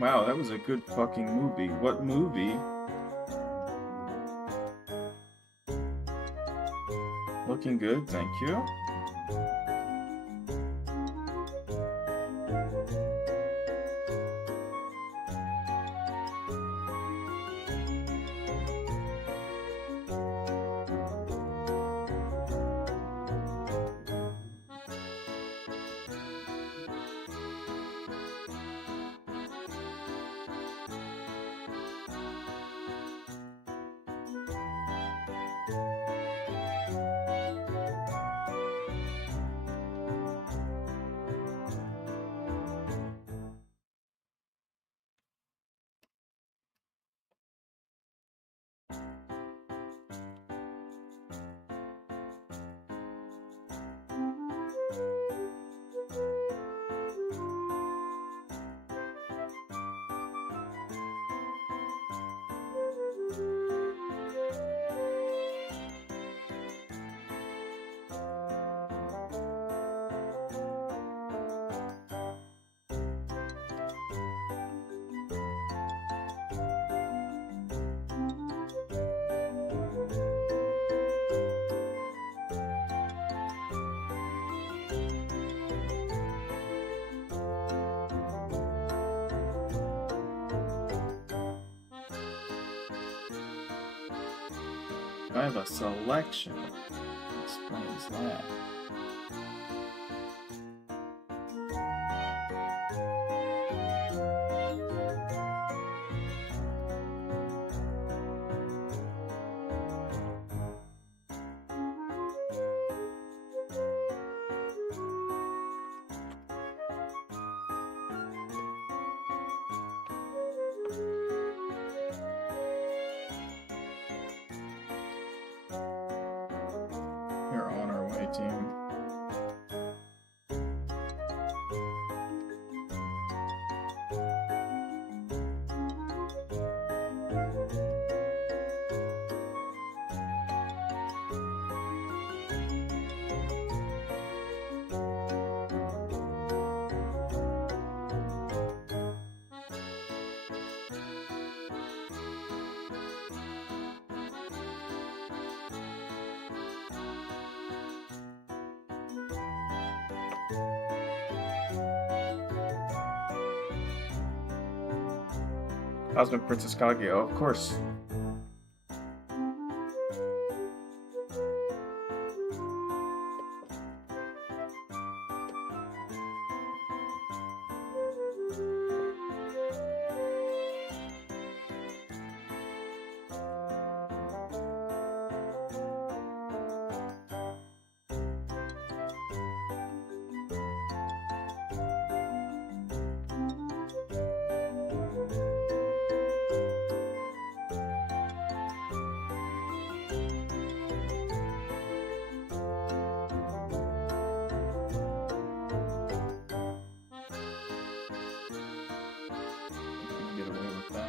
Wow, that was a good fucking movie. What movie? Looking good, thank you. I have a selection. Explains that. You're on our way, team. Cosmic Princess Kaguya, of course. Get away with that.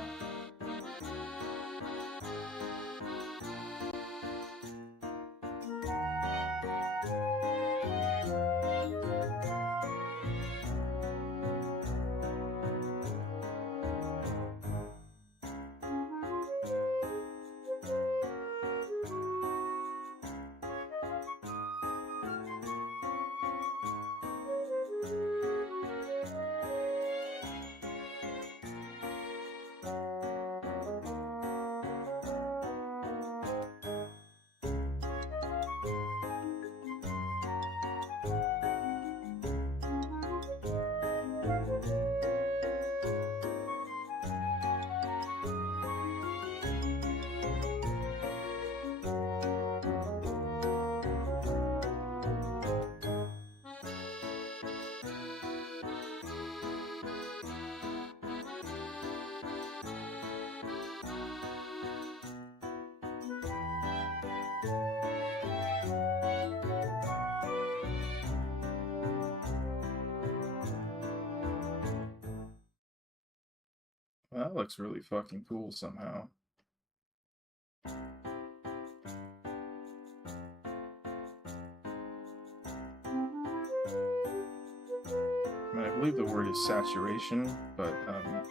Well, that looks really fucking cool somehow. I mean, I believe the word is saturation, but okay.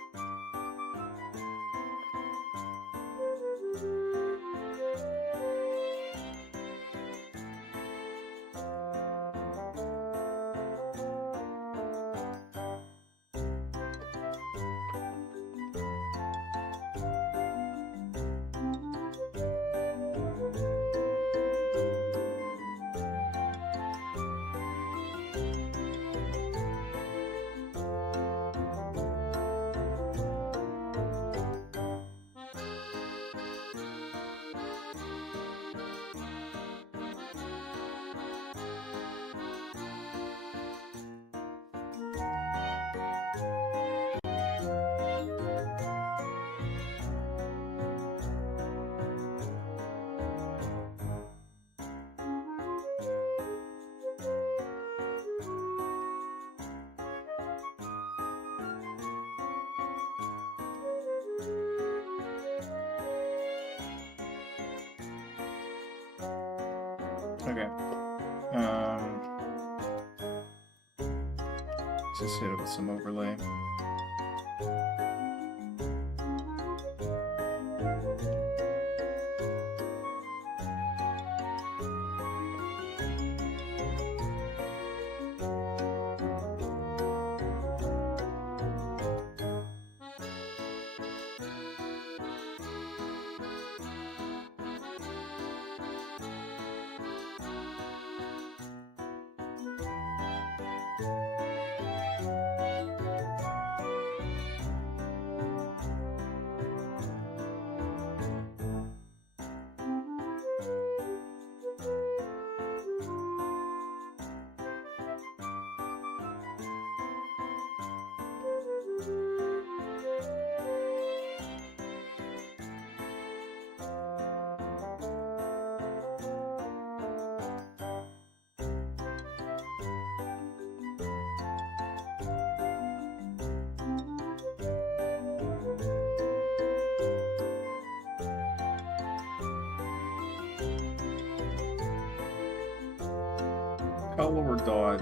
Just hit it with some overlay. Yell or dodge?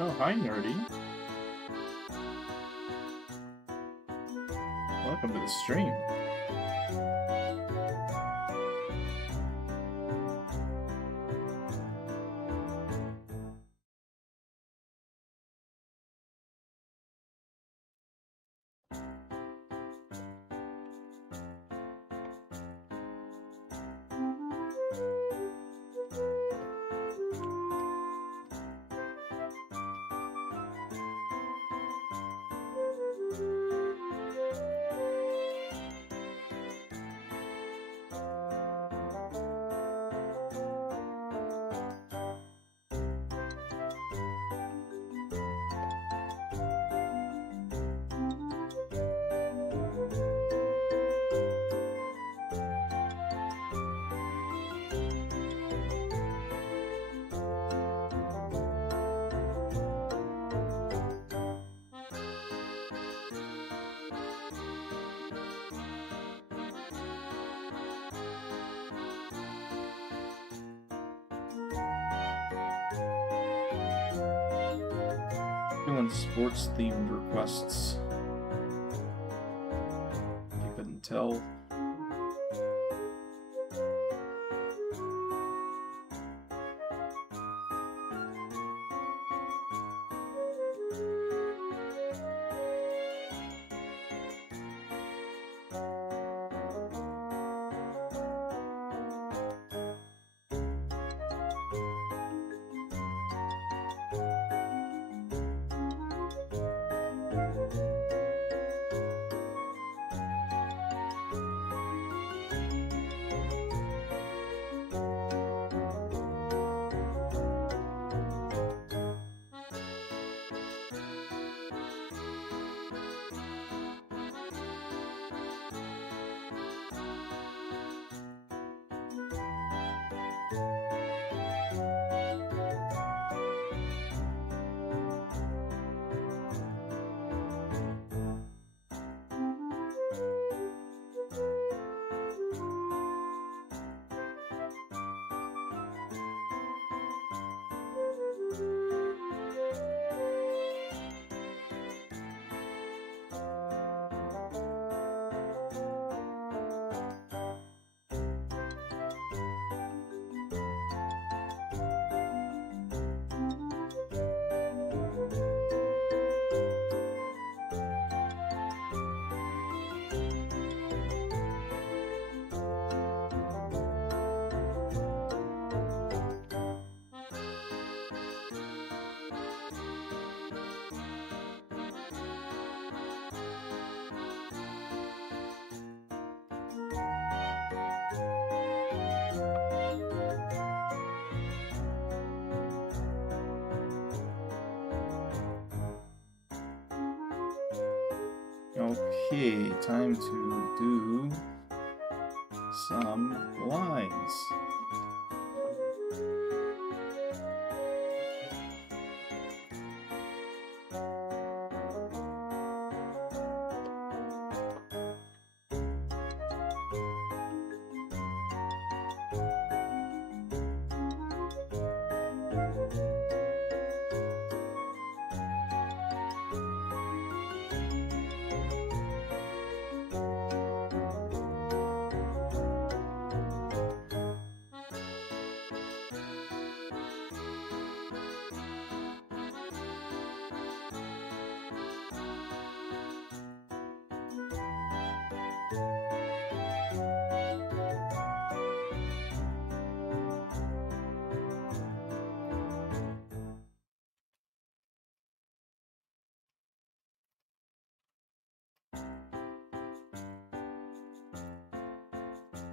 Oh, hi, Nerdy. Welcome to the stream. Doing sports themed requests. You couldn't tell. Okay, time to do some lines.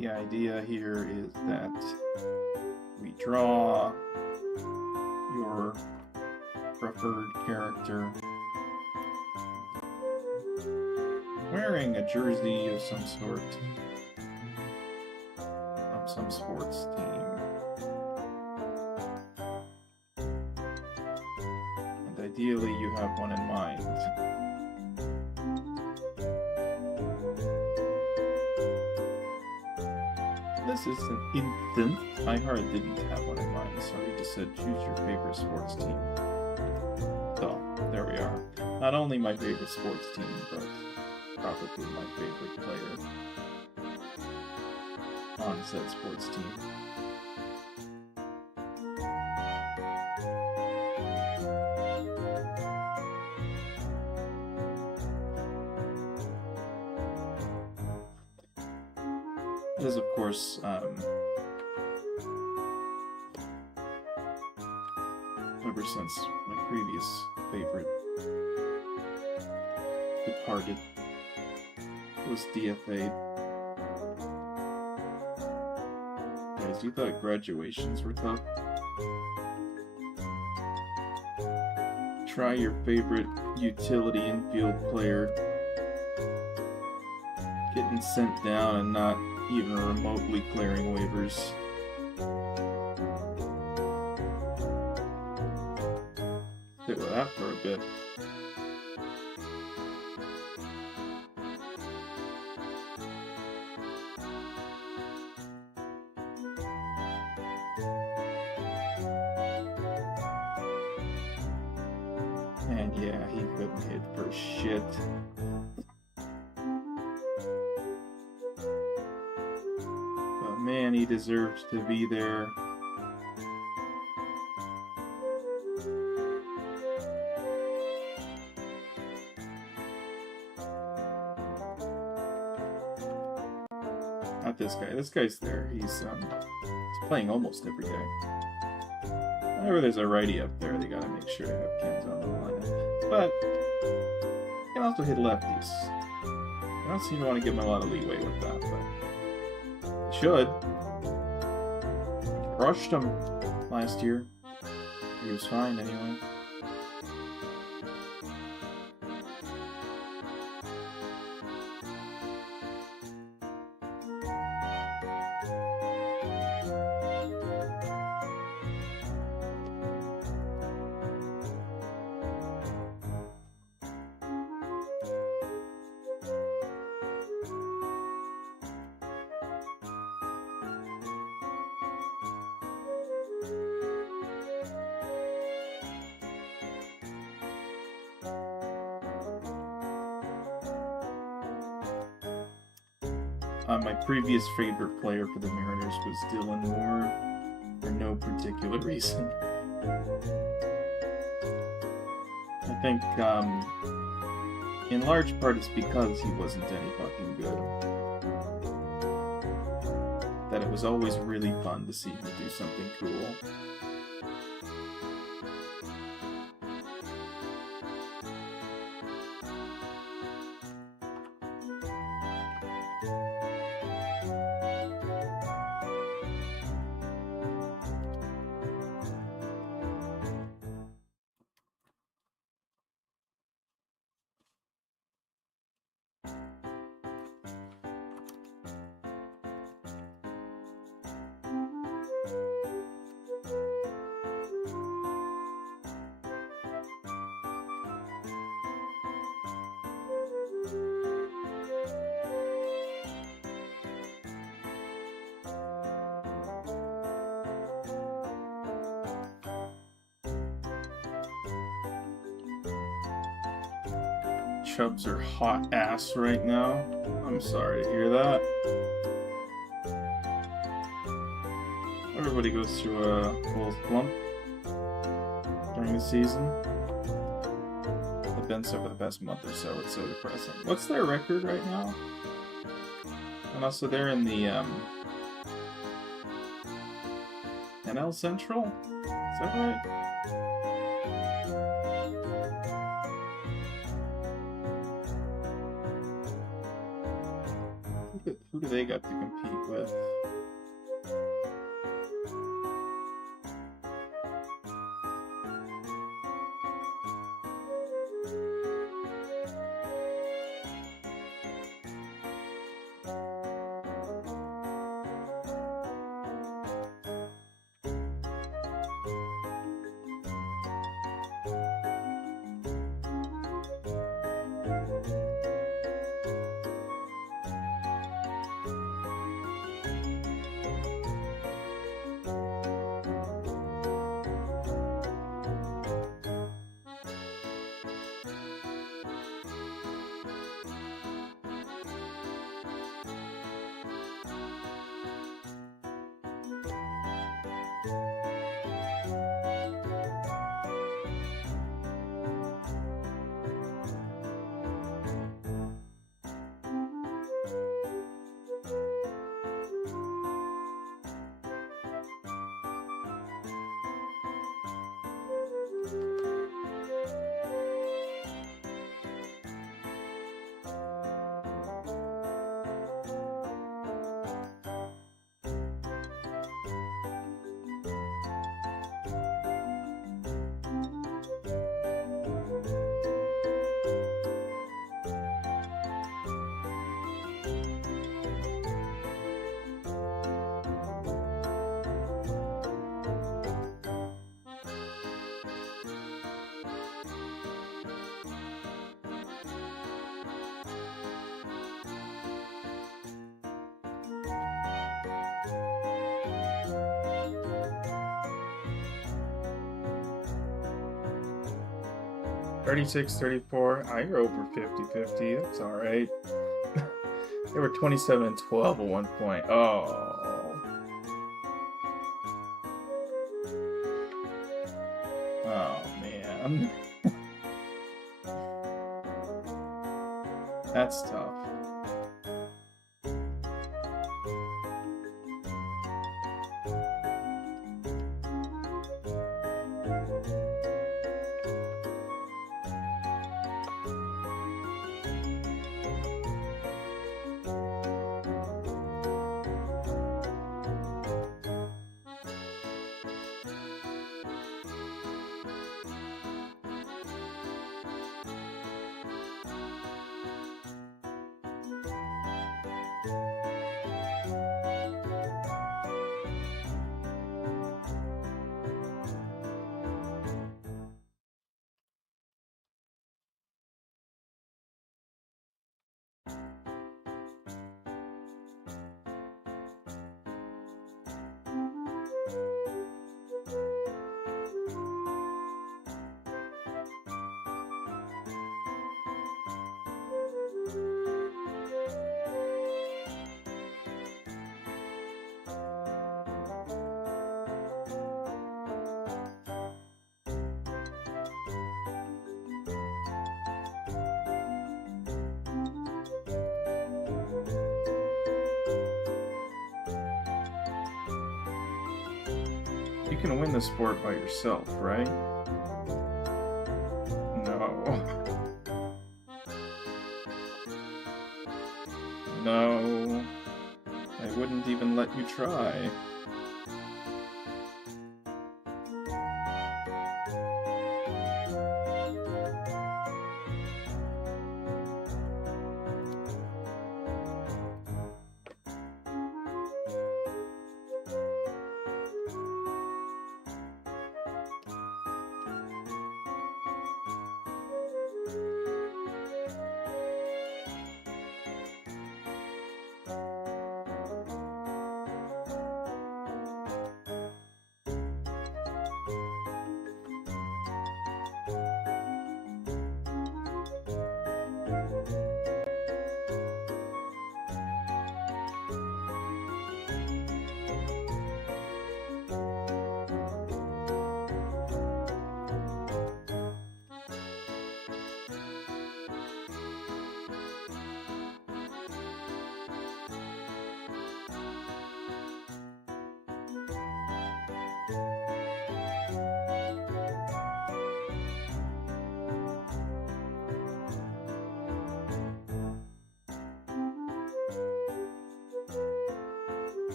The idea here is that we draw your preferred character wearing a jersey of some sort from some sports team. And ideally you have one in mind. This is an infant. iHeart didn't have one in mind, so he just said choose your favorite sports team. So, there we are. Not only my favorite sports team, but probably my favorite player on said sports team. This, of course, ever since my previous favorite departed, was DFA'd. Guys, you thought graduations were tough? Try your favorite utility infield player getting sent down and not even remotely clearing waivers. Sit with that for a bit. And yeah, he couldn't hit for shit. But man, he deserves to be there. Not this guy. This guy's there. He's playing almost every day. Whenever there's a righty up there, they gotta make sure to have Ken's on the lineup. But you can also hit lefties. I don't seem to want to give him a lot of leeway with that, but should. Crushed him last year. He was fine anyway. My previous favorite player for the Mariners was Dylan Moore, for no particular reason. I think, in large part it's because he wasn't any fucking good. That it was always really fun to see him do something cool. Chubs are hot ass right now. I'm sorry to hear that. Everybody goes through a little slump during the season. They've been so for the past month or so. It's so depressing. What's their record right now? And also they're in the NL Central? Is that right? who do they got to compete with? $36, $34. You're over 50-50. That's all right. They were 27 and 12 at one point. Oh. Oh man. That's tough. You can win the sport by yourself, right? No. No. I wouldn't even let you try.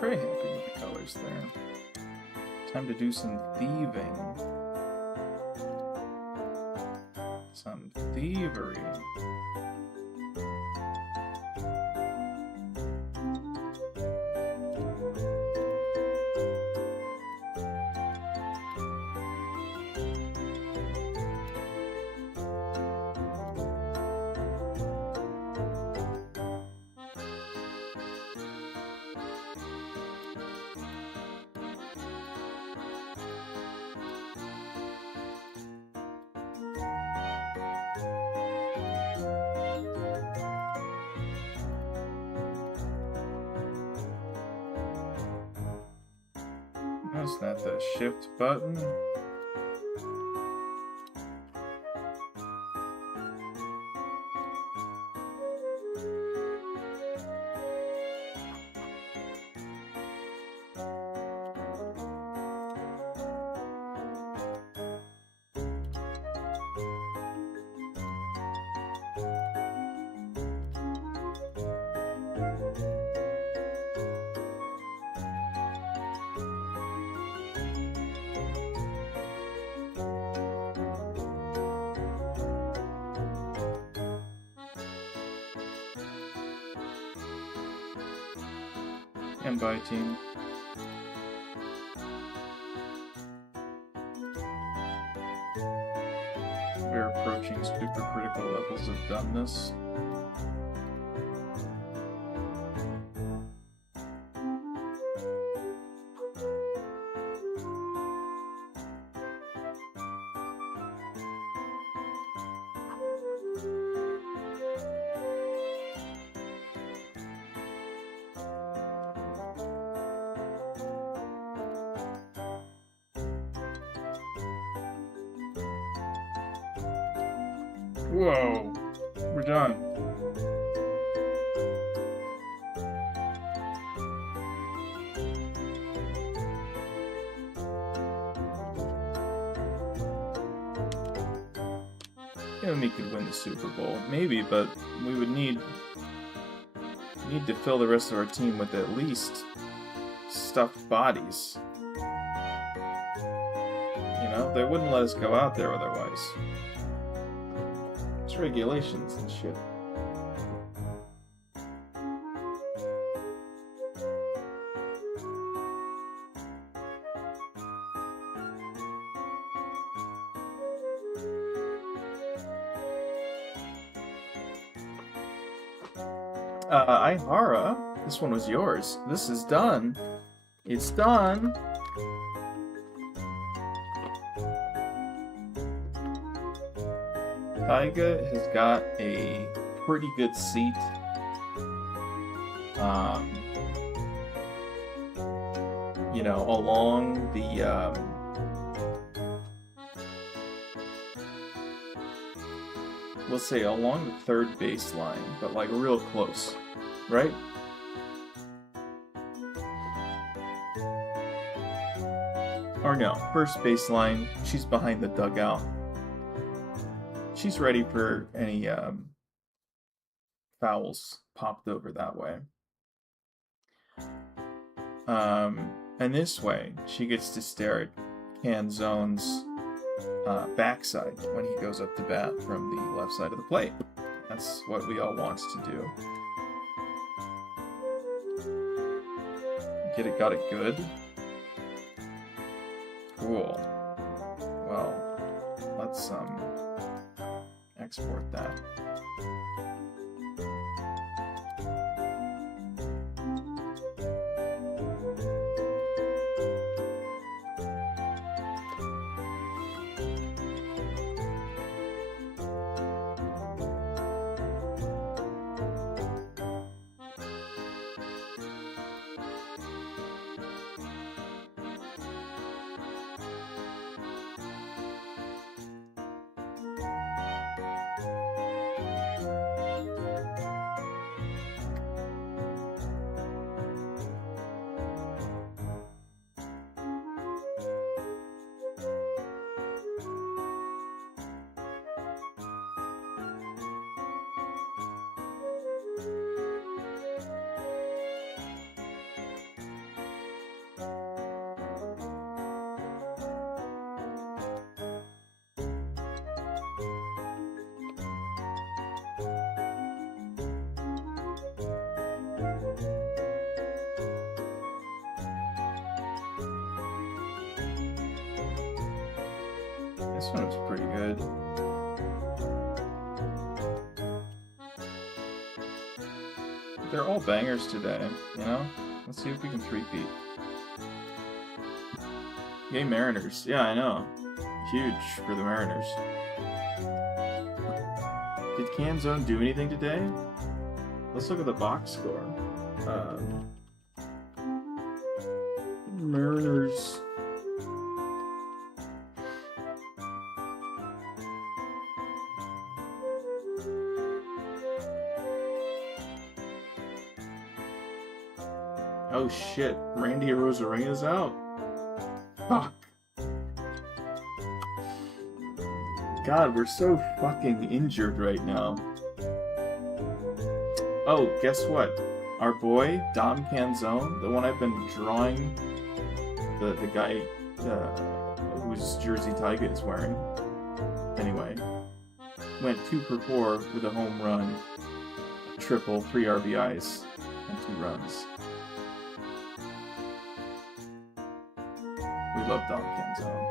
pretty happy with the colors there. Time to do some thieving. Some thievery. That's not the shift button. And bye, team. We're approaching supercritical levels of dumbness. Whoa, we're done. Naomi could win the Super Bowl, maybe, but we would need to fill the rest of our team with at least stuffed bodies. You know, they wouldn't let us go out there otherwise. It's regulations and shit. Ihara, this one was yours. This is done. It's done. Taiga has got a pretty good seat. You know, along the let's say along the third baseline, but like real close, right? Or no, first baseline, she's behind the dugout. She's ready for any fouls popped over that way. And this way, she gets to stare at Canzone's backside when he goes up to bat from the left side of the plate. That's what we all want to do. Got it good? Cool. Well, let's export that. This one was pretty good. They're all bangers today, you know? Let's see if we can three-peat. Yay, Mariners. Yeah, I know. Huge for the Mariners. Did Canzone do anything today? Let's look at the box score. Mariners. Oh shit, Randy Rosarena's out. Fuck. God, we're so fucking injured right now. Oh, guess what? Our boy, Dom Canzone, the one I've been drawing, the guy whose jersey Tyga is wearing, anyway, went 2 for 4 with a home run, a triple, 3 RBIs, and 2 runs. We love Dom Canzone.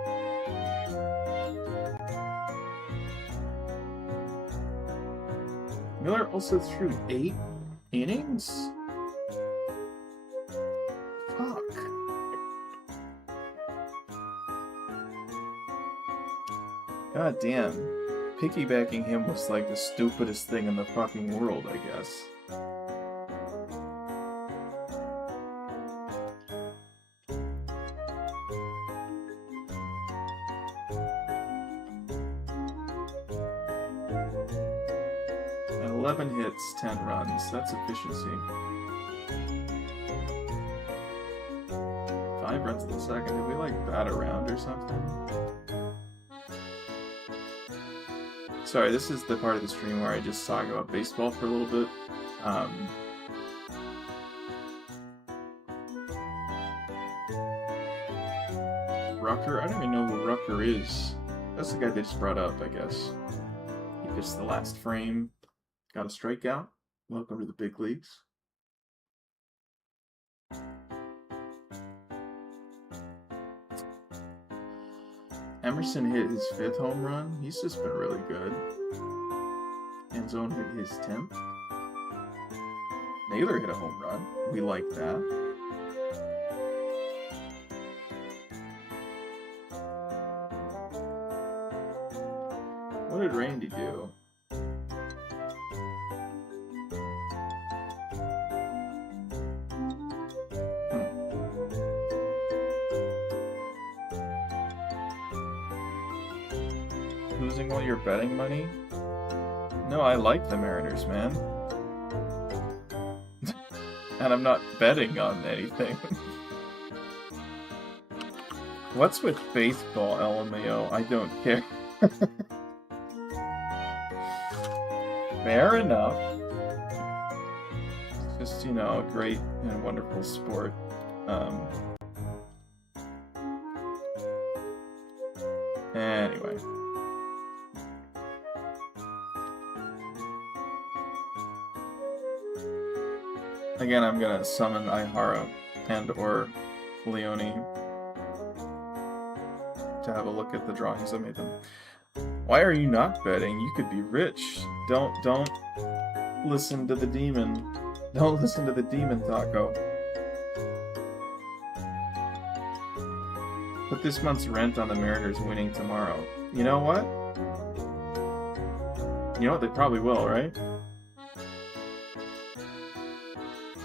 Miller also threw 8 innings? Fuck. God damn. Piggybacking him was like the stupidest thing in the fucking world, I guess. At 11 hits, 10 runs. That's efficiency. 5 runs in the second. Did we like bat around or something? Sorry, this is the part of the stream where I just talk about baseball for a little bit. Rucker? I don't even know who Rucker is. That's the guy they just brought up, I guess. He pitched the last frame. Got a strikeout. Welcome to the big leagues. Emerson hit his 5th home run. He's just been really good. Canzone hit his 10th. Naylor hit a home run. We like that. What did Randy do? Losing all your betting money? No, I like the Mariners, man. And I'm not betting on anything. What's with baseball, LMAO? I don't care. Fair enough. It's just, you know, a great and wonderful sport. Anyway. Again, I'm gonna summon Ihara and or Leone to have a look at the drawings I made them. Why are you not betting? You could be rich. Don't listen to the demon. Don't listen to the demon, Taco. Put this month's rent on the Mariners winning tomorrow. You know what? You know what? They probably will, right?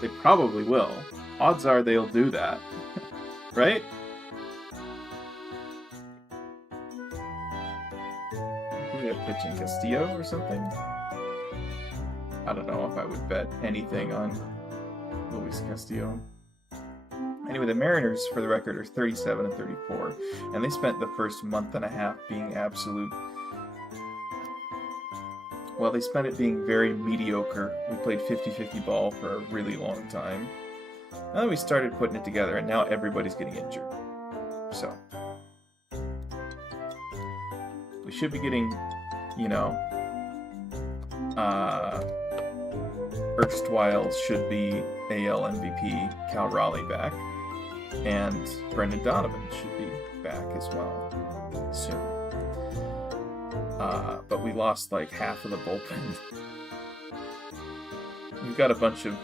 They probably will. Odds are they'll do that. Right? Maybe a pitching Castillo or something? I don't know if I would bet anything on Luis Castillo. Anyway, the Mariners, for the record, are 37 and 34, and they spent the first month and a half being absolute... Well, they spent it being very mediocre. We played 50-50 ball for a really long time. And then we started putting it together, and now everybody's getting injured. So. We should be getting, you know, erstwhile should be AL MVP Cal Raleigh back. And Brendan Donovan should be back as well soon. but we lost like half of the bullpen. We've got a bunch of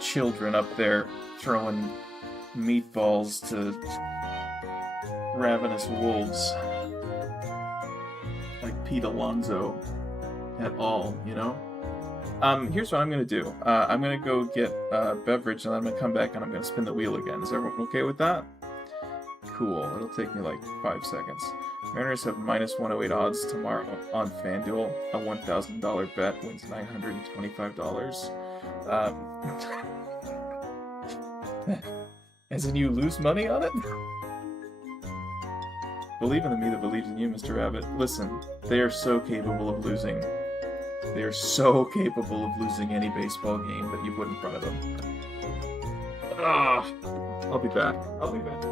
children up there throwing meatballs to ravenous wolves, like Pete Alonso at all, you know? Here's what I'm gonna do. I'm gonna go get a beverage, and then I'm gonna come back and I'm gonna spin the wheel again. Is everyone okay with that? Cool. It'll take me like 5 seconds. Mariners have -108 odds tomorrow on FanDuel. A $1,000 bet wins $925. As in you lose money on it? Believe in the me that believes in you, Mr. Rabbit. Listen, they are so capable of losing. They are so capable of losing any baseball game that you put in front of them. I'll be back. I'll be back.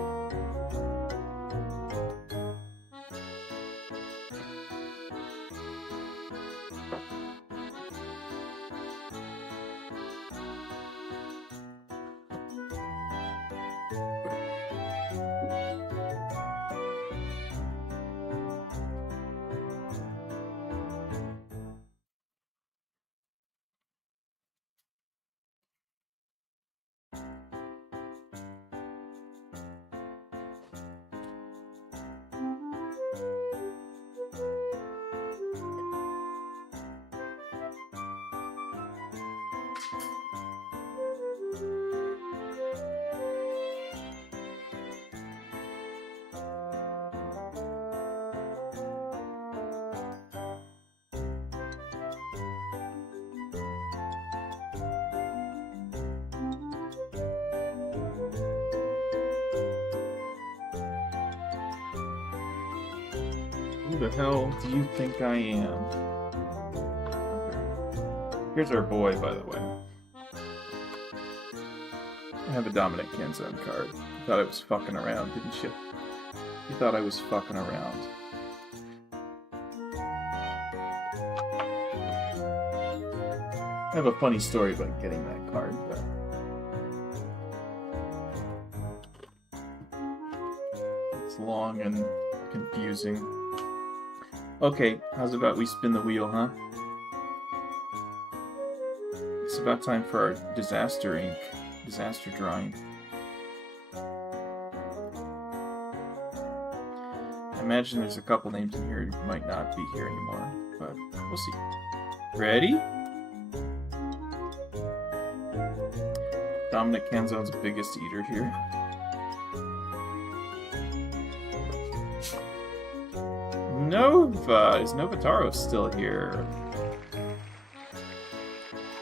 Who the hell do you think I am? Okay. Here's our boy, by the way. I have a Dominic Canzone card. You thought I was fucking around, didn't you? You thought I was fucking around. I have a funny story about getting that card, but... it's long and confusing. Okay, how's about we spin the wheel, huh? It's about time for our disaster ink. Disaster drawing. I imagine there's a couple names in here who might not be here anymore, but we'll see. Ready? Dominic Canzone's biggest eater here. Nova! Is Novataro still here?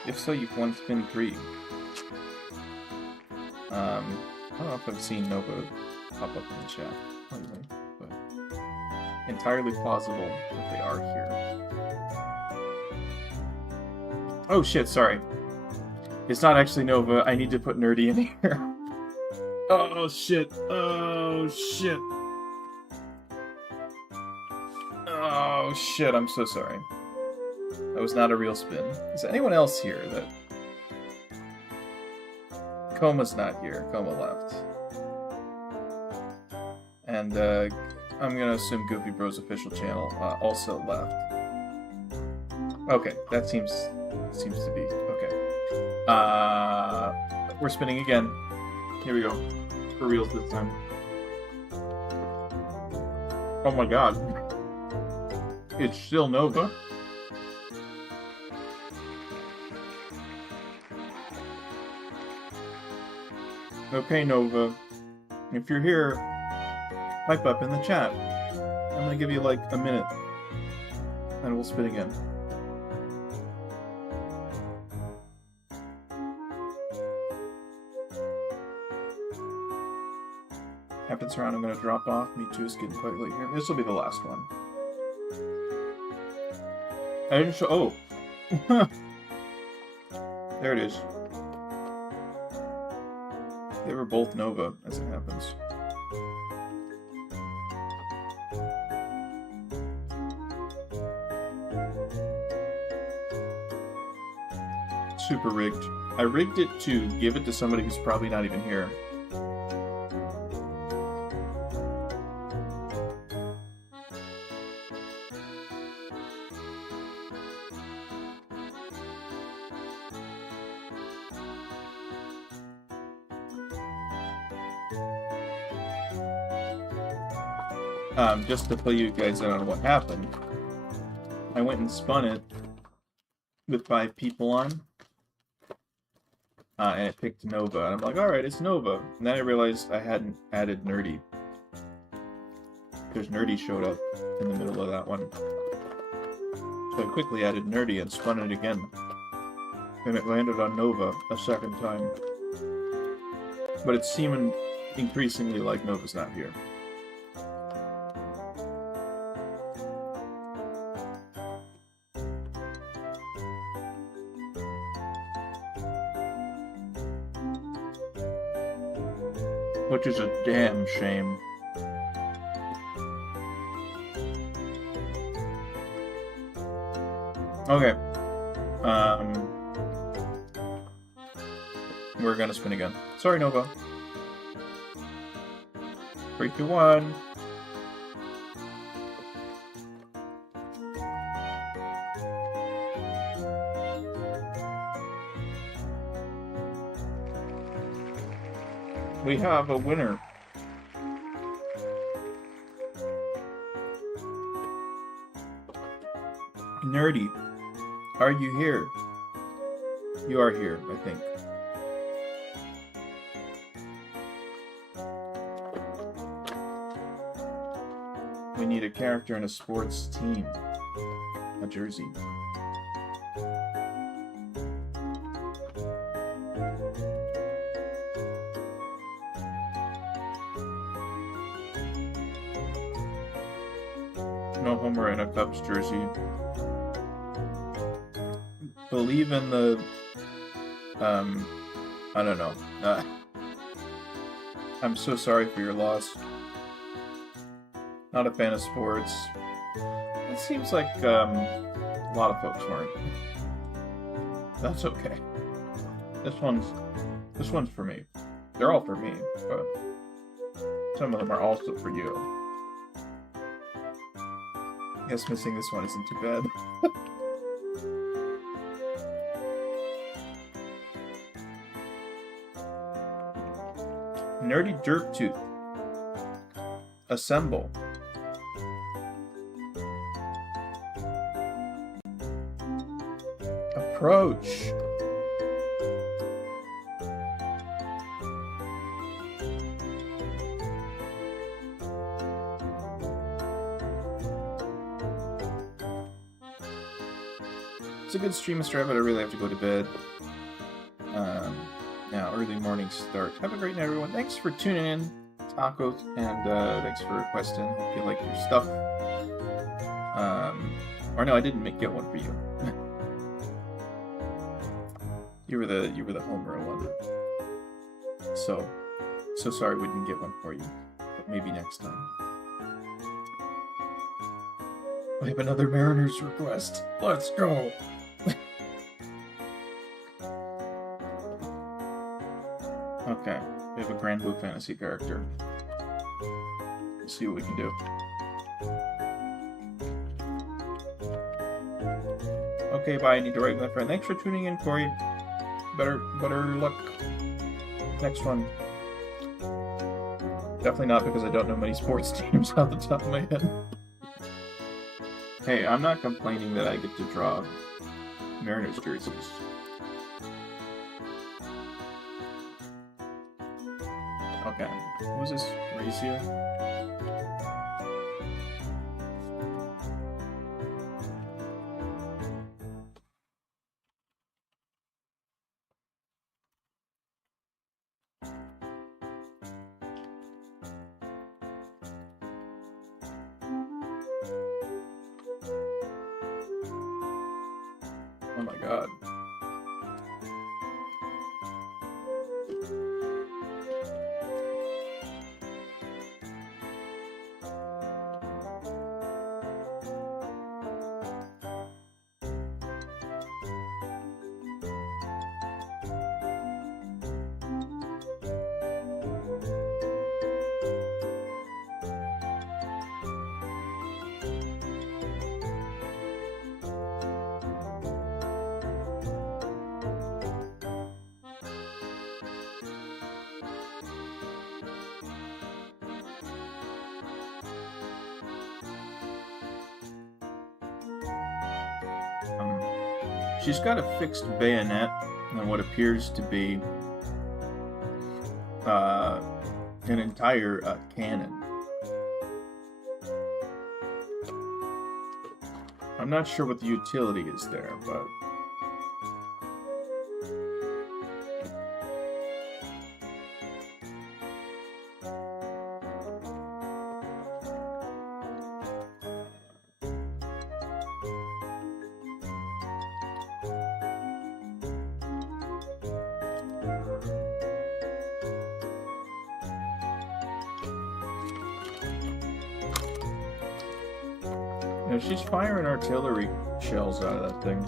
If so, you've won spin 3. I don't know if I've seen Nova pop up in the chat lately, but entirely plausible that they are here. Oh shit, sorry. It's not actually Nova. I need to put Nerdy in here. Oh shit. Oh shit. Oh shit, I'm so sorry. That was not a real spin. Is anyone else here that... Coma's not here. Coma left. And I'm gonna assume Goofy Bros official channel also left. Okay, that seems to be okay. We're spinning again. Here we go. For reals this time. Oh my god. It's still Nova. Okay, Nova. If you're here, pipe up in the chat. I'm gonna give you like a minute. And we'll spin again. Happens around, I'm gonna drop off. Me too, it's getting quite late here. This will be the last one. I didn't show. Oh! There it is. They were both Nova, as it happens. Super rigged. I rigged it to give it to somebody who's probably not even here. Just to fill you guys in on what happened, I went and spun it with 5 people on, and it picked Nova. And I'm like, alright, it's Nova. And then I realized I hadn't added Nerdy. Because Nerdy showed up in the middle of that one. So I quickly added Nerdy and spun it again. And it landed on Nova a second time. But it's seeming increasingly like Nova's not here. Which is a damn shame. Okay. We're gonna spin again. Sorry, Nova. 3, 2, 1. We have a winner. Nerdy, are you here? You are here, I think. We need a character in a sports team. A jersey. No Homer in a Cubs jersey. Believe in the... I don't know. I'm so sorry for your loss. Not a fan of sports. It seems like a lot of folks weren't. That's okay. This one's for me. They're all for me, but some of them are also for you. I guess missing this one isn't too bad. Nerdy Derp Tooth. Assemble. Approach. It's a good stream, Mr. but I really have to go to bed. Now, early morning start. Have a great night, everyone. Thanks for tuning in, Tacos, and thanks for requesting. Hope you like your stuff. Or no, I didn't get one for you. you were the Homer one. So sorry we didn't get one for you, but maybe next time. We have another Mariners request. Let's go. Okay, we have a Grand Blue Fantasy character. Let's see what we can do. Okay, bye. I need to write with my friend. Thanks for tuning in, Corey. Better luck. Next one. Definitely not because I don't know many sports teams off the top of my head. Hey, I'm not complaining that I get to draw Mariners jerseys. Okay, what was this? Razia? Oh my god. She's got a fixed bayonet and what appears to be an entire cannon. I'm not sure what the utility is there, but... You know, she's firing artillery shells out of that thing.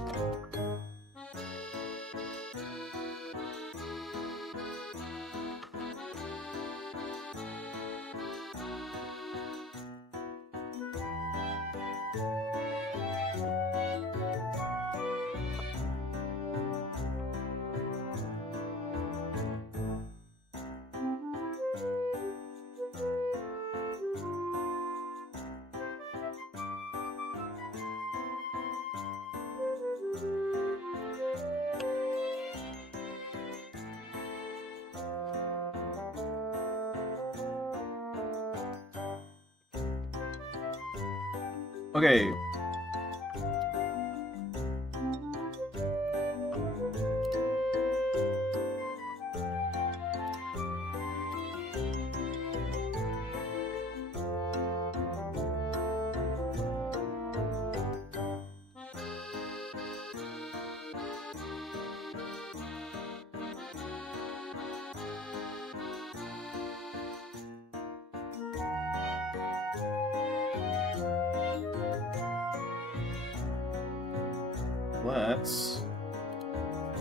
Okay.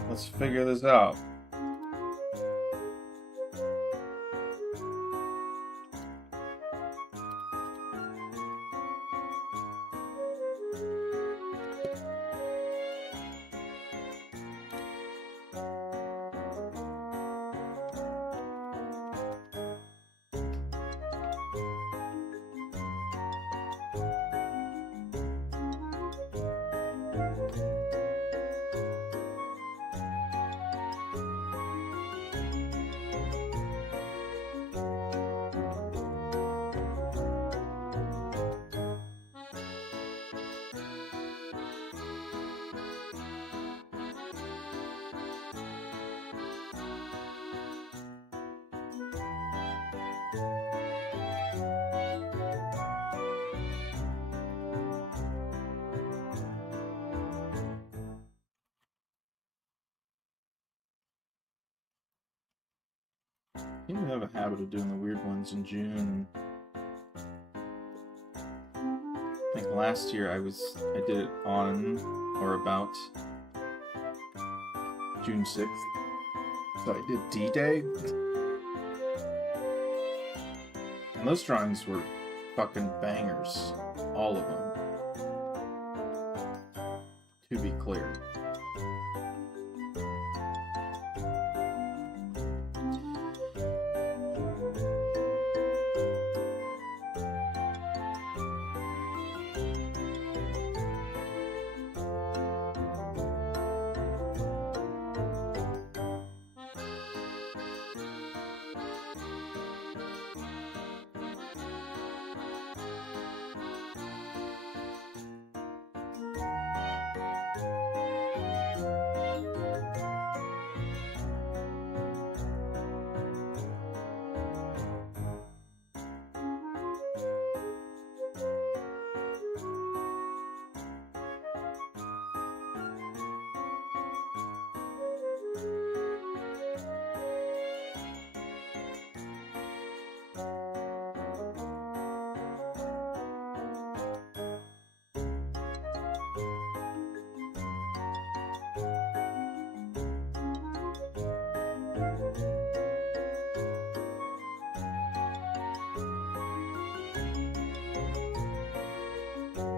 Let's figure this out. You have a habit of doing the weird ones in June. I think last year I did it on or about June 6th. So I did D-Day. And those drawings were fucking bangers. All of them. To be clear.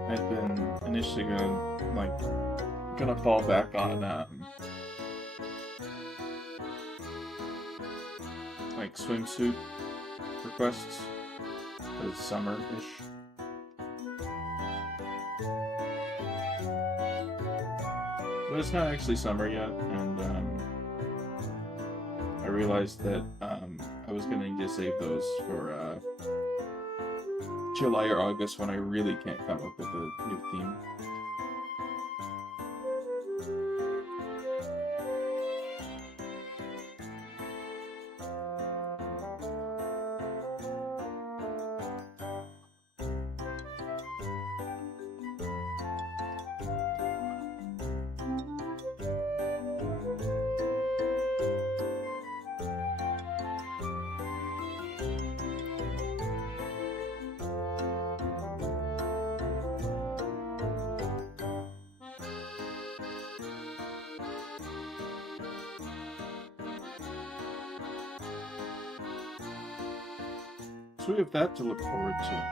I've been initially gonna fall back on like swimsuit requests because it's summer-ish. But it's not actually summer yet, and I realized that I was gonna need to save those for July or August when I really can't come up with a new theme. So we have that to look forward to.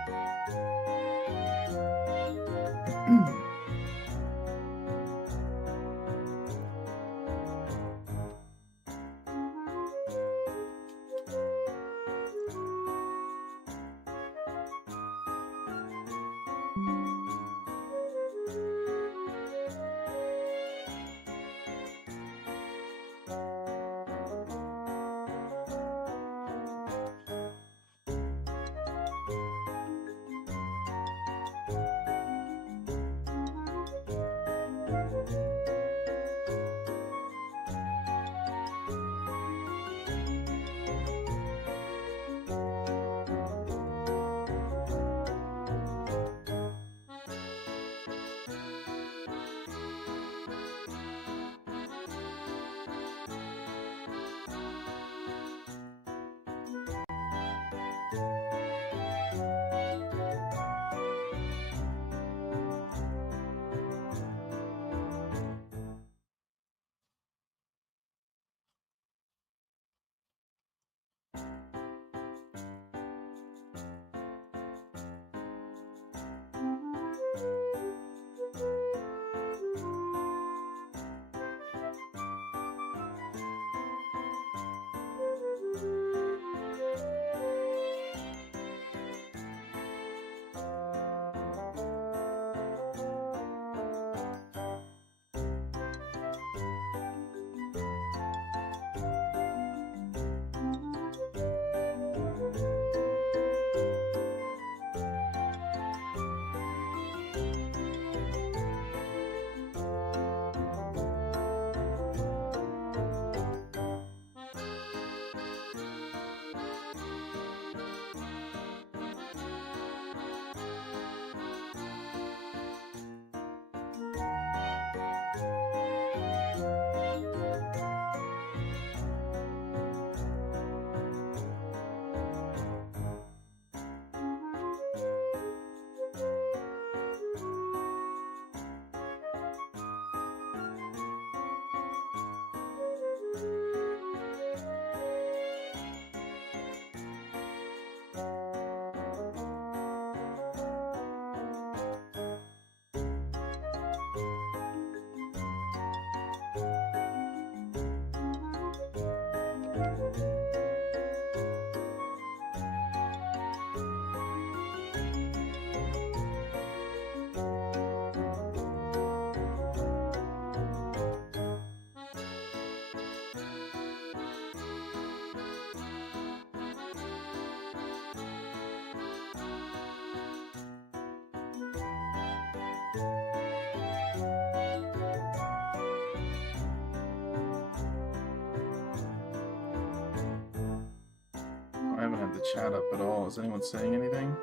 I haven't had the chat up at all. Is anyone saying anything?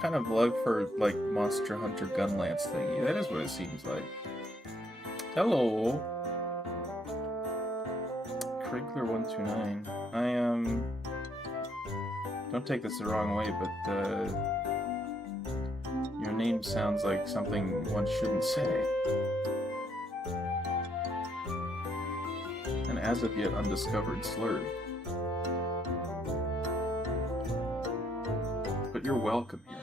Kind of love for like Monster Hunter Gunlance thingy. That is what it seems like. Hello, Crinkler129. Don't take this the wrong way, but your name sounds like something one shouldn't say. An as of yet undiscovered slur. But you're welcome here.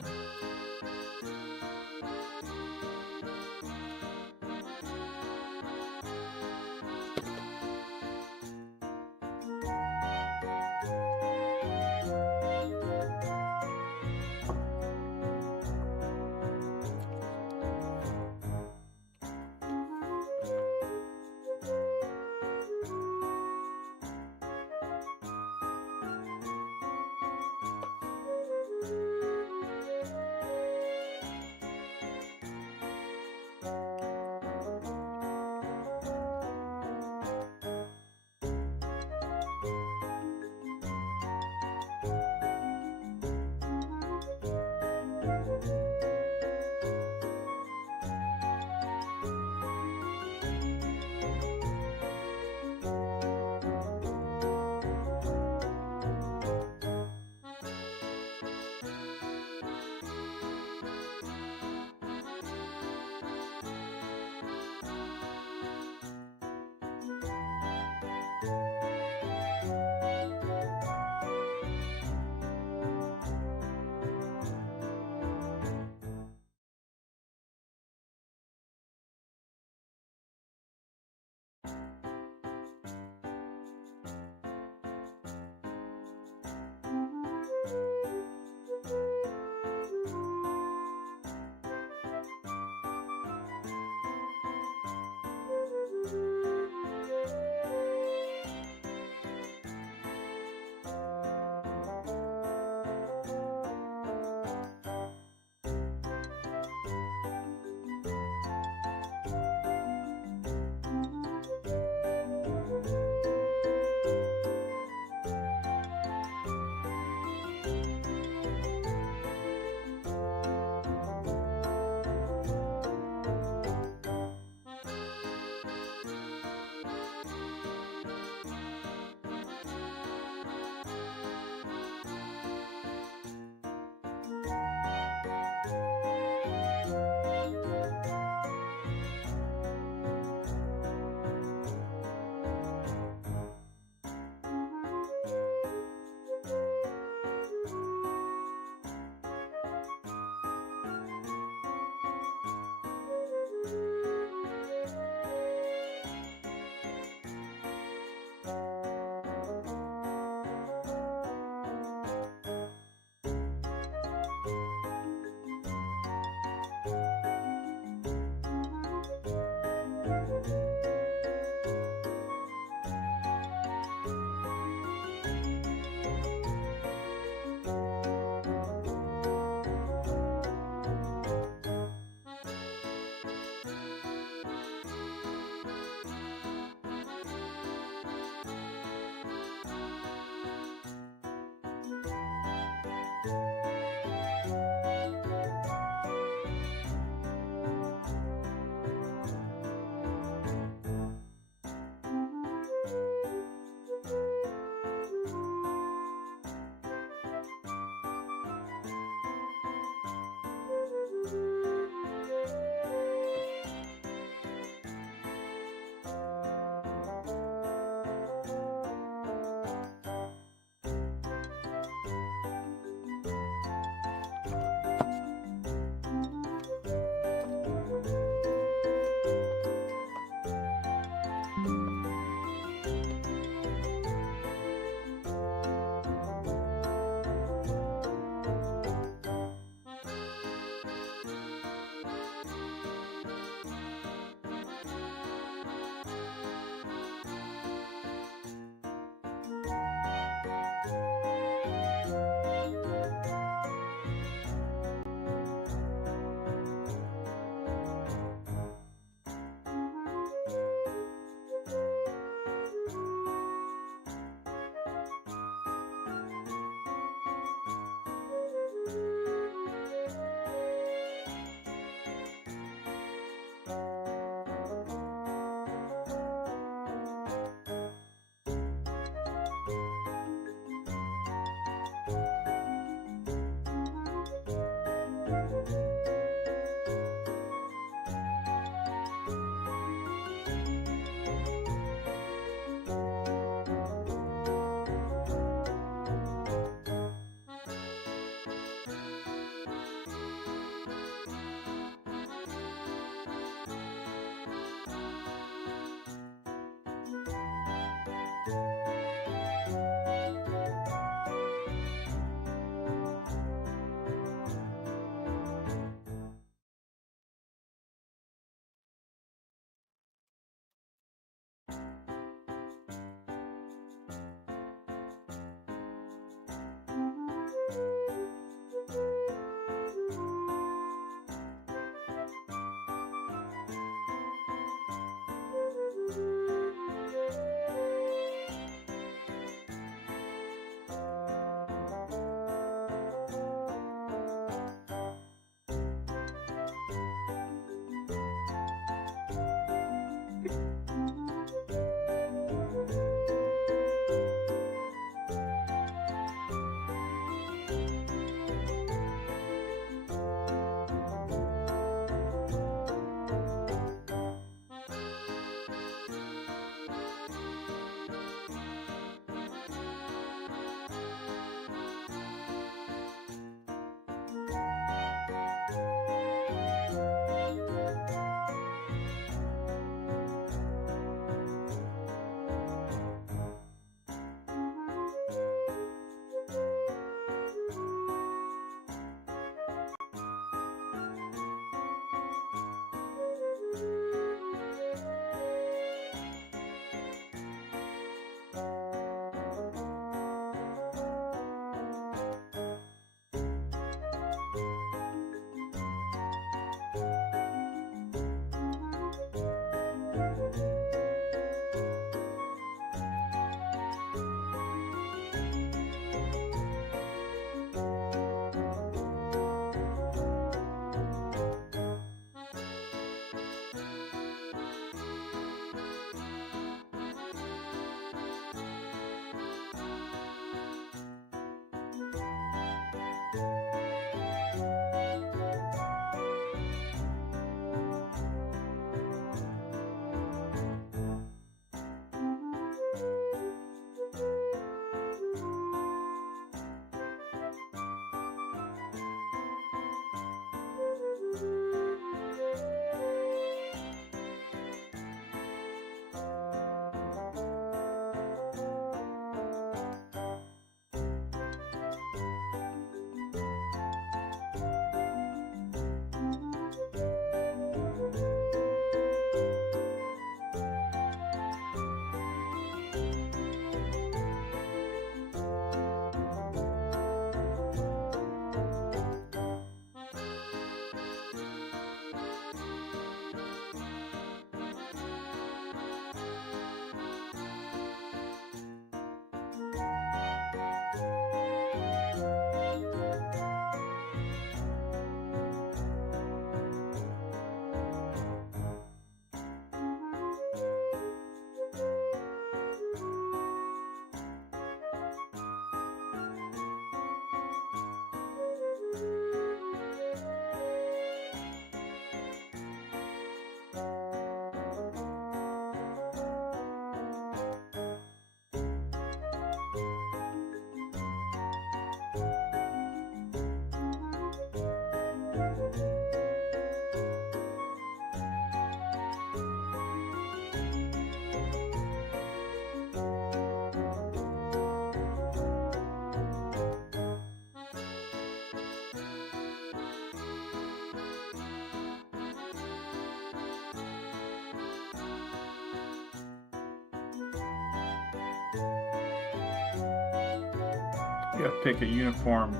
You gotta pick a uniform.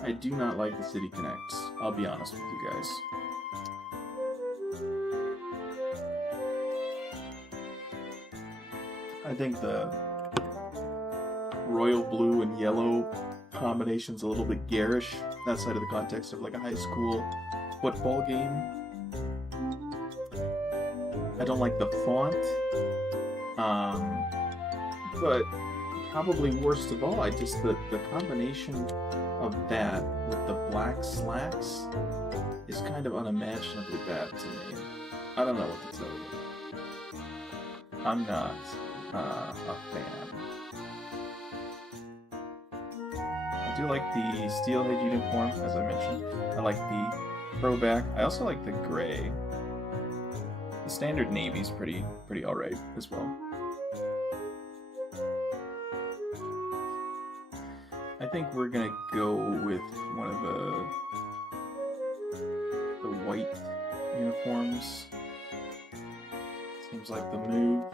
I do not like the City Connects. I'll be honest with you guys. I think the royal blue and yellow combination's a little bit garish outside of the context of like a high school football game. I don't like the font. But probably worst of all, the combination of that with the black slacks is kind of unimaginably bad to me. I don't know what to tell you. I'm not a fan. I do like the steelhead uniform, as I mentioned. I like the throwback. I also like the gray. The standard navy's pretty alright as well. I think we're gonna go with one of the white uniforms. Seems like the move.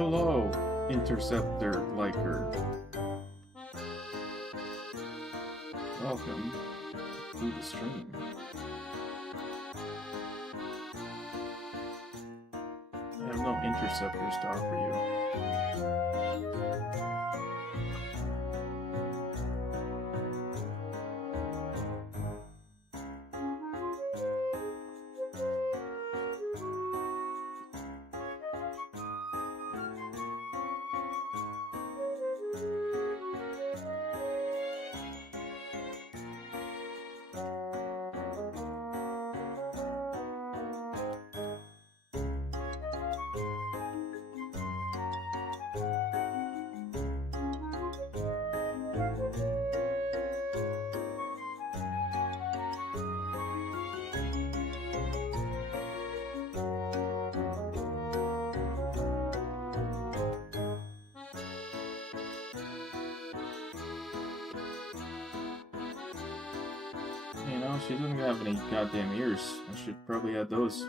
Hello, Interceptor Liker. Welcome to the stream. I have no interceptors to offer you. You know, she doesn't have any goddamn ears. I should probably add those.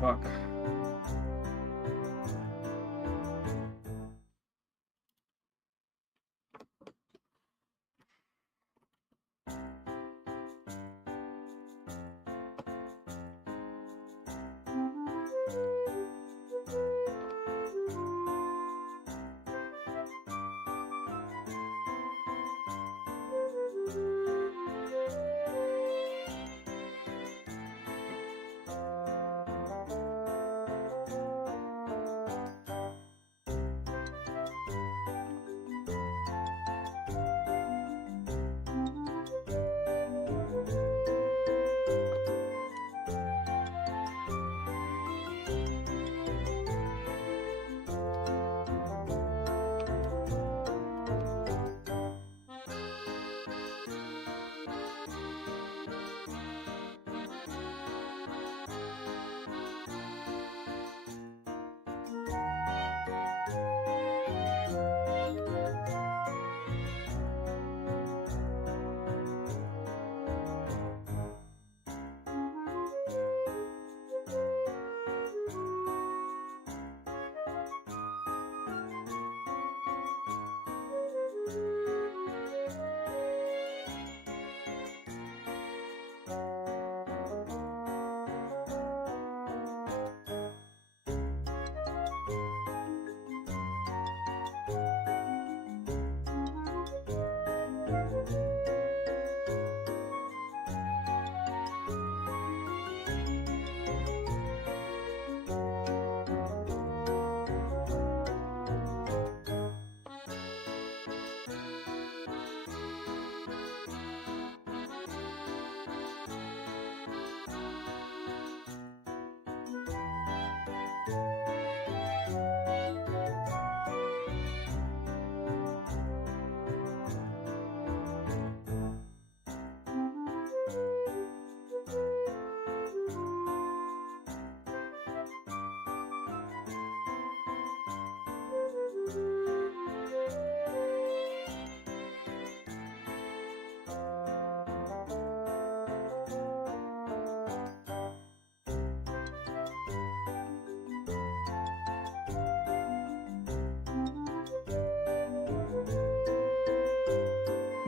Fuck.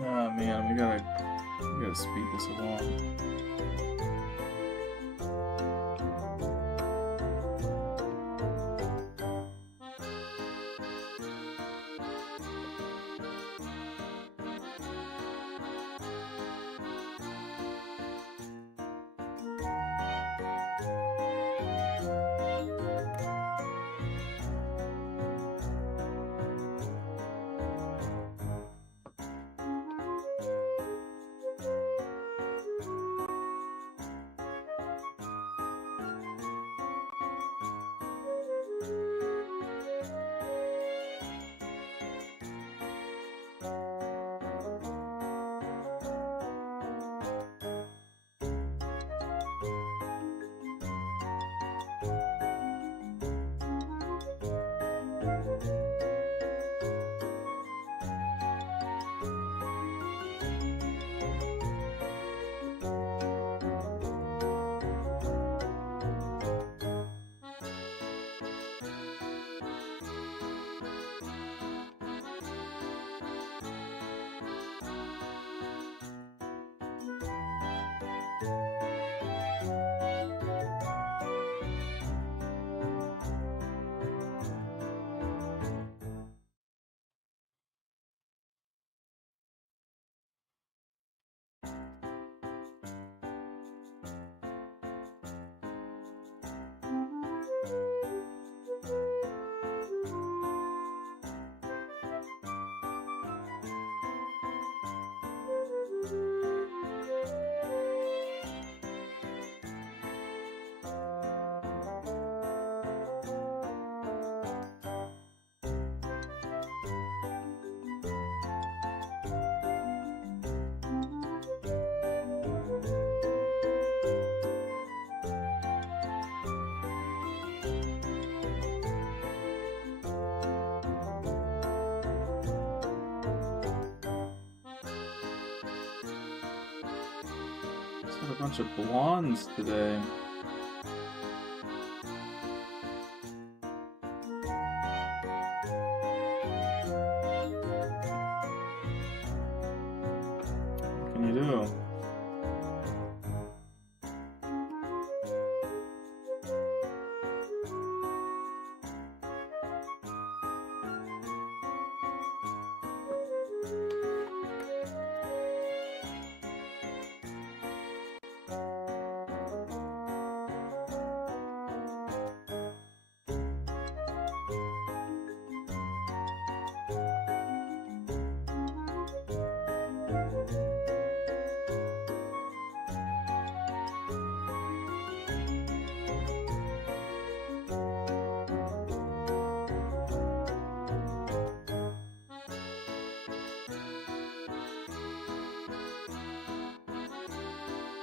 Oh man, we gotta speed this along. Got a bunch of blondes today. do.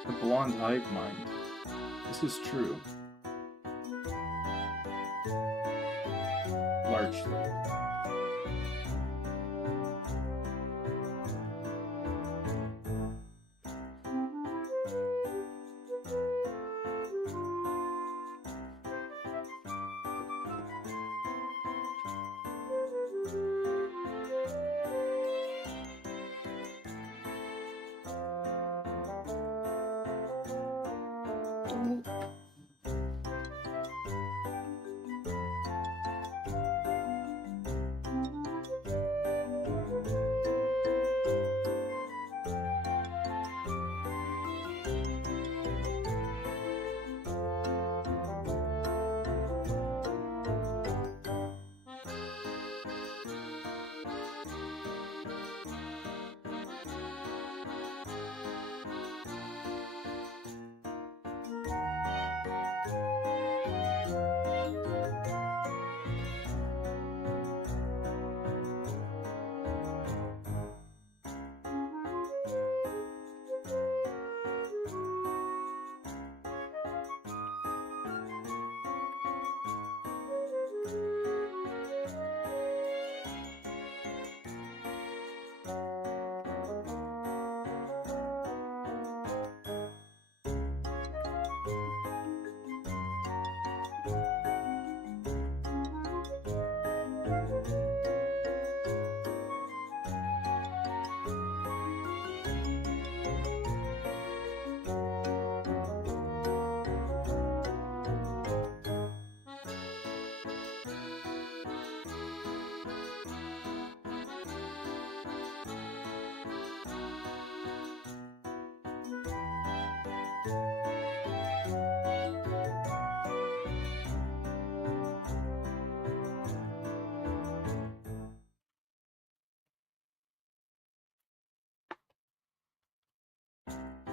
The blonde hive mind. This is true. Largely.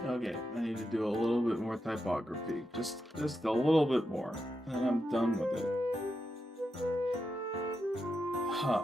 Okay, I need to do a little bit more typography. Just a little bit more. And I'm done with it. Huh.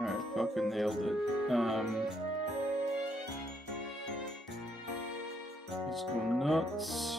Alright, fucking nailed it. Let's go nuts.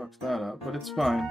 fucked that up, but it's fine.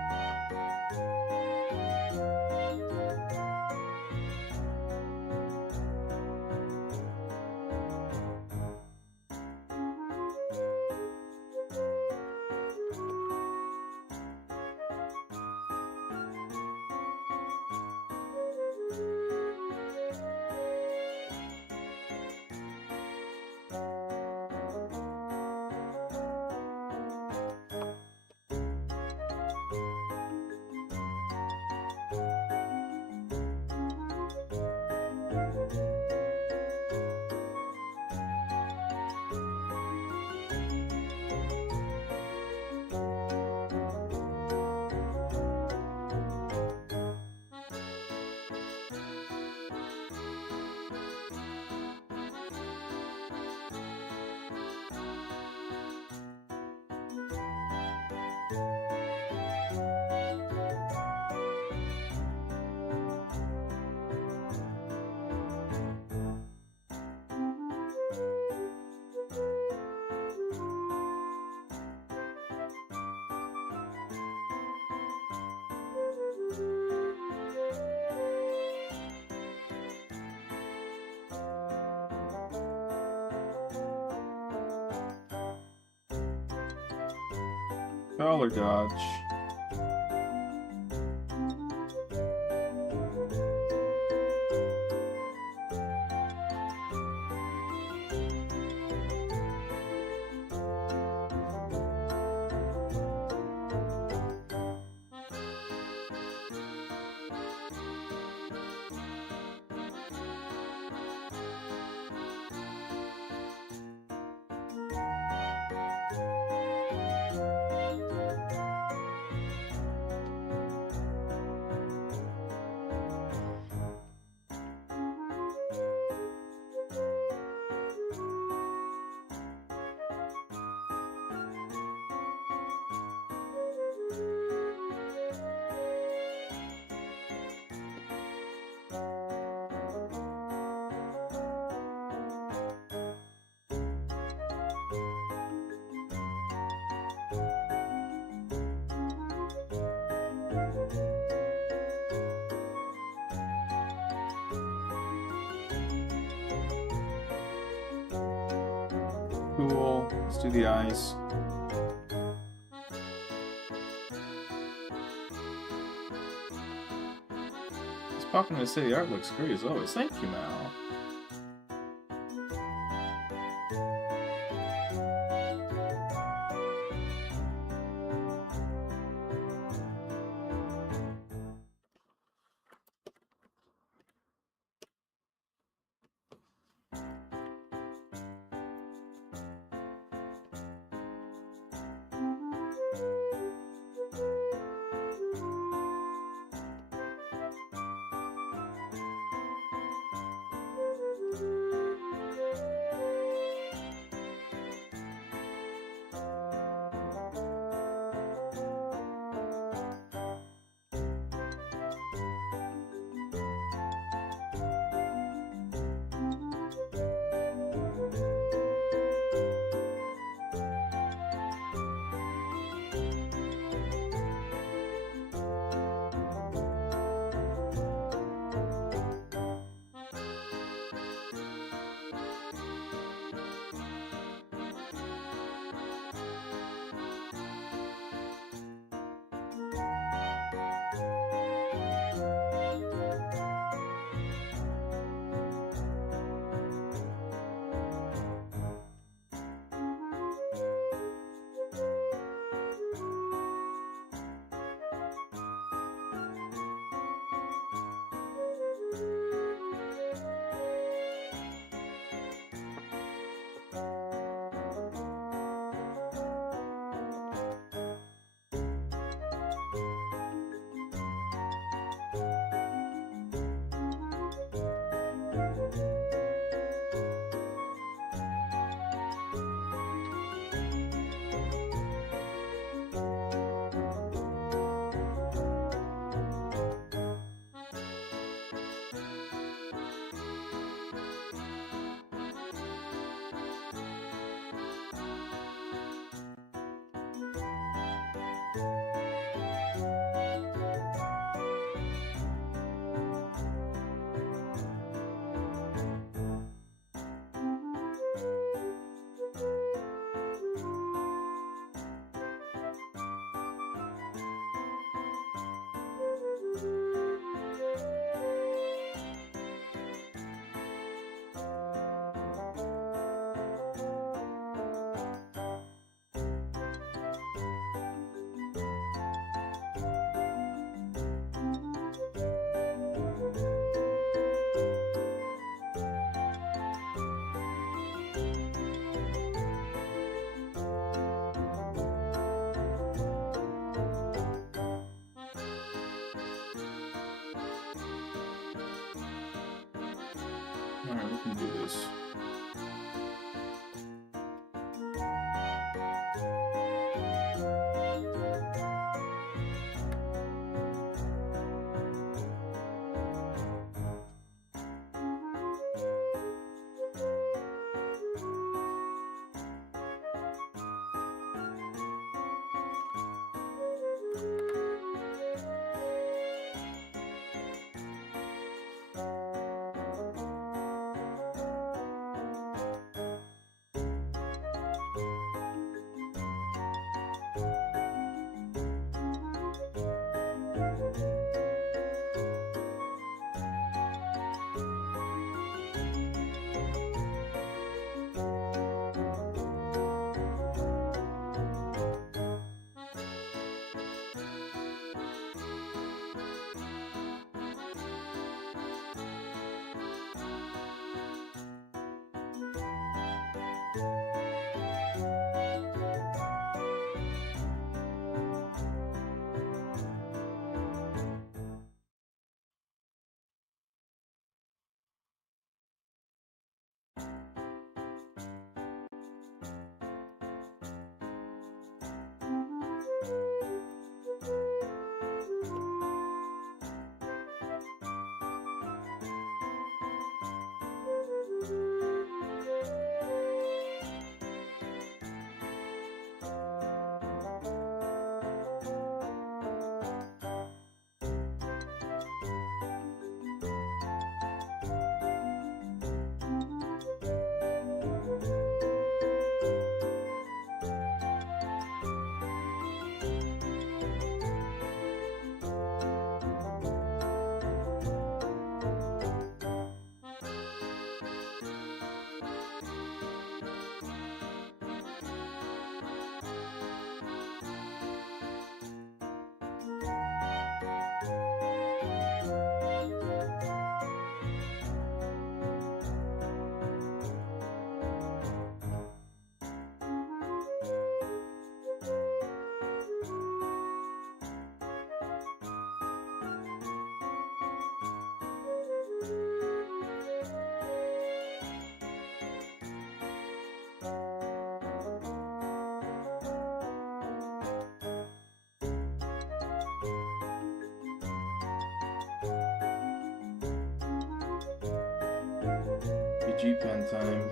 Collar dodge. Cool. Let's do the eyes. It's popping in the city. Art looks great as always. Thank you, Mal. Alright, we can do this. G-Pen time.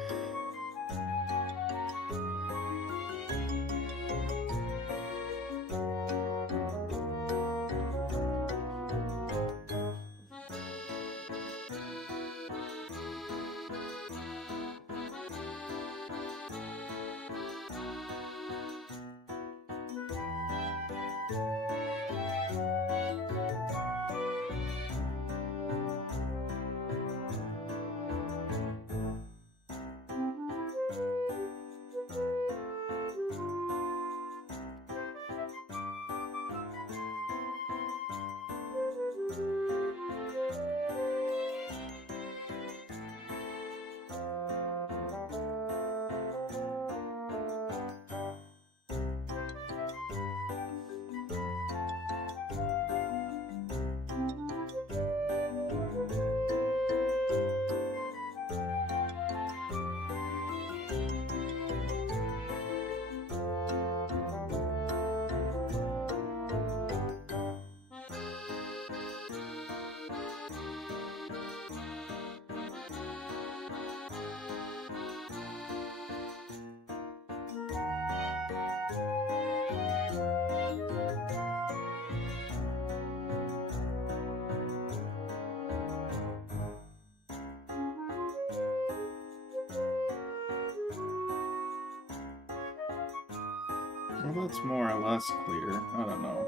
Well, that's more or less clear. I don't know.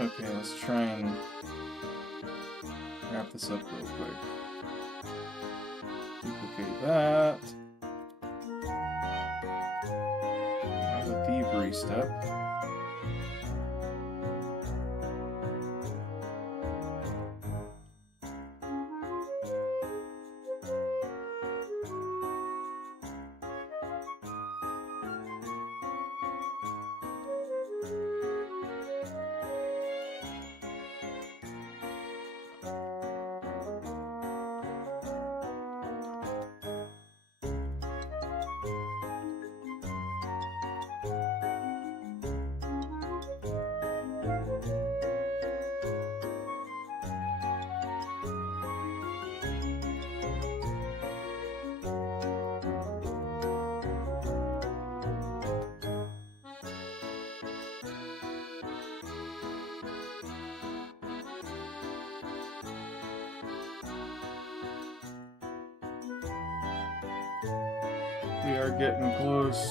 Okay, let's try and wrap this up real quick. Duplicate that. Now the thievery step. We are getting close.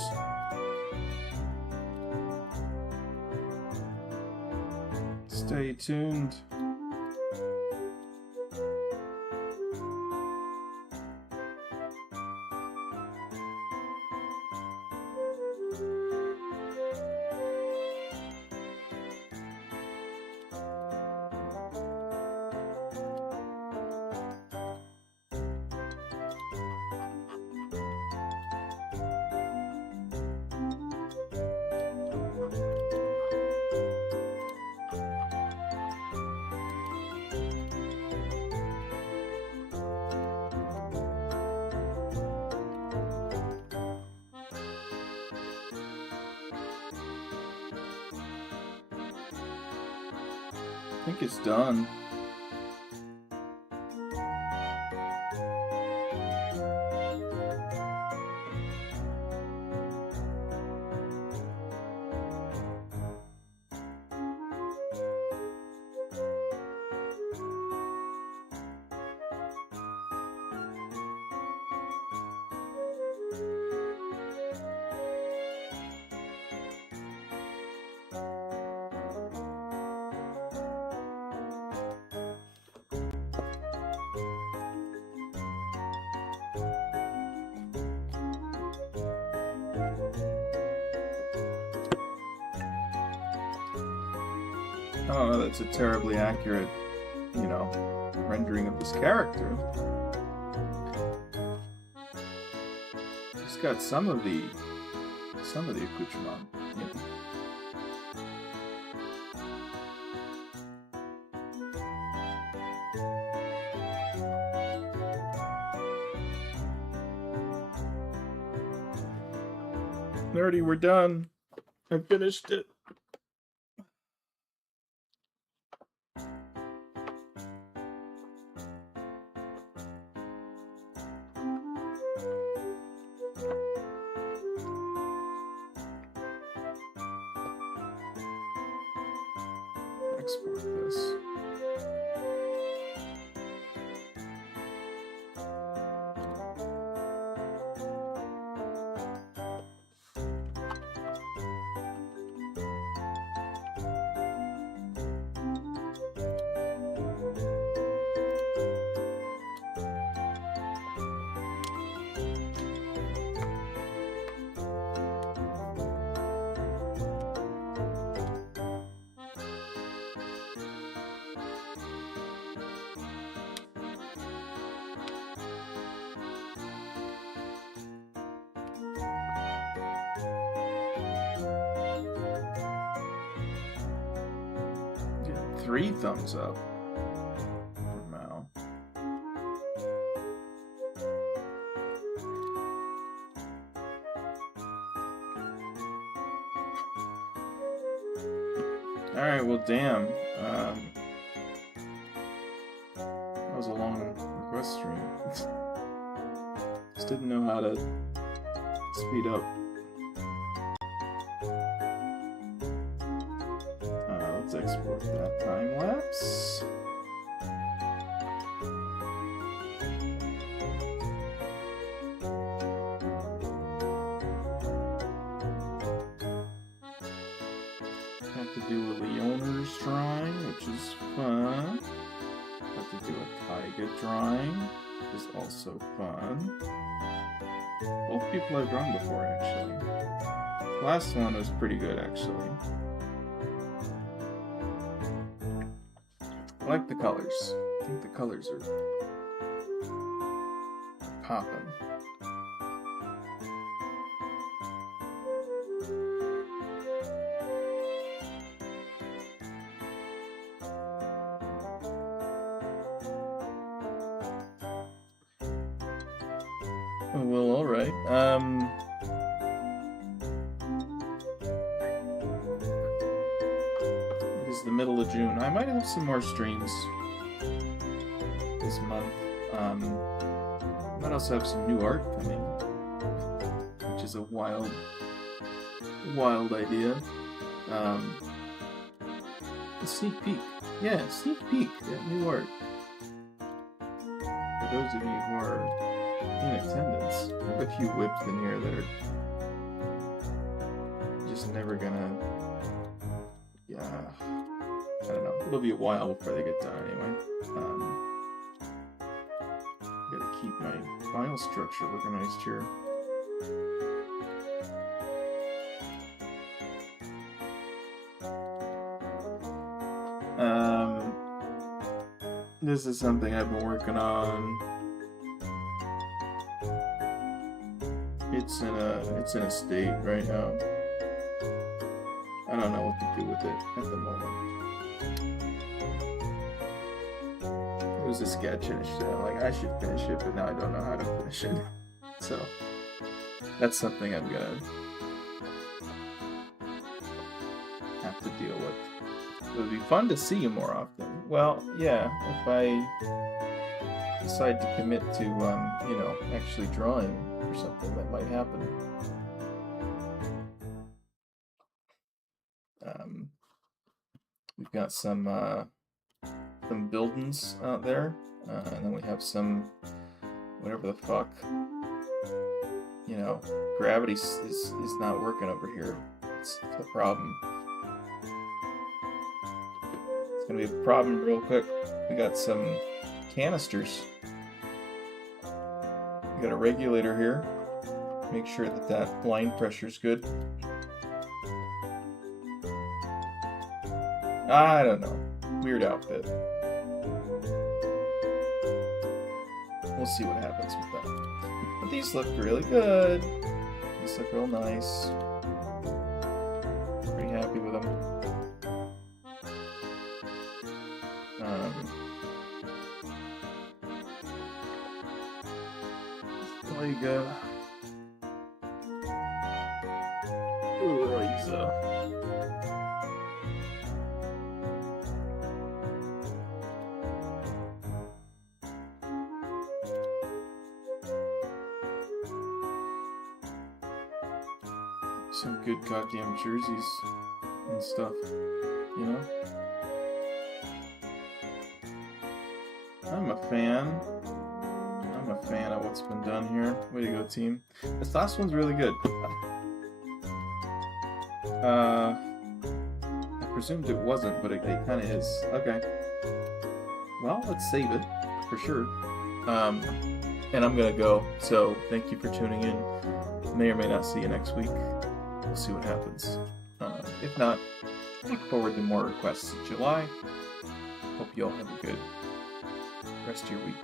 Stay tuned. I think it's done. Oh, that's a terribly accurate, rendering of this character. It's got some of the accoutrement. Yeah. Nerdy, we're done. I finished it. Export this. Get 3 thumbs up for Mal. Alright, well, damn. That was a long request stream. Just didn't know how to speed up. Let's export that time lapse. to do a Leoner's drawing, which is fun. Got to do a Taiga drawing, which is also fun. Both people I've drawn before, actually. The last one was pretty good, actually. I like the colors. I think the colors are popping. Oh, well, alright. It is the middle of June. I might have some more streams this month. I might also have some new art coming, which is a wild idea. A sneak peek. Yeah, sneak peek at new art. For those of you who are in attendance, I have a few whips in here that are just never gonna. Yeah, I don't know. It'll be a while before they get done anyway. Gotta keep my file structure organized here. This is something I've been working on. It's in a state right now. I don't know what to do with it at the moment. It was a sketch initially. I'm like, I should finish it, but now I don't know how to finish it. So that's something I'm gonna have to deal with. It would be fun to see you more often. Well, yeah, if I decide to commit to, you know, actually drawing or something, that might happen. We've got some buildings out there, and then we have some, whatever the fuck, you know, gravity is not working over here. It's a problem. It's gonna be a problem real quick. We got some canisters. We got a regulator here. Make sure that line pressure is good. I don't know. Weird outfit. We'll see what happens with that. But these look really good. These look real nice. Pretty happy with them. There you go. Right. Some good goddamn jerseys and stuff, you know? I'm a fan. I'm a fan of what's been done here. Way to go, team. This last one's really good. I presumed it wasn't, but it kind of is. Okay. Well, let's save it, for sure. And I'm gonna go, so thank you for tuning in. May or may not see you next week. We'll see what happens. If not, look forward to more requests in July. Hope you all have a good rest of your week.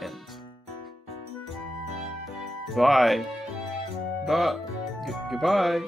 And bye. Goodbye.